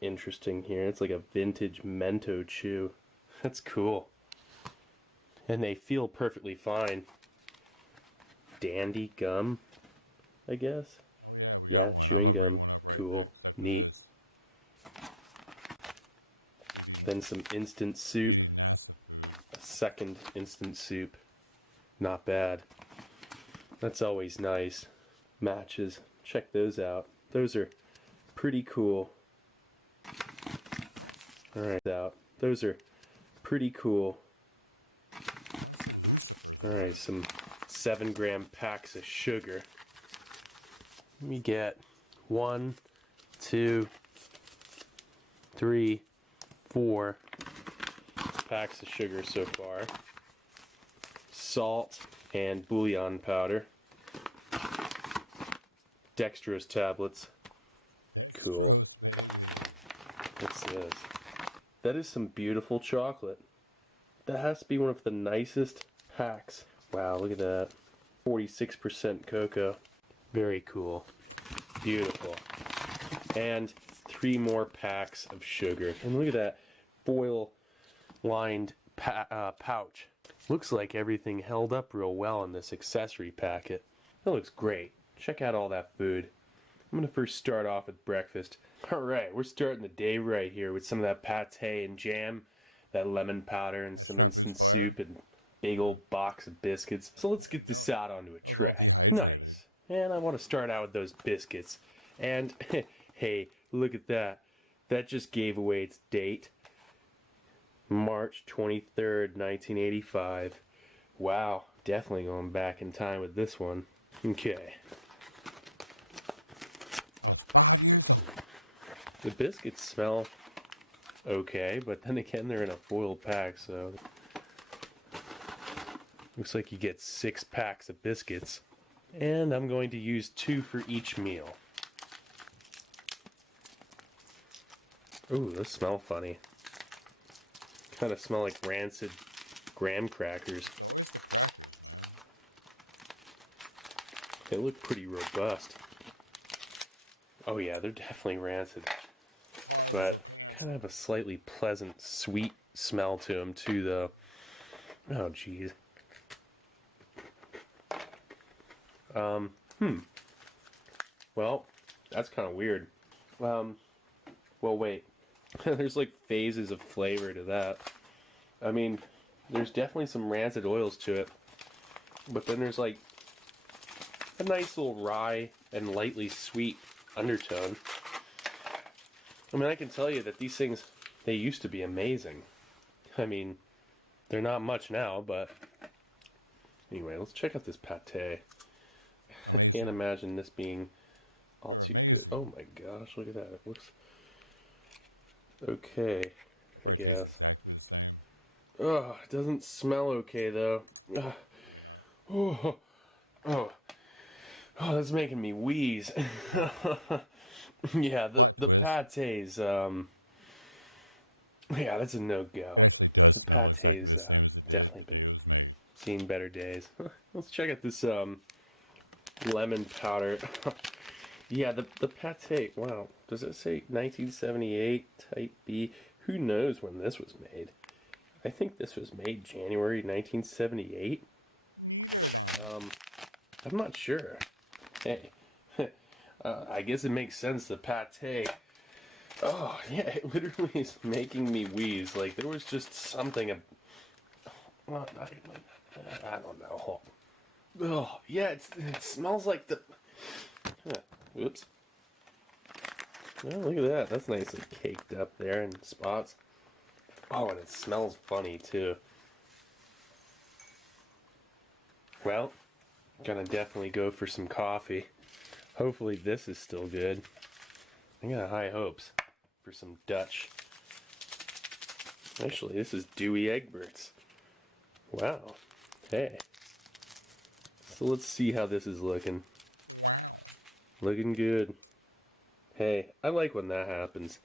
interesting here. It's like a vintage Mento chew. That's cool. And they feel perfectly fine. Dandy gum, I guess. Yeah, chewing gum. Cool. Neat. Then some instant soup. A second instant soup. Not bad. That's always nice. Matches. Check those out. Those are pretty cool. Alright, out. Those are pretty cool. Alright, some 7 gram packs of sugar. We get 1, 2, 3, 4 packs of sugar so far. Salt and bouillon powder. Dextrose tablets. Cool. What's this? That is some beautiful chocolate. That has to be one of the nicest packs. Wow, look at that. 46% cocoa. Very cool. Beautiful. And 3 more packs of sugar. And look at that foil lined pouch. Looks like everything held up real well in this accessory packet. That looks great. Check out all that food. I'm going to first start off with breakfast. Alright, we're starting the day right here with some of that pâté and jam, that lemon powder and some instant soup and big old box of biscuits. So let's get this out onto a tray. Nice. And I want to start out with those biscuits. And hey, look at that. That just gave away its date. March 23rd, 1985. Wow, definitely going back in time with this one. Okay. The biscuits smell okay, but then again they're in a foil pack, so looks like you get 6 packs of biscuits. And I'm going to use 2 for each meal. Ooh, those smell funny. Kind of smell like rancid graham crackers. They look pretty robust. Oh yeah, they're definitely rancid. But kind of have a slightly pleasant, sweet smell to them too, though. Oh, geez. Well, that's kind of weird. Well, wait. There's like phases of flavor to that. I mean, there's definitely some rancid oils to it. But then there's like a nice little rye and lightly sweet undertone. I mean, I can tell you that these things, they used to be amazing. I mean, they're not much now, but anyway, let's check out this pate. I can't imagine this being all too good. Oh my gosh, look at that. It looks okay, I guess. Oh, it doesn't smell okay though. Oh, oh, oh, that's making me wheeze. Yeah, the pate's, yeah, that's a no-go. The pate's definitely been seeing better days. Let's check out this lemon powder. Yeah, the pate, wow. Does it say 1978 type B? Who knows when this was made? I think this was made January 1978. I'm not sure. Hey, I guess it makes sense, the pate. Oh, yeah, it literally is making me wheeze. Like, there was just something, well, I don't know. Oh, yeah, it smells like the, oops. Oh, look at that. That's nicely caked up there in spots. Oh, and it smells funny, too. Well, gonna definitely go for some coffee. Hopefully this is still good. I got high hopes for some Dutch. Actually, this is Dewey Egberts. Wow. Hey. So let's see how this is looking. Looking good. Hey, I like when that happens.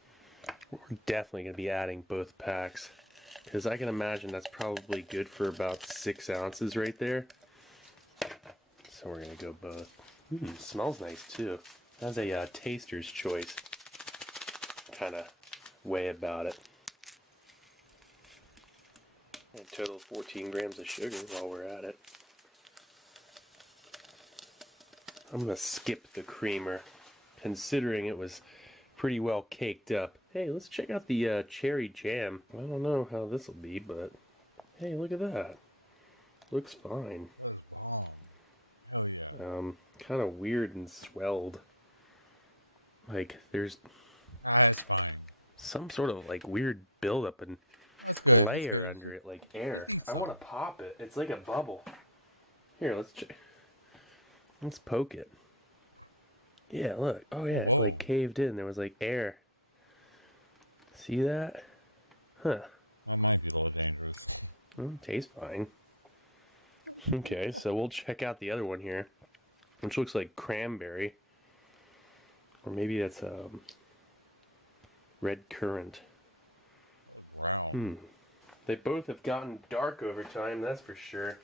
We're definitely going to be adding both packs, because I can imagine that's probably good for about 6 ounces right there. So we're going to go both. Smells nice too. Has a taster's choice kind of way about it. And total 14 grams of sugar while we're at it. I'm going to skip the creamer, considering it was pretty well caked up. Hey, let's check out the cherry jam. I don't know how this will be, but hey, look at that. Looks fine. Kind of weird and swelled. Like, there's some sort of like weird buildup and layer under it, like air. I want to pop it. It's like a bubble. Here, let's check. Let's poke it. Yeah, look. Oh yeah, it like caved in. There was like air. See that? Huh. Tastes fine. Okay, so we'll check out the other one here, which looks like cranberry. Or maybe that's red currant. They both have gotten dark over time, that's for sure.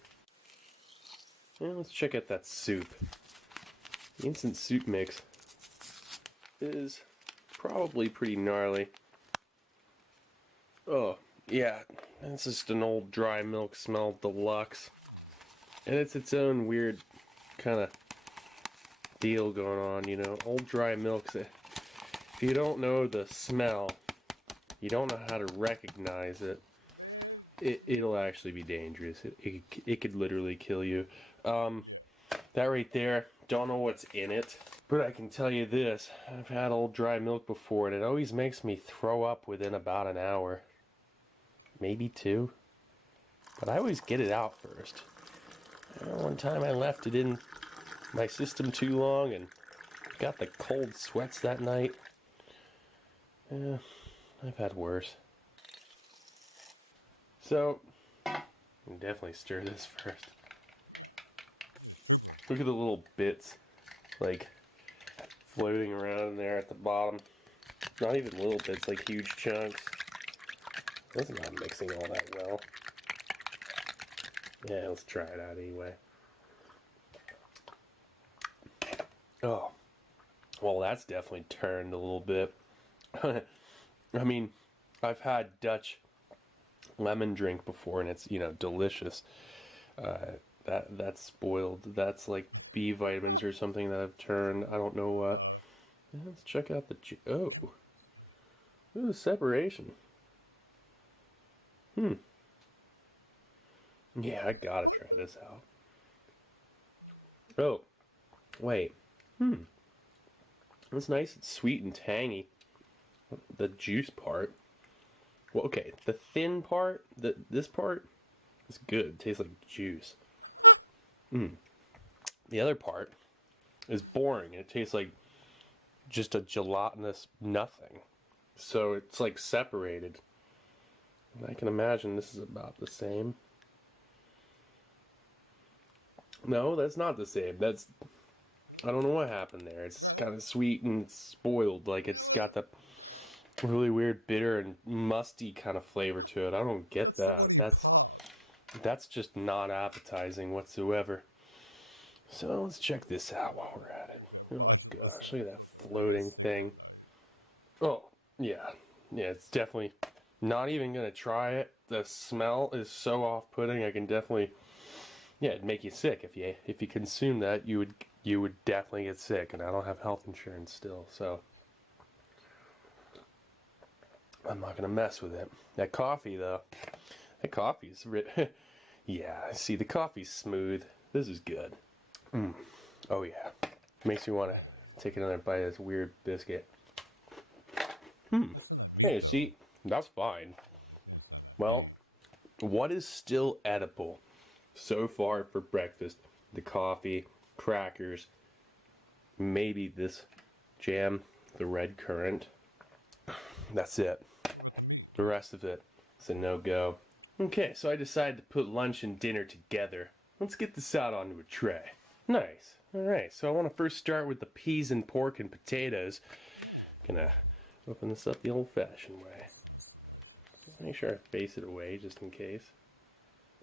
Yeah, let's check out that soup. The instant soup mix is probably pretty gnarly. Oh, yeah, it's just an old dry milk smell deluxe. And it's its own weird kind of deal going on, you know. Old dry milks, if you don't know the smell, you don't know how to recognize it, it'll actually be dangerous. It could literally kill you. That right there, don't know what's in it, but I can tell you this, I've had old dry milk before and it always makes me throw up within about an hour. Maybe 2. But I always get it out first. One time I left it in my system too long and got the cold sweats that night. Yeah, I've had worse. So, I'll definitely stir this first. Look at the little bits, like, floating around in there at the bottom. Not even little bits, like huge chunks. This is not mixing all that well. Yeah, let's try it out anyway. Oh, well, that's definitely turned a little bit. I mean, I've had Dutch lemon drink before, and it's, you know, delicious. That's spoiled. That's like B vitamins or something that I've turned. I don't know what. Yeah, let's check out the oh, look at the separation. Yeah, I gotta try this out. Oh, wait. That's nice. It's sweet and tangy. The juice part. Well, okay, the thin part, this part is good. It tastes like juice. The other part is boring. It tastes like just a gelatinous nothing. So it's like separated. And I can imagine this is about the same. No, that's not the same. That's, I don't know what happened there. It's kind of sweet and spoiled. Like it's got the really weird bitter and musty kind of flavor to it. I don't get that. That's just not appetizing whatsoever. So let's check this out while we're at it. Oh gosh, look at that floating thing. Oh, yeah. Yeah, it's definitely not even gonna try it. The smell is so off-putting. I can definitely, yeah, it'd make you sick if you consume that. You would definitely get sick, and I don't have health insurance still, so I'm not gonna mess with it. That coffee though, that coffee's yeah. See, the coffee's smooth. This is good. Oh yeah, makes me want to take another bite of this weird biscuit. Hey, see, that's fine. Well, what is still edible so far for breakfast? The coffee, crackers, maybe this jam, the red currant. That's it. The rest of it is a no-go. Okay, so I decided to put lunch and dinner together. Let's get this out onto a tray. Nice. Alright, so I want to first start with the peas and pork and potatoes. Gonna open this up the old-fashioned way. Just make sure I face it away, just in case.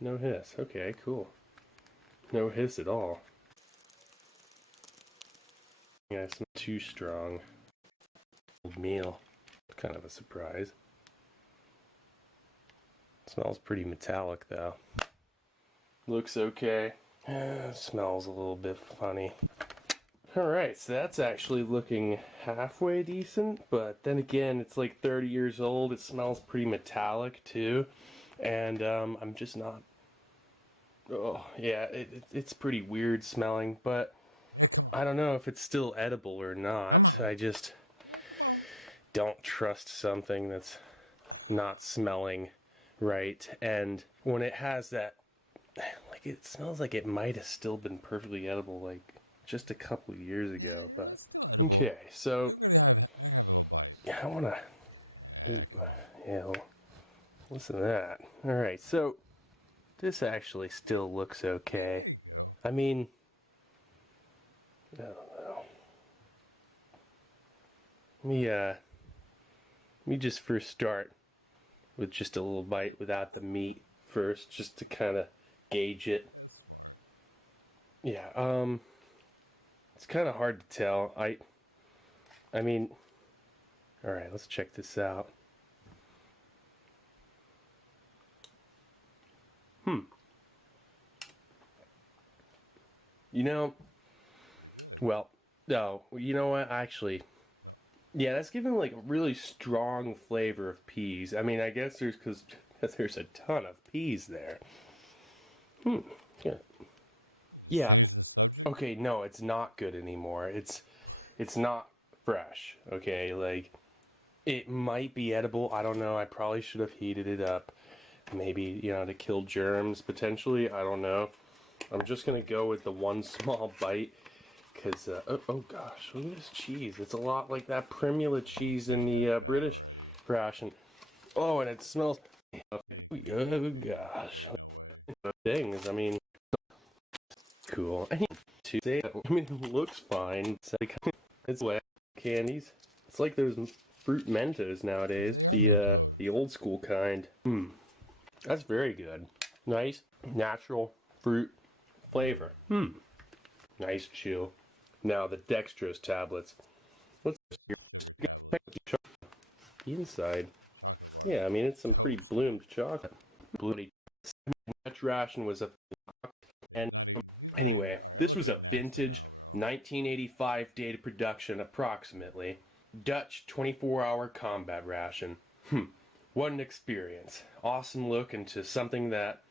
No hiss. Okay, cool. No hiss at all. Yeah, it's not too strong. Meal. Kind of a surprise. Smells pretty metallic, though. Looks okay. Smells a little bit funny. Alright, so that's actually looking halfway decent, but then again, it's like 30 years old. It smells pretty metallic, too. And I'm just not... Oh, yeah, it's pretty weird smelling, but I don't know if it's still edible or not. I just don't trust something that's not smelling right. And when it has that, like, it smells like it might have still been perfectly edible, like, just a couple of years ago, but... Okay, so... Yeah, I wanna... Yeah, listen to that. Alright, so... This actually still looks okay. I mean... I don't know. Let me just first start with just a little bite without the meat first, just to kind of gauge it. Yeah, it's kind of hard to tell. I mean, all right, let's check this out. You know, well, no, you know what, actually, yeah, that's giving like a really strong flavor of peas. I mean, I guess because there's a ton of peas there. Yeah. Yeah. Okay, no, it's not good anymore. It's not fresh. Okay, like it might be edible. I don't know. I probably should have heated it up. Maybe, you know, to kill germs potentially. I don't know. I'm just gonna go with the one small bite because oh gosh, look at this cheese. It's a lot like that Primula cheese in the British ration. Oh, and it smells. Oh gosh. Things. I mean, cool. I need to say that. I mean, it looks fine. It's like candies. It's like those fruit Mentos nowadays. The old school kind. That's very good. Nice natural fruit flavor. Nice chew. Now the dextrose tablets. Let's check the inside. Yeah, I mean it's some pretty bloomed chocolate. Bloody Dutch ration was a and anyway, this was a vintage 1985 date of production approximately. Dutch 24-hour combat ration. What an experience. Awesome look into something that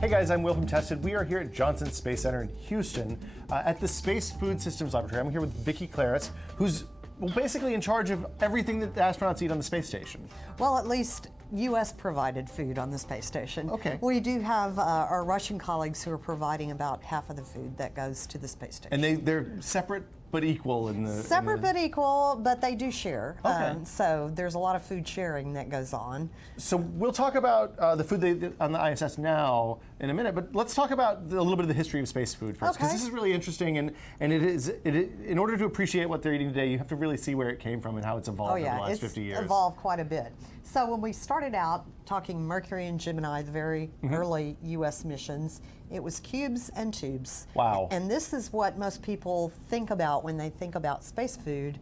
Hey guys, I'm Will from Tested. We are here at Johnson Space Center in Houston at the Space Food Systems Laboratory. I'm here with Vicki Claris, who's basically in charge of everything that the astronauts eat on the space station. Well, at least U.S. provided food on the space station. Okay. We do have our Russian colleagues who are providing about half of the food that goes to the space station. And they're separate but equal in the... Separate but equal, but they do share. Okay. So there's a lot of food sharing that goes on. So we'll talk about the food on the ISS now in a minute, but let's talk about a little bit of the history of space food first, because this is really interesting, and in order to appreciate what they're eating today, you have to really see where it came from and how it's evolved over the last 50 years. It's evolved quite a bit. So when we started out talking Mercury and Gemini, the very early U.S. missions, it was cubes and tubes. Wow. And this is what most people think about when they think about space food,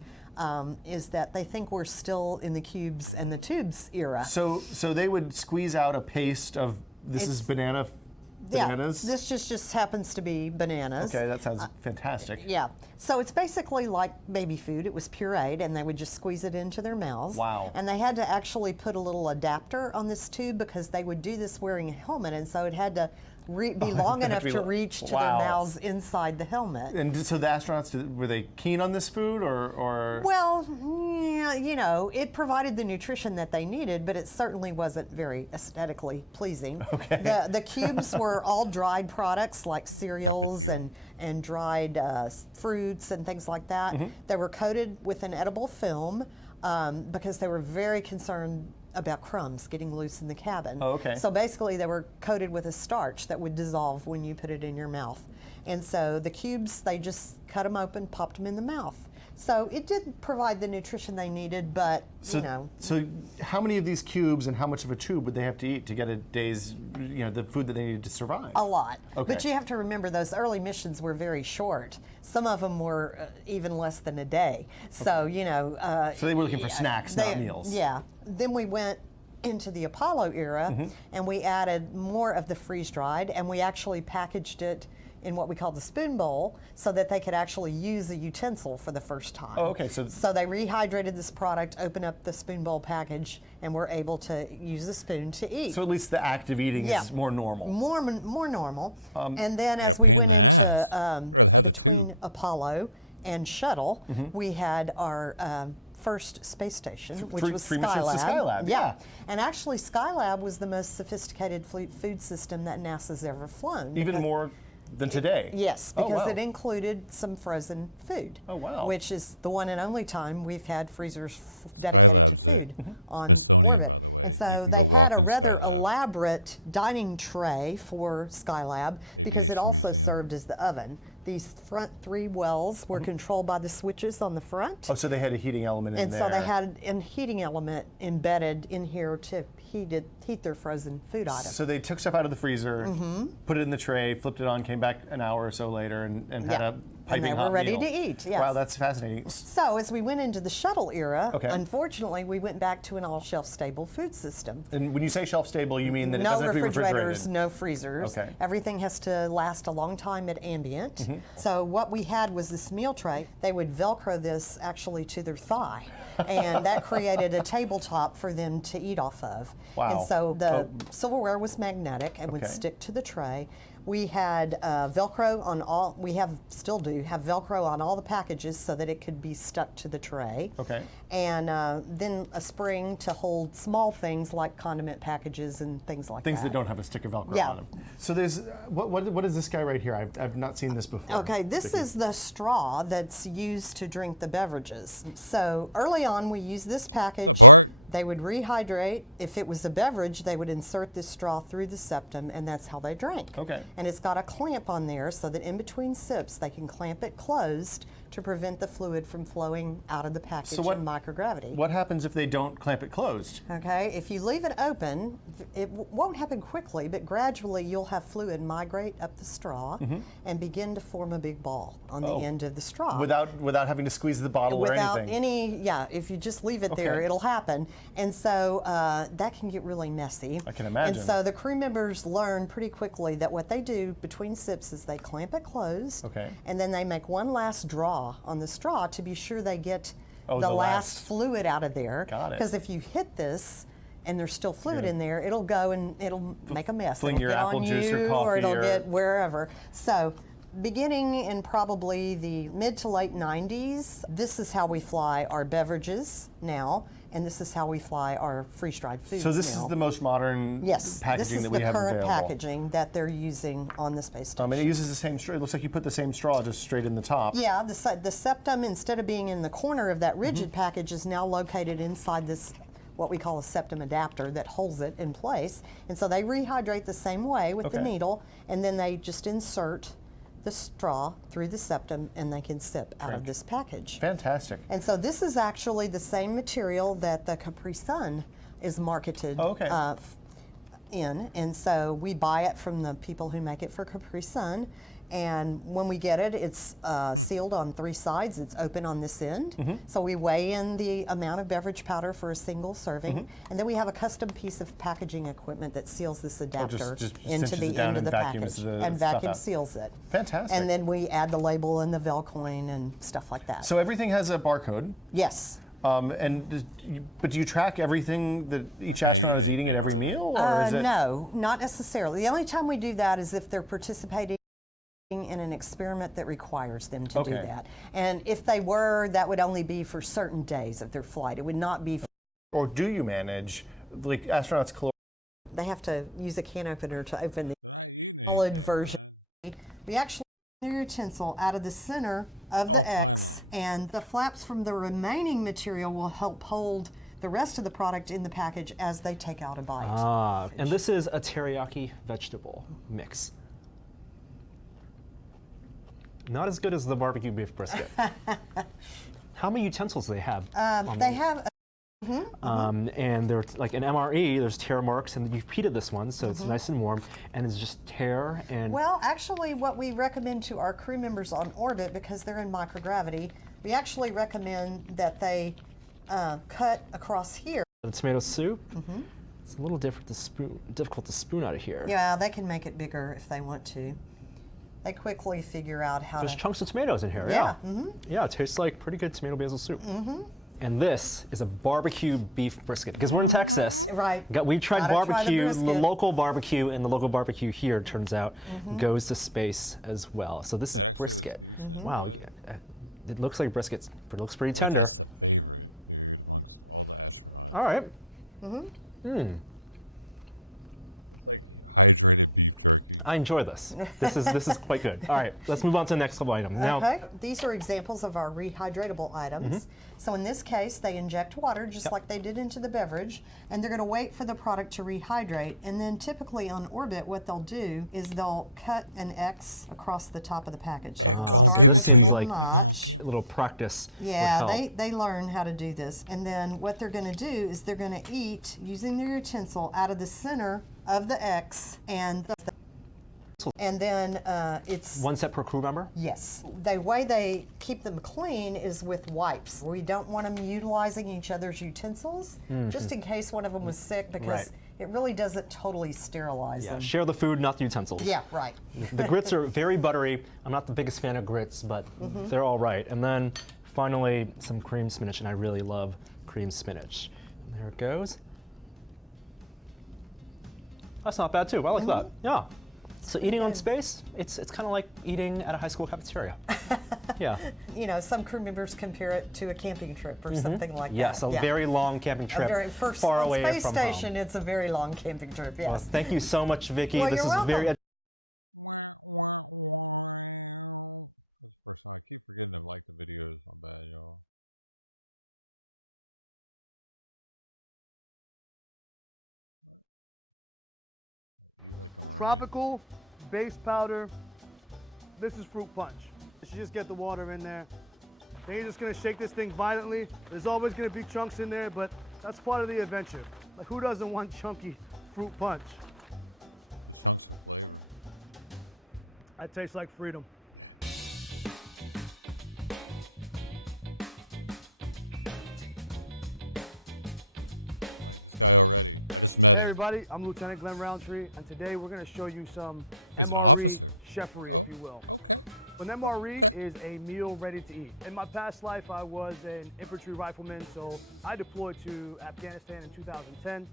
is that they think we're still in the cubes and the tubes era. So they would squeeze out a paste of, this is bananas? Yeah, this just happens to be bananas. Okay, that sounds fantastic. Yeah, so it's basically like baby food. It was pureed, and they would just squeeze it into their mouths. Wow. And they had to actually put a little adapter on this tube because they would do this wearing a helmet, and so it had to be long enough to reach to their mouths inside the helmet. And so the astronauts, were they keen on this food, or? Well, yeah, you know, it provided the nutrition that they needed, but it certainly wasn't very aesthetically pleasing. Okay. The cubes were all dried products like cereals and dried fruits and things like that. They were coated with an edible film because they were very concerned about crumbs getting loose in the cabin. Oh, okay. So basically they were coated with a starch that would dissolve when you put it in your mouth. And so the cubes, they just cut them open, popped them in the mouth. So it did provide the nutrition they needed, but you know. So how many of these cubes and how much of a tube would they have to eat to get a day's, the food that they needed to survive? A lot. Okay. But you have to remember those early missions were very short. Some of them were even less than a day. So, you know. So they were looking for snacks, not meals. Yeah. Then we went into the Apollo era and we added more of the freeze-dried, and we actually packaged it in what we call the spoon bowl so that they could actually use a utensil for the first time. Oh, okay. So they rehydrated this product, opened up the spoon bowl package, and were able to use the spoon to eat. So at least the act of eating is more normal. More normal. And then as we went into between Apollo and Shuttle, we had our first space station, which was three missions to Skylab, yeah. And actually Skylab was the most sophisticated food system that NASA's ever flown. Even more than today? Yes, because it included some frozen food. Oh, wow. Which is the one and only time we've had freezers dedicated to food on orbit. And so they had a rather elaborate dining tray for Skylab because it also served as the oven. These front three wells were controlled by the switches on the front. Oh, so they had a heating element in there. And so they had a heating element embedded in here to heat their frozen food items. So they took stuff out of the freezer, put it in the tray, flipped it on, came back an hour or so later, and had a piping hot meal. And they were ready to eat, yes. Wow, that's fascinating. So as we went into the shuttle era, unfortunately, we went back to an all shelf-stable food system. And when you say shelf-stable, you mean that it no doesn't have to be refrigerators, refrigerated? no freezers. Okay. Everything has to last a long time at ambient. So what we had was this meal tray. They would Velcro this actually to their thigh. And that created a tabletop for them to eat off of. Wow. And so the silverware was magnetic and would stick to the tray. We had Velcro on all, still do have Velcro on all the packages so that it could be stuck to the tray. Okay. And then a spring to hold small things like condiment packages and things like that. Things that don't have a stick of Velcro on them. So there's, what is this guy right here? I've not seen this before. Okay, this is the straw that's used to drink the beverages. So early on we used this package. They would rehydrate. If it was a beverage, they would insert this straw through the septum, and that's how they drank. Okay. And it's got a clamp on there so that in between sips, they can clamp it closed to prevent the fluid from flowing out of the package in microgravity. What happens if they don't clamp it closed? Okay, if you leave it open, it won't happen quickly, but gradually you'll have fluid migrate up the straw and begin to form a big ball on the end of the straw. Without having to squeeze the bottle or anything? If you just leave it there, it'll happen. And so that can get really messy. I can imagine. And so the crew members learn pretty quickly that what they do between sips is they clamp it closed, and then they make one last draw on the straw to be sure they get the last fluid out of there. Got it. Because if you hit this, and there's still fluid in there, it'll go and it'll make a mess. Fling It'll your get apple on juice or you, coffee it'll or- get wherever. So beginning in probably the mid to late 90s, this is how we fly our beverages now, and this is how we fly our freeze-dried foods So this now. is the most modern Yes, packaging this is that we the have current available. packaging that they're using on the space station. And it uses the same straw. It looks like you put the same straw just straight in the top. Yeah, the septum, instead of being in the corner of that rigid package, is now located inside this, what we call a septum adapter that holds it in place. And so they rehydrate the same way with the Okay. needle, and then they just insert the straw through the septum, and they can sip out of Drink. this package. Fantastic. And so this is actually the same material that the Capri Sun is marketed in. And so we buy it from the people who make it for Capri Sun. And when we get it, it's sealed on 3 sides. It's open on this end. So we weigh in the amount of beverage powder for a single serving. And then we have a custom piece of packaging equipment that seals this adapter just into cinches the it down end of and the vacuums package. the And stuff vacuum out. seals it. Fantastic. And then we add the label and the Velcoin and stuff like that. So everything has a barcode. Yes. But do you track everything that each astronaut is eating at every meal, or is it? No, not necessarily. The only time we do that is if they're participating in an experiment that requires them to do Okay. that. And if they were, that would only be for certain days of their flight. It would not be. Or do you manage, like astronauts' caloric? They have to use a can opener to open the solid version. We actually the utensil out of the center of the X, and the flaps from the remaining material will help hold the rest of the product in the package as they take out a bite. Ah, and this is a teriyaki vegetable mix. Not as good as the barbecue beef brisket. How many utensils do they have? They have. And there's like an MRE, there's tear marks, and you've heated this one, so it's nice and warm, and it's just tear and. Well, actually, what we recommend to our crew members on orbit, because they're in microgravity, we actually recommend that they cut across here. The tomato soup. It's a little difficult to spoon out of here. Yeah, they can make it bigger if they want to. They quickly figure out how There's to. chunks of tomatoes in here. Yeah. Yeah, it tastes like pretty good tomato basil soup. And this is a barbecue beef brisket because we're in Texas. Right. We tried Gotta try the barbecue, the brisket. local barbecue, and the local barbecue here, it turns out, goes to space as well. So this is brisket. Wow, it looks like brisket, but it looks pretty tender. All right. I enjoy this. This is quite good. All right, let's move on to the next couple item. Now, Okay, these are examples of our rehydratable items. So in this case, they inject water just like they did into the beverage, and they're going to wait for the product to rehydrate. And then typically on orbit, what they'll do is they'll cut an X across the top of the package. So they'll start so this with seems a little like notch. a little practice. Yeah, would help. they learn how to do this. And then what they're going to do is they're going to eat using their utensil out of the center of the X, and then it's One set per crew member? Yes. The way they keep them clean is with wipes. We don't want them utilizing each other's utensils, just in case one of them was sick, because Right. it really doesn't totally sterilize Yeah, them. share the food, not the utensils. Yeah, right. The grits are very buttery. I'm not the biggest fan of grits, but they're all right. And then finally, some cream spinach, and I really love cream spinach. And there it goes. That's not bad too. I like that. Yeah. So eating on space, it's kind of like eating at a high school cafeteria. Yeah. You know, some crew members compare it to a camping trip or something like Yes, that. a very long camping trip, far away on space from station, home. it's a very long camping trip. Yes. Well, thank you so much, Vicki. Well, this you're is very. welcome. Tropical, base powder. This is fruit punch. You just get the water in there. Then you're just gonna shake this thing violently. There's always gonna be chunks in there, but that's part of the adventure. Like, who doesn't want chunky fruit punch? That tastes like freedom. Hey everybody, I'm Lieutenant Glenn Roundtree, and today we're going to show you some MRE chefery, if you will. An MRE is a meal ready to eat. In my past life, I was an infantry rifleman, so I deployed to Afghanistan in 2010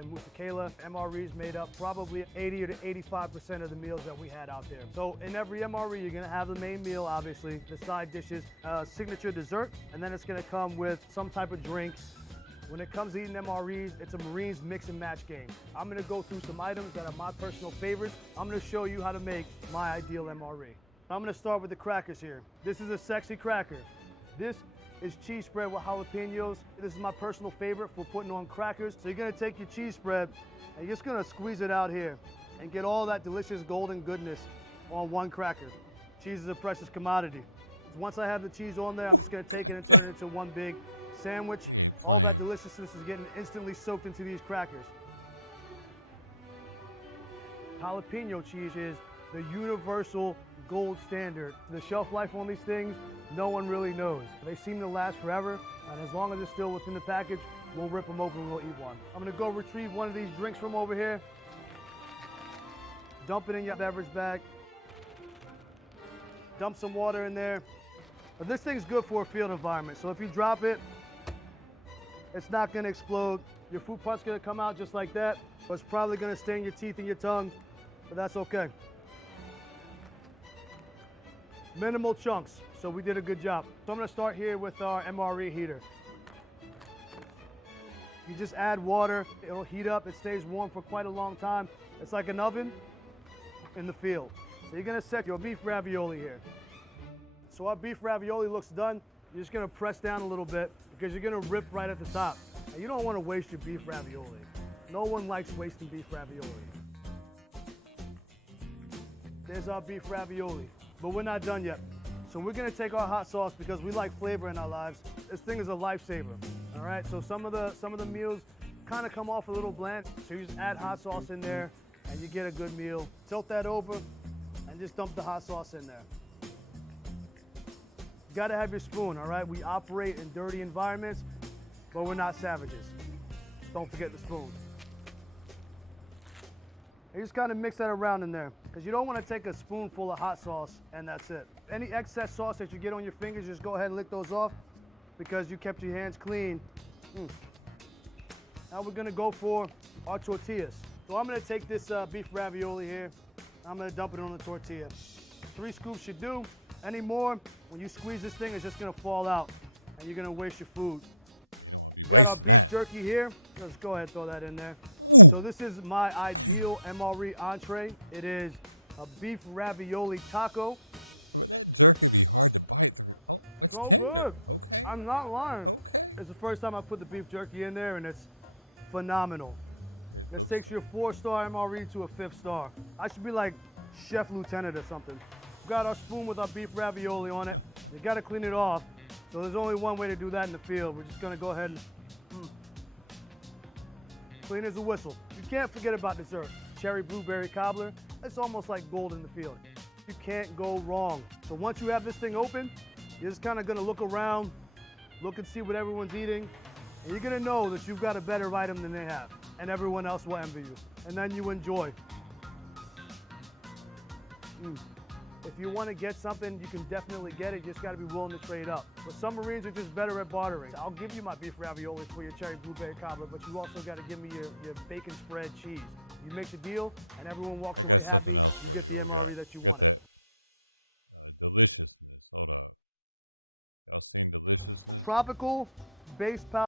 in Musa Kala. MREs made up probably 80 to 85% of the meals that we had out there. So in every MRE, you're gonna have the main meal, obviously, the side dishes, signature dessert, and then it's gonna come with some type of drink. When it comes to eating MREs, it's a Marines mix and match game. I'm gonna go through some items that are my personal favorites. I'm gonna show you how to make my ideal MRE. I'm gonna start with the crackers here. This is a sexy cracker. This is cheese spread with jalapenos. This is my personal favorite for putting on crackers. So you're gonna take your cheese spread and you're just gonna squeeze it out here and get all that delicious golden goodness on one cracker. Cheese is a precious commodity. Once I have the cheese on there, I'm just gonna take it and turn it into one big sandwich. All that deliciousness is getting instantly soaked into these crackers. Jalapeno cheese is the universal gold standard. The shelf life on these things, no one really knows. They seem to last forever, and as long as it's still within the package, we'll rip them open and we'll eat one. I'm gonna go retrieve one of these drinks from over here, dump it in your beverage bag, dump some water in there. But this thing's good for a field environment, so if you drop it, it's not gonna explode. Your fruit punch's gonna come out just like that, but it's probably gonna stain your teeth and your tongue, but that's okay. Minimal chunks, so we did a good job. So I'm gonna start here with our MRE heater. You just add water, it'll heat up, it stays warm for quite a long time. It's like an oven in the field. So you're gonna set your beef ravioli here. So our beef ravioli looks done. You're just gonna press down a little bit because you're gonna rip right at the top. And you don't wanna waste your beef ravioli. No one likes wasting beef ravioli. There's our beef ravioli. But we're not done yet. So we're gonna take our hot sauce because we like flavor in our lives. This thing is a lifesaver, all right? So some of the meals kind of come off a little bland, so you just add hot sauce in there and you get a good meal. Tilt that over and just dump the hot sauce in there. You gotta have your spoon, all right? We operate in dirty environments, but we're not savages. Don't forget the spoon. You just kind of mix that around in there because you don't want to take a spoonful of hot sauce and that's it. Any excess sauce that you get on your fingers, just go ahead and lick those off because you kept your hands clean. Now we're gonna go for our tortillas. So I'm gonna take this beef ravioli here. I'm gonna dump it on the tortilla. 3 scoops should do. Any more, when you squeeze this thing, it's just gonna fall out and you're gonna waste your food. We got our beef jerky here. Let's go ahead and throw that in there. So this is my ideal MRE entree. It is a beef ravioli taco. So good. I'm not lying. It's the first time I put the beef jerky in there and it's phenomenal. This takes your 4-star MRE to a 5th star. I should be like chef lieutenant or something. We've got our spoon with our beef ravioli on it. You gotta clean it off. So there's only one way to do that in the field. We're just gonna go ahead and clean as a whistle. You can't forget about dessert. Cherry blueberry cobbler, it's almost like gold in the field. You can't go wrong. So once you have this thing open, you're just kind of gonna look around, look and see what everyone's eating, and you're gonna know that you've got a better item than they have, and everyone else will envy you. And then you enjoy. If you want to get something, you can definitely get it. You just got to be willing to trade up. But some Marines are just better at bartering. I'll give you my beef raviolis for your cherry blueberry cobbler, but you also got to give me your bacon spread cheese. You make the deal, and everyone walks away happy. You get the MRE that you wanted. Tropical base powder.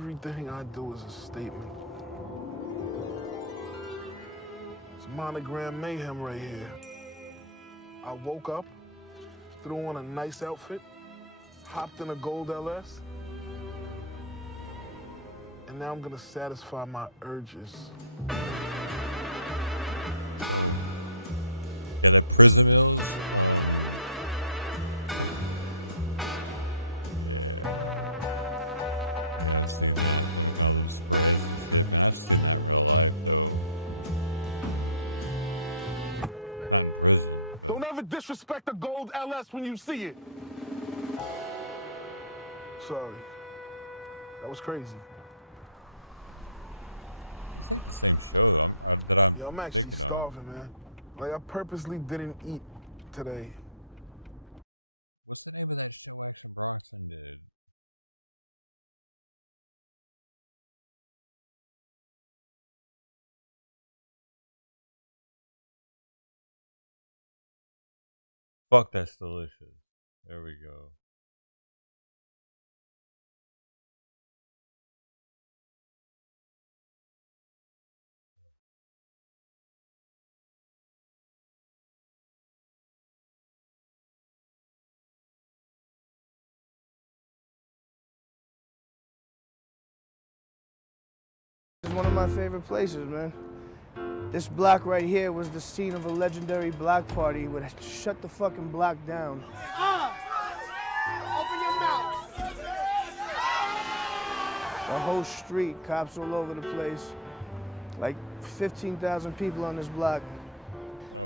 Everything I do is a statement. It's Monogram Mayhem right here. I woke up, threw on a nice outfit, hopped in a gold LS, and now I'm gonna satisfy my urges. Don't ever disrespect the gold LS when you see it. Sorry. That was crazy. Yo, I'm actually starving, man. Like, I purposely didn't eat today. This is one of my favorite places, man. This block right here was the scene of a legendary block party. Would shut the fucking block down. Open your mouth. The whole street, cops all over the place. Like 15,000 people on this block.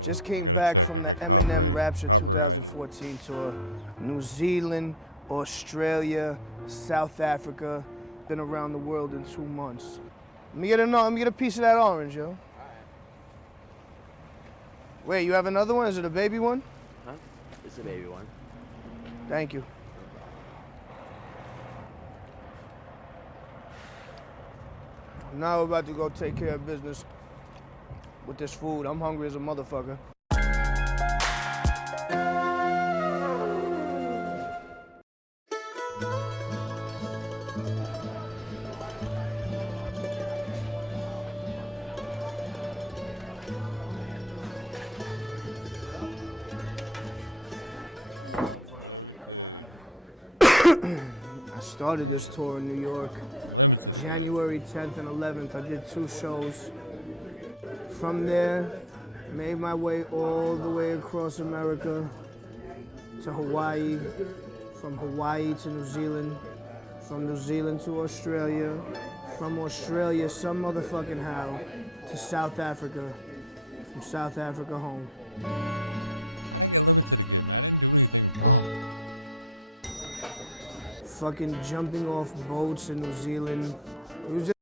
Just came back from the Eminem Rapture 2014 tour. New Zealand, Australia, South Africa. Been around the world in 2 months. Let me get a piece of that orange, yo. Wait, you have another one? Is it a baby one? Huh? It's a baby one. Thank you. Now we're about to go take care of business with this food. I'm hungry as a motherfucker. I started this tour in New York January 10th and 11th. I did 2 shows. From there, made my way all the way across America to Hawaii, from Hawaii to New Zealand, from New Zealand to Australia, from Australia some motherfucking how to South Africa, from South Africa home. Fucking jumping off boats in New Zealand. It was